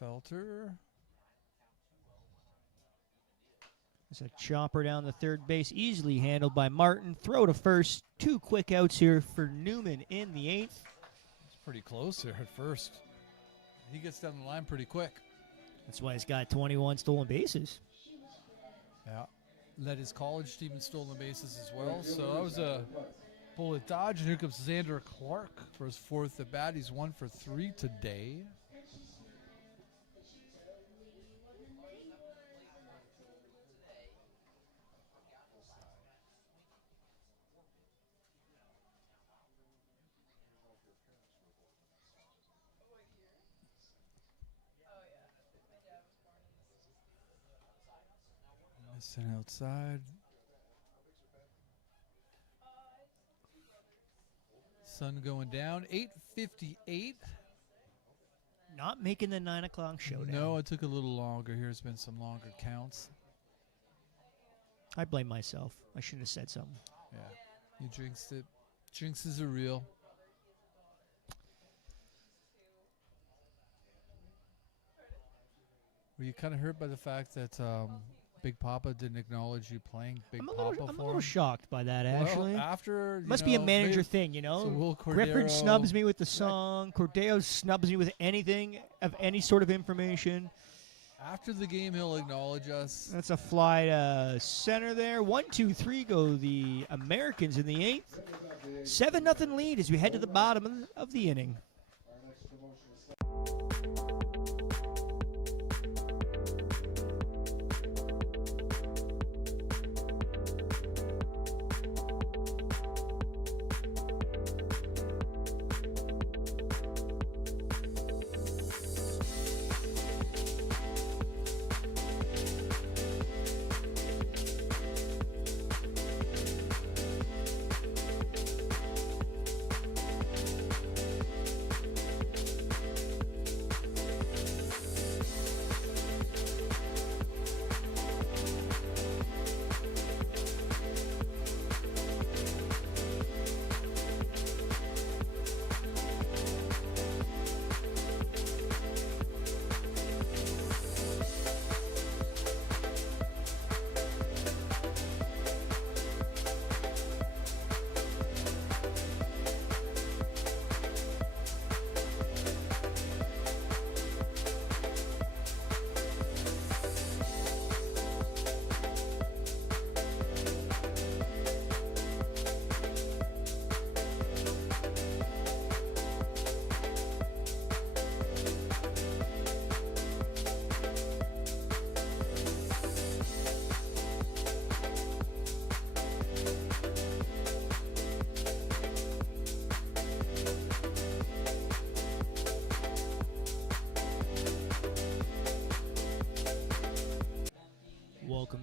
Gladfelter. It's a chopper down the third base, easily handled by Martin. Throw to first. 2 quick outs here for Newman in the 8th. It's pretty close there at first. He gets down the line pretty quick. That's why he's got 21 stolen bases. Yeah. Led his college team in stolen bases as well. So that was a bullet dodge. And here comes Xander Clark for his 4th at bat. He's 1 for 3 today. Missing outside. Sun going down. 8:58. Not making the 9 o'clock showdown. No, it took a little longer. Here's been some longer counts. I blame myself. I shouldn't have said something. Yeah, you jinxed it. Jinxes are real. Were you kind of hurt by the fact that Big Papa didn't acknowledge you playing Big I'm a Papa little, I'm a for little him? shocked by that, Well, actually. after Must be a manager maybe- thing, you know? so Will Griffin Cordero- snubs me with the song. Cordeo snubs me with anything of any sort of information. After the game, he'll acknowledge us. That's a fly to center there. 1-2-3 go the Americans in the 8th. 7-0 lead as we head to the bottom of the inning.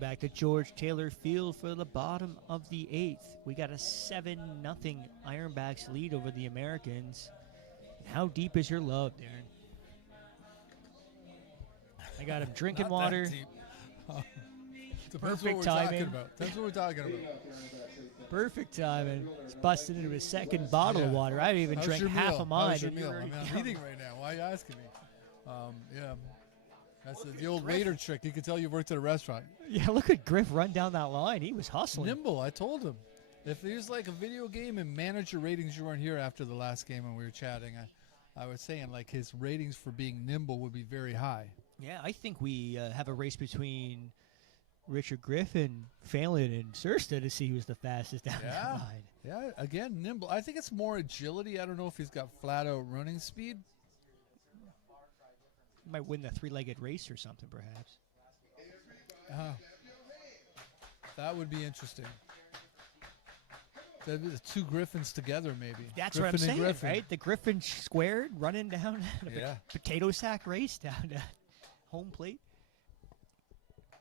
back to George Taylor Field for the bottom of the 8th. We got a 7-0 Ironbacks lead over the Americans. How deep is your love, Darren? I got him drinking Not water. that deep. Depends Perfect what we're timing. talking about. Depends what we're talking about. Perfect timing. He's busted into his second bottle of Yeah. water. I haven't even How's drank your half meal? of mine. How's your and you're meal? I already mean, I'm down. eating right now. Why are you asking me? Yeah. That's the old waiter trick. You can tell you worked at a restaurant. Yeah, look at Griff run down that line. He was hustling. Nimble, I told him. If there's like a video game and manager ratings, you weren't here after the last game when we were chatting. I was saying like his ratings for being nimble would be very high. Yeah, I think we have a race between Richard Griffin, Phelan, and Sursta to see who's the fastest down that line. Yeah, again, nimble. I think it's more agility. I don't know if he's got flat-out running speed. Might win the three-legged race or something, perhaps. That would be interesting. That'd be the two Griffins together, maybe. That's Griffin what I'm and saying, Griffin. right? The Griffin squared running down a Yeah. potato sack race down to home plate.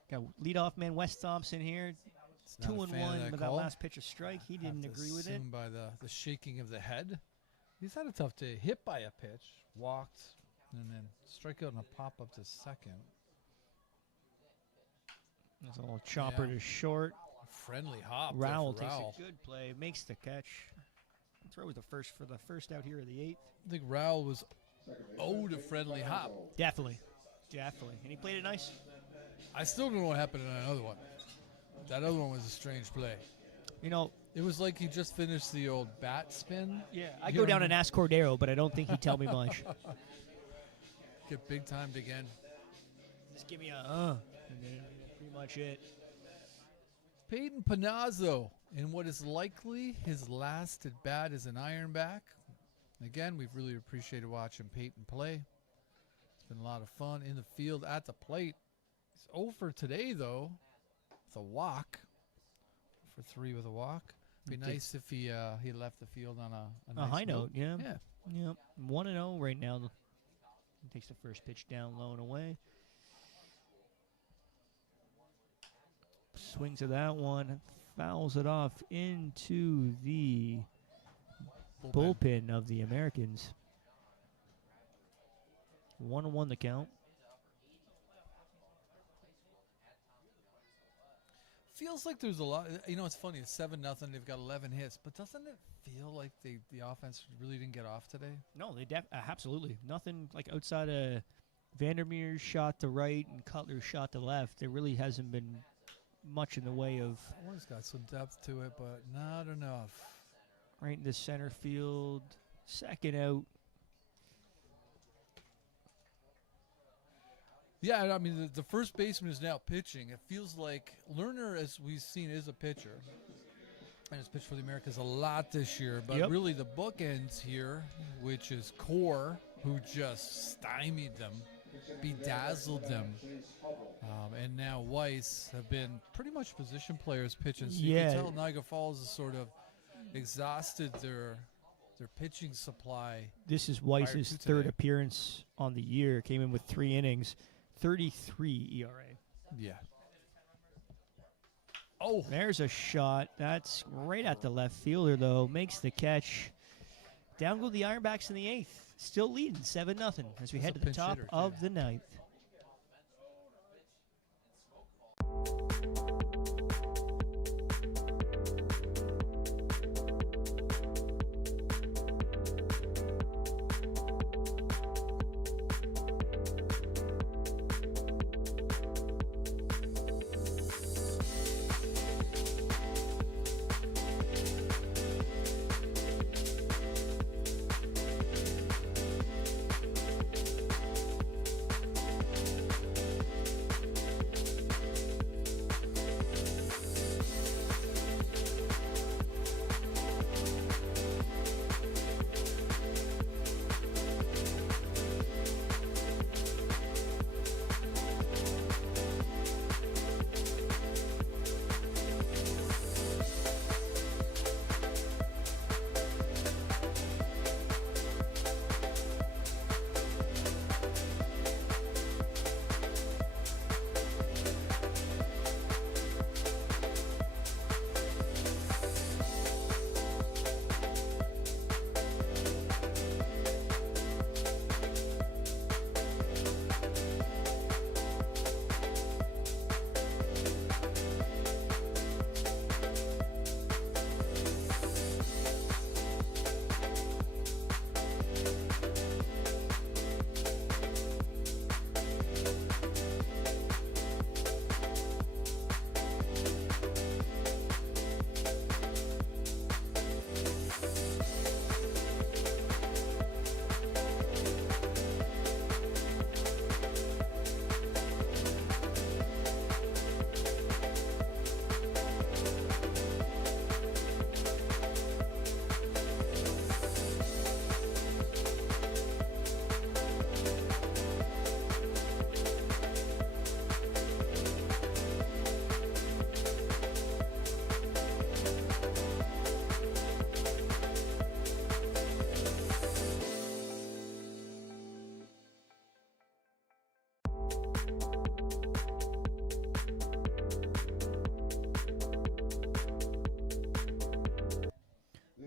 Got leadoff man Wes Thompson here. It's not a 2-1 fan of with that call. last pitch of strike. He didn't Have to agree with it. assume by the shaking of the head. He's had a tough day. Hit by a pitch, walked, and then strike out and a pop up to second. There's a little chopper Yeah. to short. Friendly hop. there Rowell for takes Rowell. a good play, makes the catch. Throws the first out here of the 8th. I think Rowell was owed a friendly hop. Definitely. And he played it nice. I still don't know what happened in that other one. That other one was a strange play. You know, It was like he just finished the old bat spin. yeah, I You go know down what I and ask Cordero, but I don't think he'd tell me much. Get big timed again. Just give me a and then pretty much it. Peyton Panazzo in what is likely his last at bat as an Ironback. Again, we've really appreciated watching Peyton play. It's been a lot of fun in the field at the plate. He's over today, though, with a walk. For 3 with a walk. Be nice if he left the field on a nice high note, yeah. Yeah. Yep. 1-0 right now. He takes the first pitch down low and away. Swings at that one, fouls it off into the bullpen of the Americans. 1-1 the count. Feels like there's a lot. You know, it's funny. It's 7-0. They've got 11 hits, but doesn't it feel like the offense really didn't get off today? No, they absolutely nothing like outside of Vandermeer's shot to right and Cutler's shot to left. There really hasn't been much in the way of One's got some depth to it, but not enough. right into center field. Second out. Yeah, I mean, the first baseman is now pitching. It feels like Lerner, as we've seen, is a pitcher. And has pitched for the Americans a lot this year. But Yep. really the bookends here, which is Core, who just stymied them, bedazzled them. And now Weiss have been pretty much position players pitching. So you Yeah. can tell Niagara Falls has sort of exhausted their pitching supply. This is Weiss's to third today. appearance on the year. Came in with 3 innings, 33 ERA. Yeah. Oh, There's a shot. That's right at the left fielder, though. Makes the catch. Down go the Ironbacks in the 8th. Still leading 7-0 as we That's head a to the pinch top hitter, of too. the 9th.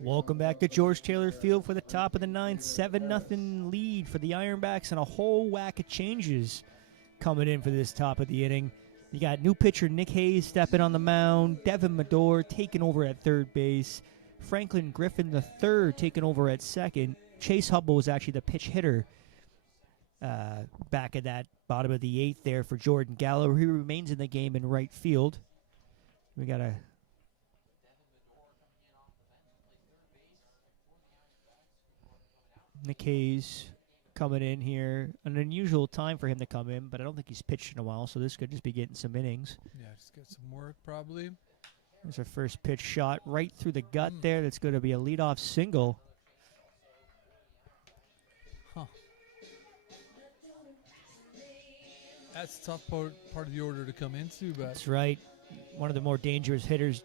Welcome back to George Taylor Field for the top of the ninth. 7-0 lead for the Ironbacks and a whole whack of changes coming in for this top of the inning. You got new pitcher Nick Hayes stepping on the mound, Devin Medore taking over at third base, Franklin Griffin III taking over at second. Chase Hubble was actually the pitch hitter back at that bottom of the eighth there for Jordan Gallo. He remains in the game in right field. We got a Nick Hayes coming in here. An unusual time for him to come in, but I don't think he's pitched in a while, so this could just be getting some innings. Yeah, just get some work probably. There's our first pitch shot right through the gut there. That's going to be a leadoff single. Huh. That's a tough part of the order to come into, but That's right. One of the more dangerous hitters,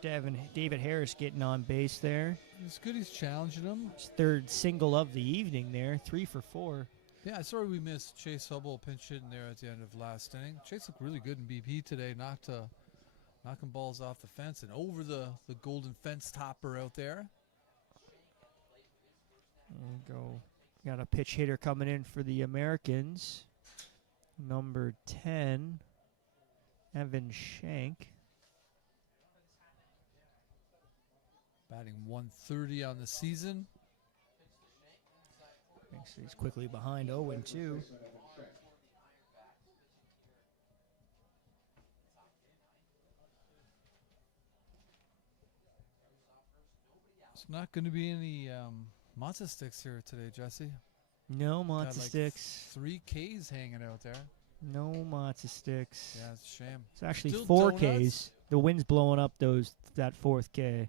David Harris, getting on base there. it's good he's challenging him. His third single of the evening there, 3 for 4. Yeah, sorry we missed Chase Hubble pinch hitting there at the end of last inning. Chase looked really good in BP today, knocking balls off the fence and over the golden fence topper out there. There we go. Got a pitch hitter coming in for the Americans. Number 10, Evan Shank. Batting 130 on the season. He's quickly behind 0-2. It's not going to be any matzo sticks here today, Jesse. No Got matzo like sticks. 3 Ks hanging out there. No matzo sticks. Yeah, it's a shame. It's actually Still 4 donuts? Ks. The wind's blowing up that 4th K.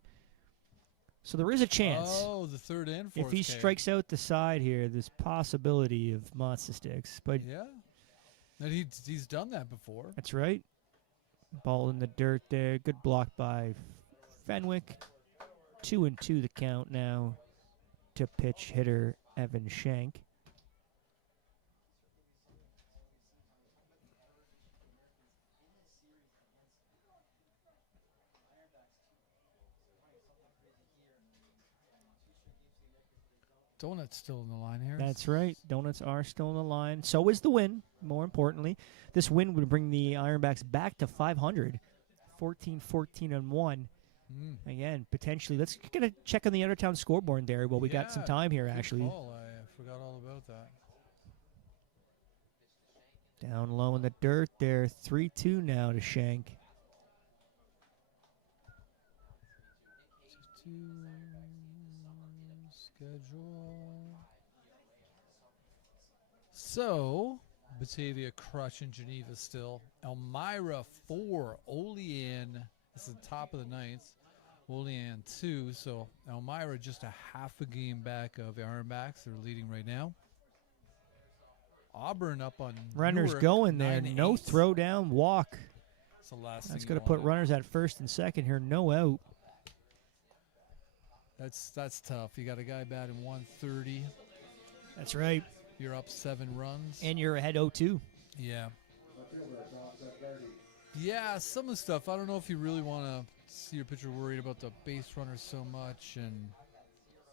So there is a chance. Oh, the third and fourth If he K. strikes out the side here, there's possibility of matzo sticks. But Yeah. And he's done that before. that's right. Ball in the dirt there. Good block by Fenwick. 2-2 the count now to pitch hitter Evan Shank. Donut's still in the line here. That's right. Donuts are still in the line. So is the win, more importantly. This win would bring the Ironbacks back to 500. 14-14-1. Again, potentially. Let's get a check on the Undertown scoreboard there while we got some time here, good actually. call. I forgot all about that. Down low in the dirt there. 3-2 now to Shank. Schedule. So, Batavia crushing Geneva still. Elmira 4, Olean. This is the top of the ninth. Olean 2. So Elmira just a half a game back of Ironbacks. They're leading right now. Auburn up on Runners Newark, going there. 9-8. No throw down, walk. That's the last That's thing going you to put want. runners at first and second here. No out. That's tough. You got a guy batting 130. That's right. You're up 7 runs. And you're ahead 0-2. Yeah. Yeah, some of the stuff. I don't know if you really want to see your pitcher worried about the base runners so much and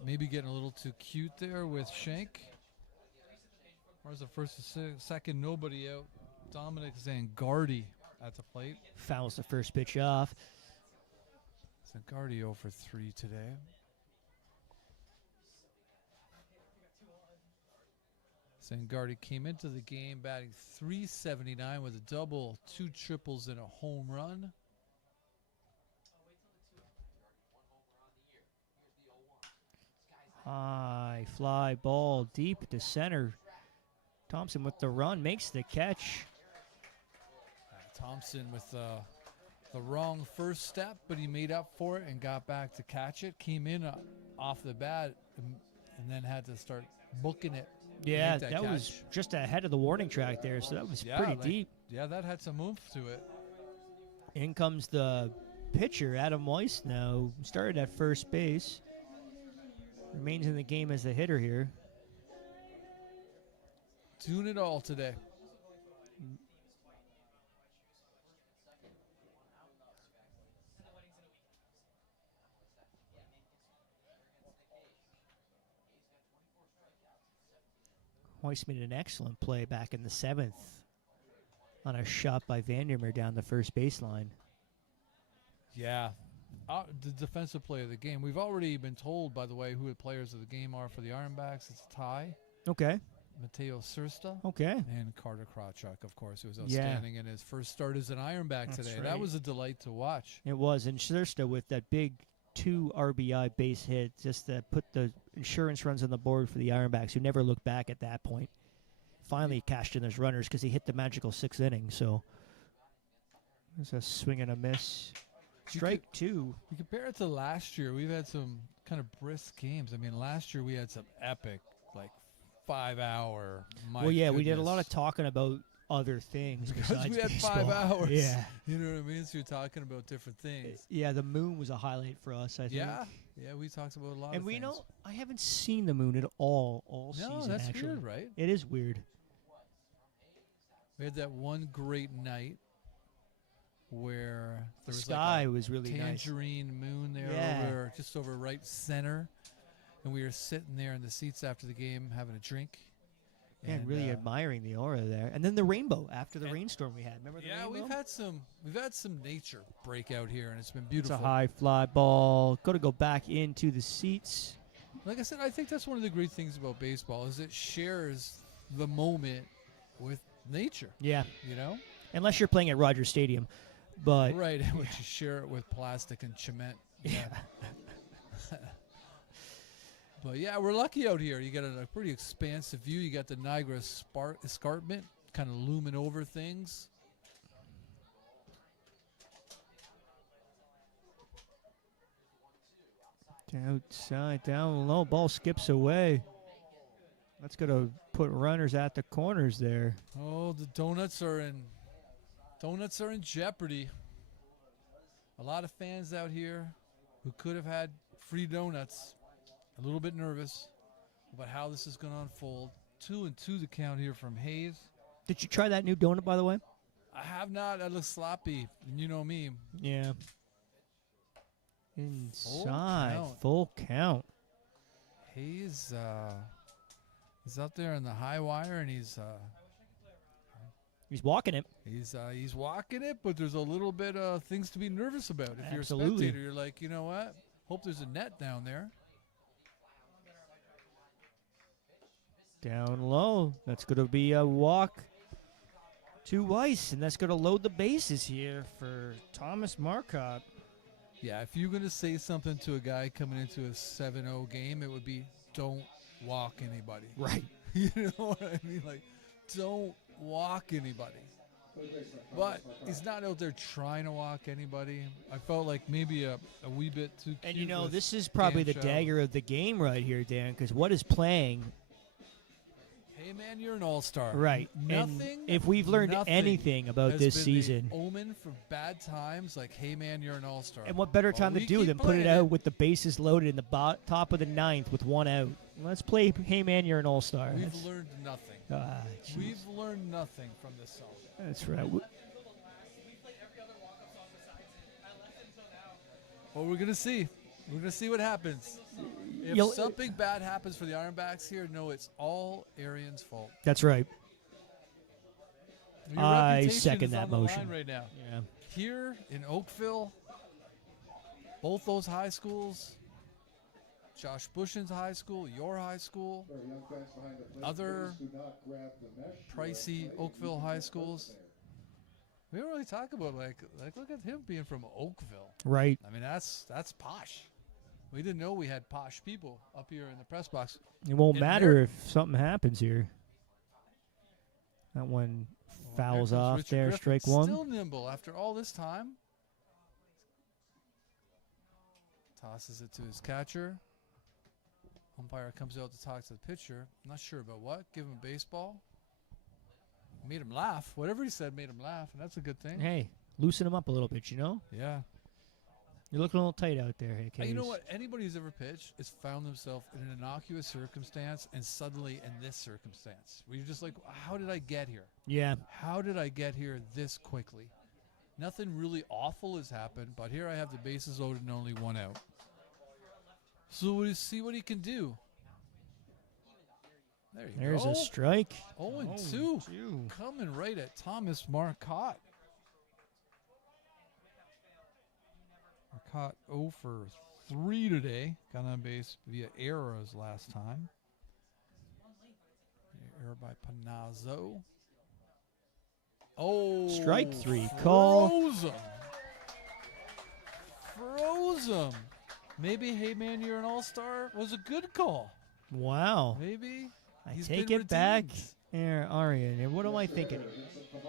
maybe getting a little too cute there with Shank. Where's the first and second? Nobody out. Dominic Zangardi at the plate. Fouls the first pitch off. Zangardi 0 for 3 today. Zangardi came into the game batting .379 with a double, 2 triples, and a home run. High fly ball deep to center. Thompson with the run makes the catch. Thompson with the wrong first step, but he made up for it and got back to catch it. Came in off the bat and then had to start booking it. Yeah, Make that was catch. just ahead of the warning track there, so that was Yeah, pretty like- deep. Yeah, that had some oomph to it. In comes the pitcher, Adam Weiss now. Started at first base. Remains in the game as the hitter here. Doing it all today. Weiss made an excellent play back in the 7th on a shot by Vandermeer down the first baseline. Yeah. The defensive play of the game. We've already been told, by the way, who the players of the game are for the Ironbacks. It's a tie. Okay. Mateo Sursta. Okay. And Carter Krawchuk, of course, who was outstanding in his first start as an Ironback That's today. right. That was a delight to watch. It was. And Schersta with that big 2 RBI base hit just to put the insurance runs on the board for the Ironbacks, who never looked back at that point. Finally cashed in those runners because he hit the magical 6th inning. So there's a swing and a miss. Strike 2. You compare it to last year, we've had some kind of brisk games. I mean, last year we had some epic, like, 5-hour. Well, yeah, we did a lot of talking about other things because besides we had baseball. 5 hours. Yeah. You know what I mean? So you're talking about different things. Yeah, the moon was a highlight for us, I think. Yeah, we talked about a lot And of we things. know, I haven't seen the moon at all No, season, that's actually. weird, right? It is weird. We had that one great night where The there was sky like a was really nice. tangerine moon there Yeah. just over right center. And we were sitting there in the seats after the game having a drink. Yeah, and really admiring the aura there. And then the rainbow after the rainstorm we had. Remember the rainbow? we've had some nature break out here, and it's been It's beautiful. a high fly ball. Got to go back into the seats. Like I said, I think that's one of the great things about baseball is it shares the moment with nature. Yeah. You know? Unless you're playing at Rogers Stadium. But Right, which you share it with plastic and cement. Yeah. But yeah, we're lucky out here. You got a pretty expansive view. You got the Niagara escarpment kind of looming over things. outside, down low, ball skips away. That's going to put runners at the corners there. Oh, the donuts are in jeopardy. A lot of fans out here who could have had free donuts. A little bit nervous about how this is going to unfold. 2-2 the count here from Hayes. Did you try that new donut, by the way? I have not. That looks sloppy. And you know me. Yeah. Inside, full count. Hayes, he's up there in the high wire, and he's walking it. He's walking it, but there's a little bit of things to be nervous about. If you're a Absolutely. spectator, you're like, you know what? Hope there's a net down there. Down low. That's going to be a walk to Weiss, and that's going to load the bases here for Thomas Marcotte. Yeah, if you're going to say something to a guy coming into a 7-0 game, it would be don't walk anybody. Right. You know what I mean? Like, don't walk anybody. But he's not out there trying to walk anybody. I felt like maybe a wee bit too cute. And, you know, with this is probably Dan the Shaw. dagger of the game right here, Dan, because what is playing? Hey, man, you're an all-star. Right. Nothing. And if we've learned nothing anything about has this been season. the omen for bad times, like, hey, man, you're an all-star. And what better Well, time to we do keep than put it playing out with the bases loaded in the top of the 9th with 1 out? Let's play, hey, man, you're an all-star. We've learned nothing. Jeez. We've learned nothing from this song. That's right. Well, we're going to see. We're going to see what happens. If You'll- something bad happens for the Ironbacks here, no, it's all Arian's fault. That's right. Your I reputation second is that on the motion. line right now. Yeah. Here in Oakville, both those high schools, Josh Bushin's high school, your high school, other pricey Oakville high schools. We don't really talk about like look at him being from Oakville. Right. I mean that's posh. We didn't know we had posh people up here in the press box. It won't And matter there- if something happens here. That one fouls There comes off Richard there, Griffin, strike one. Still nimble after all this time. Tosses it to his catcher. Umpire comes out to talk to the pitcher. Not sure about what. Give him a baseball. Made him laugh. Whatever he said made him laugh, and that's a good thing. Hey, loosen him up a little bit, you know? Yeah. You're looking a little tight out there, hey, You know Case. what? Anybody who's ever pitched has found themselves in an innocuous circumstance and suddenly in this circumstance where you're just like, how did I get here? Yeah. How did I get here this quickly? Nothing really awful has happened, but here I have the bases loaded and only 1 out. So we'll see what he can do. There you There's go. a strike. 0-2. Coming right at Thomas Marcotte. Marcotte 0 for 3 today. Got on base via errors last time. Error by Panazzo. Oh, Strike 3. Call. Froze him. Maybe, hey man, you're an all-star was a good call. Wow. Maybe. I He's take been it back. redeemed. There, Arian. And what am I thinking? What's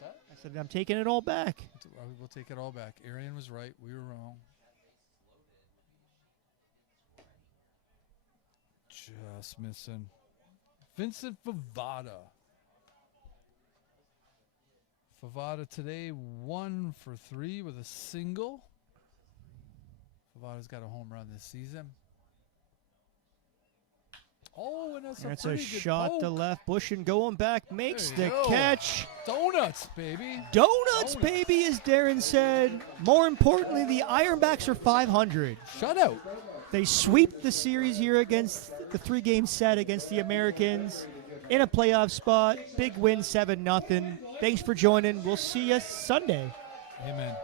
that? I said I'm taking it all back. We'll take it all back. Arian was right. We were wrong. Just missing. Vincent Favada. Favada today 1 for 3 with a single. Favada's got a home run this season. Oh, and that's That's a a pretty good shot to poke. left. Bushin going back. Makes There the you go. catch. Donuts, baby. Donuts, baby, as Darren said. More importantly, the Ironbacks are 500. Shutout. They sweep the series here against the 3-game set against the Americans in a playoff spot. Big win, 7-0. Thanks for joining. We'll see you Sunday. Amen.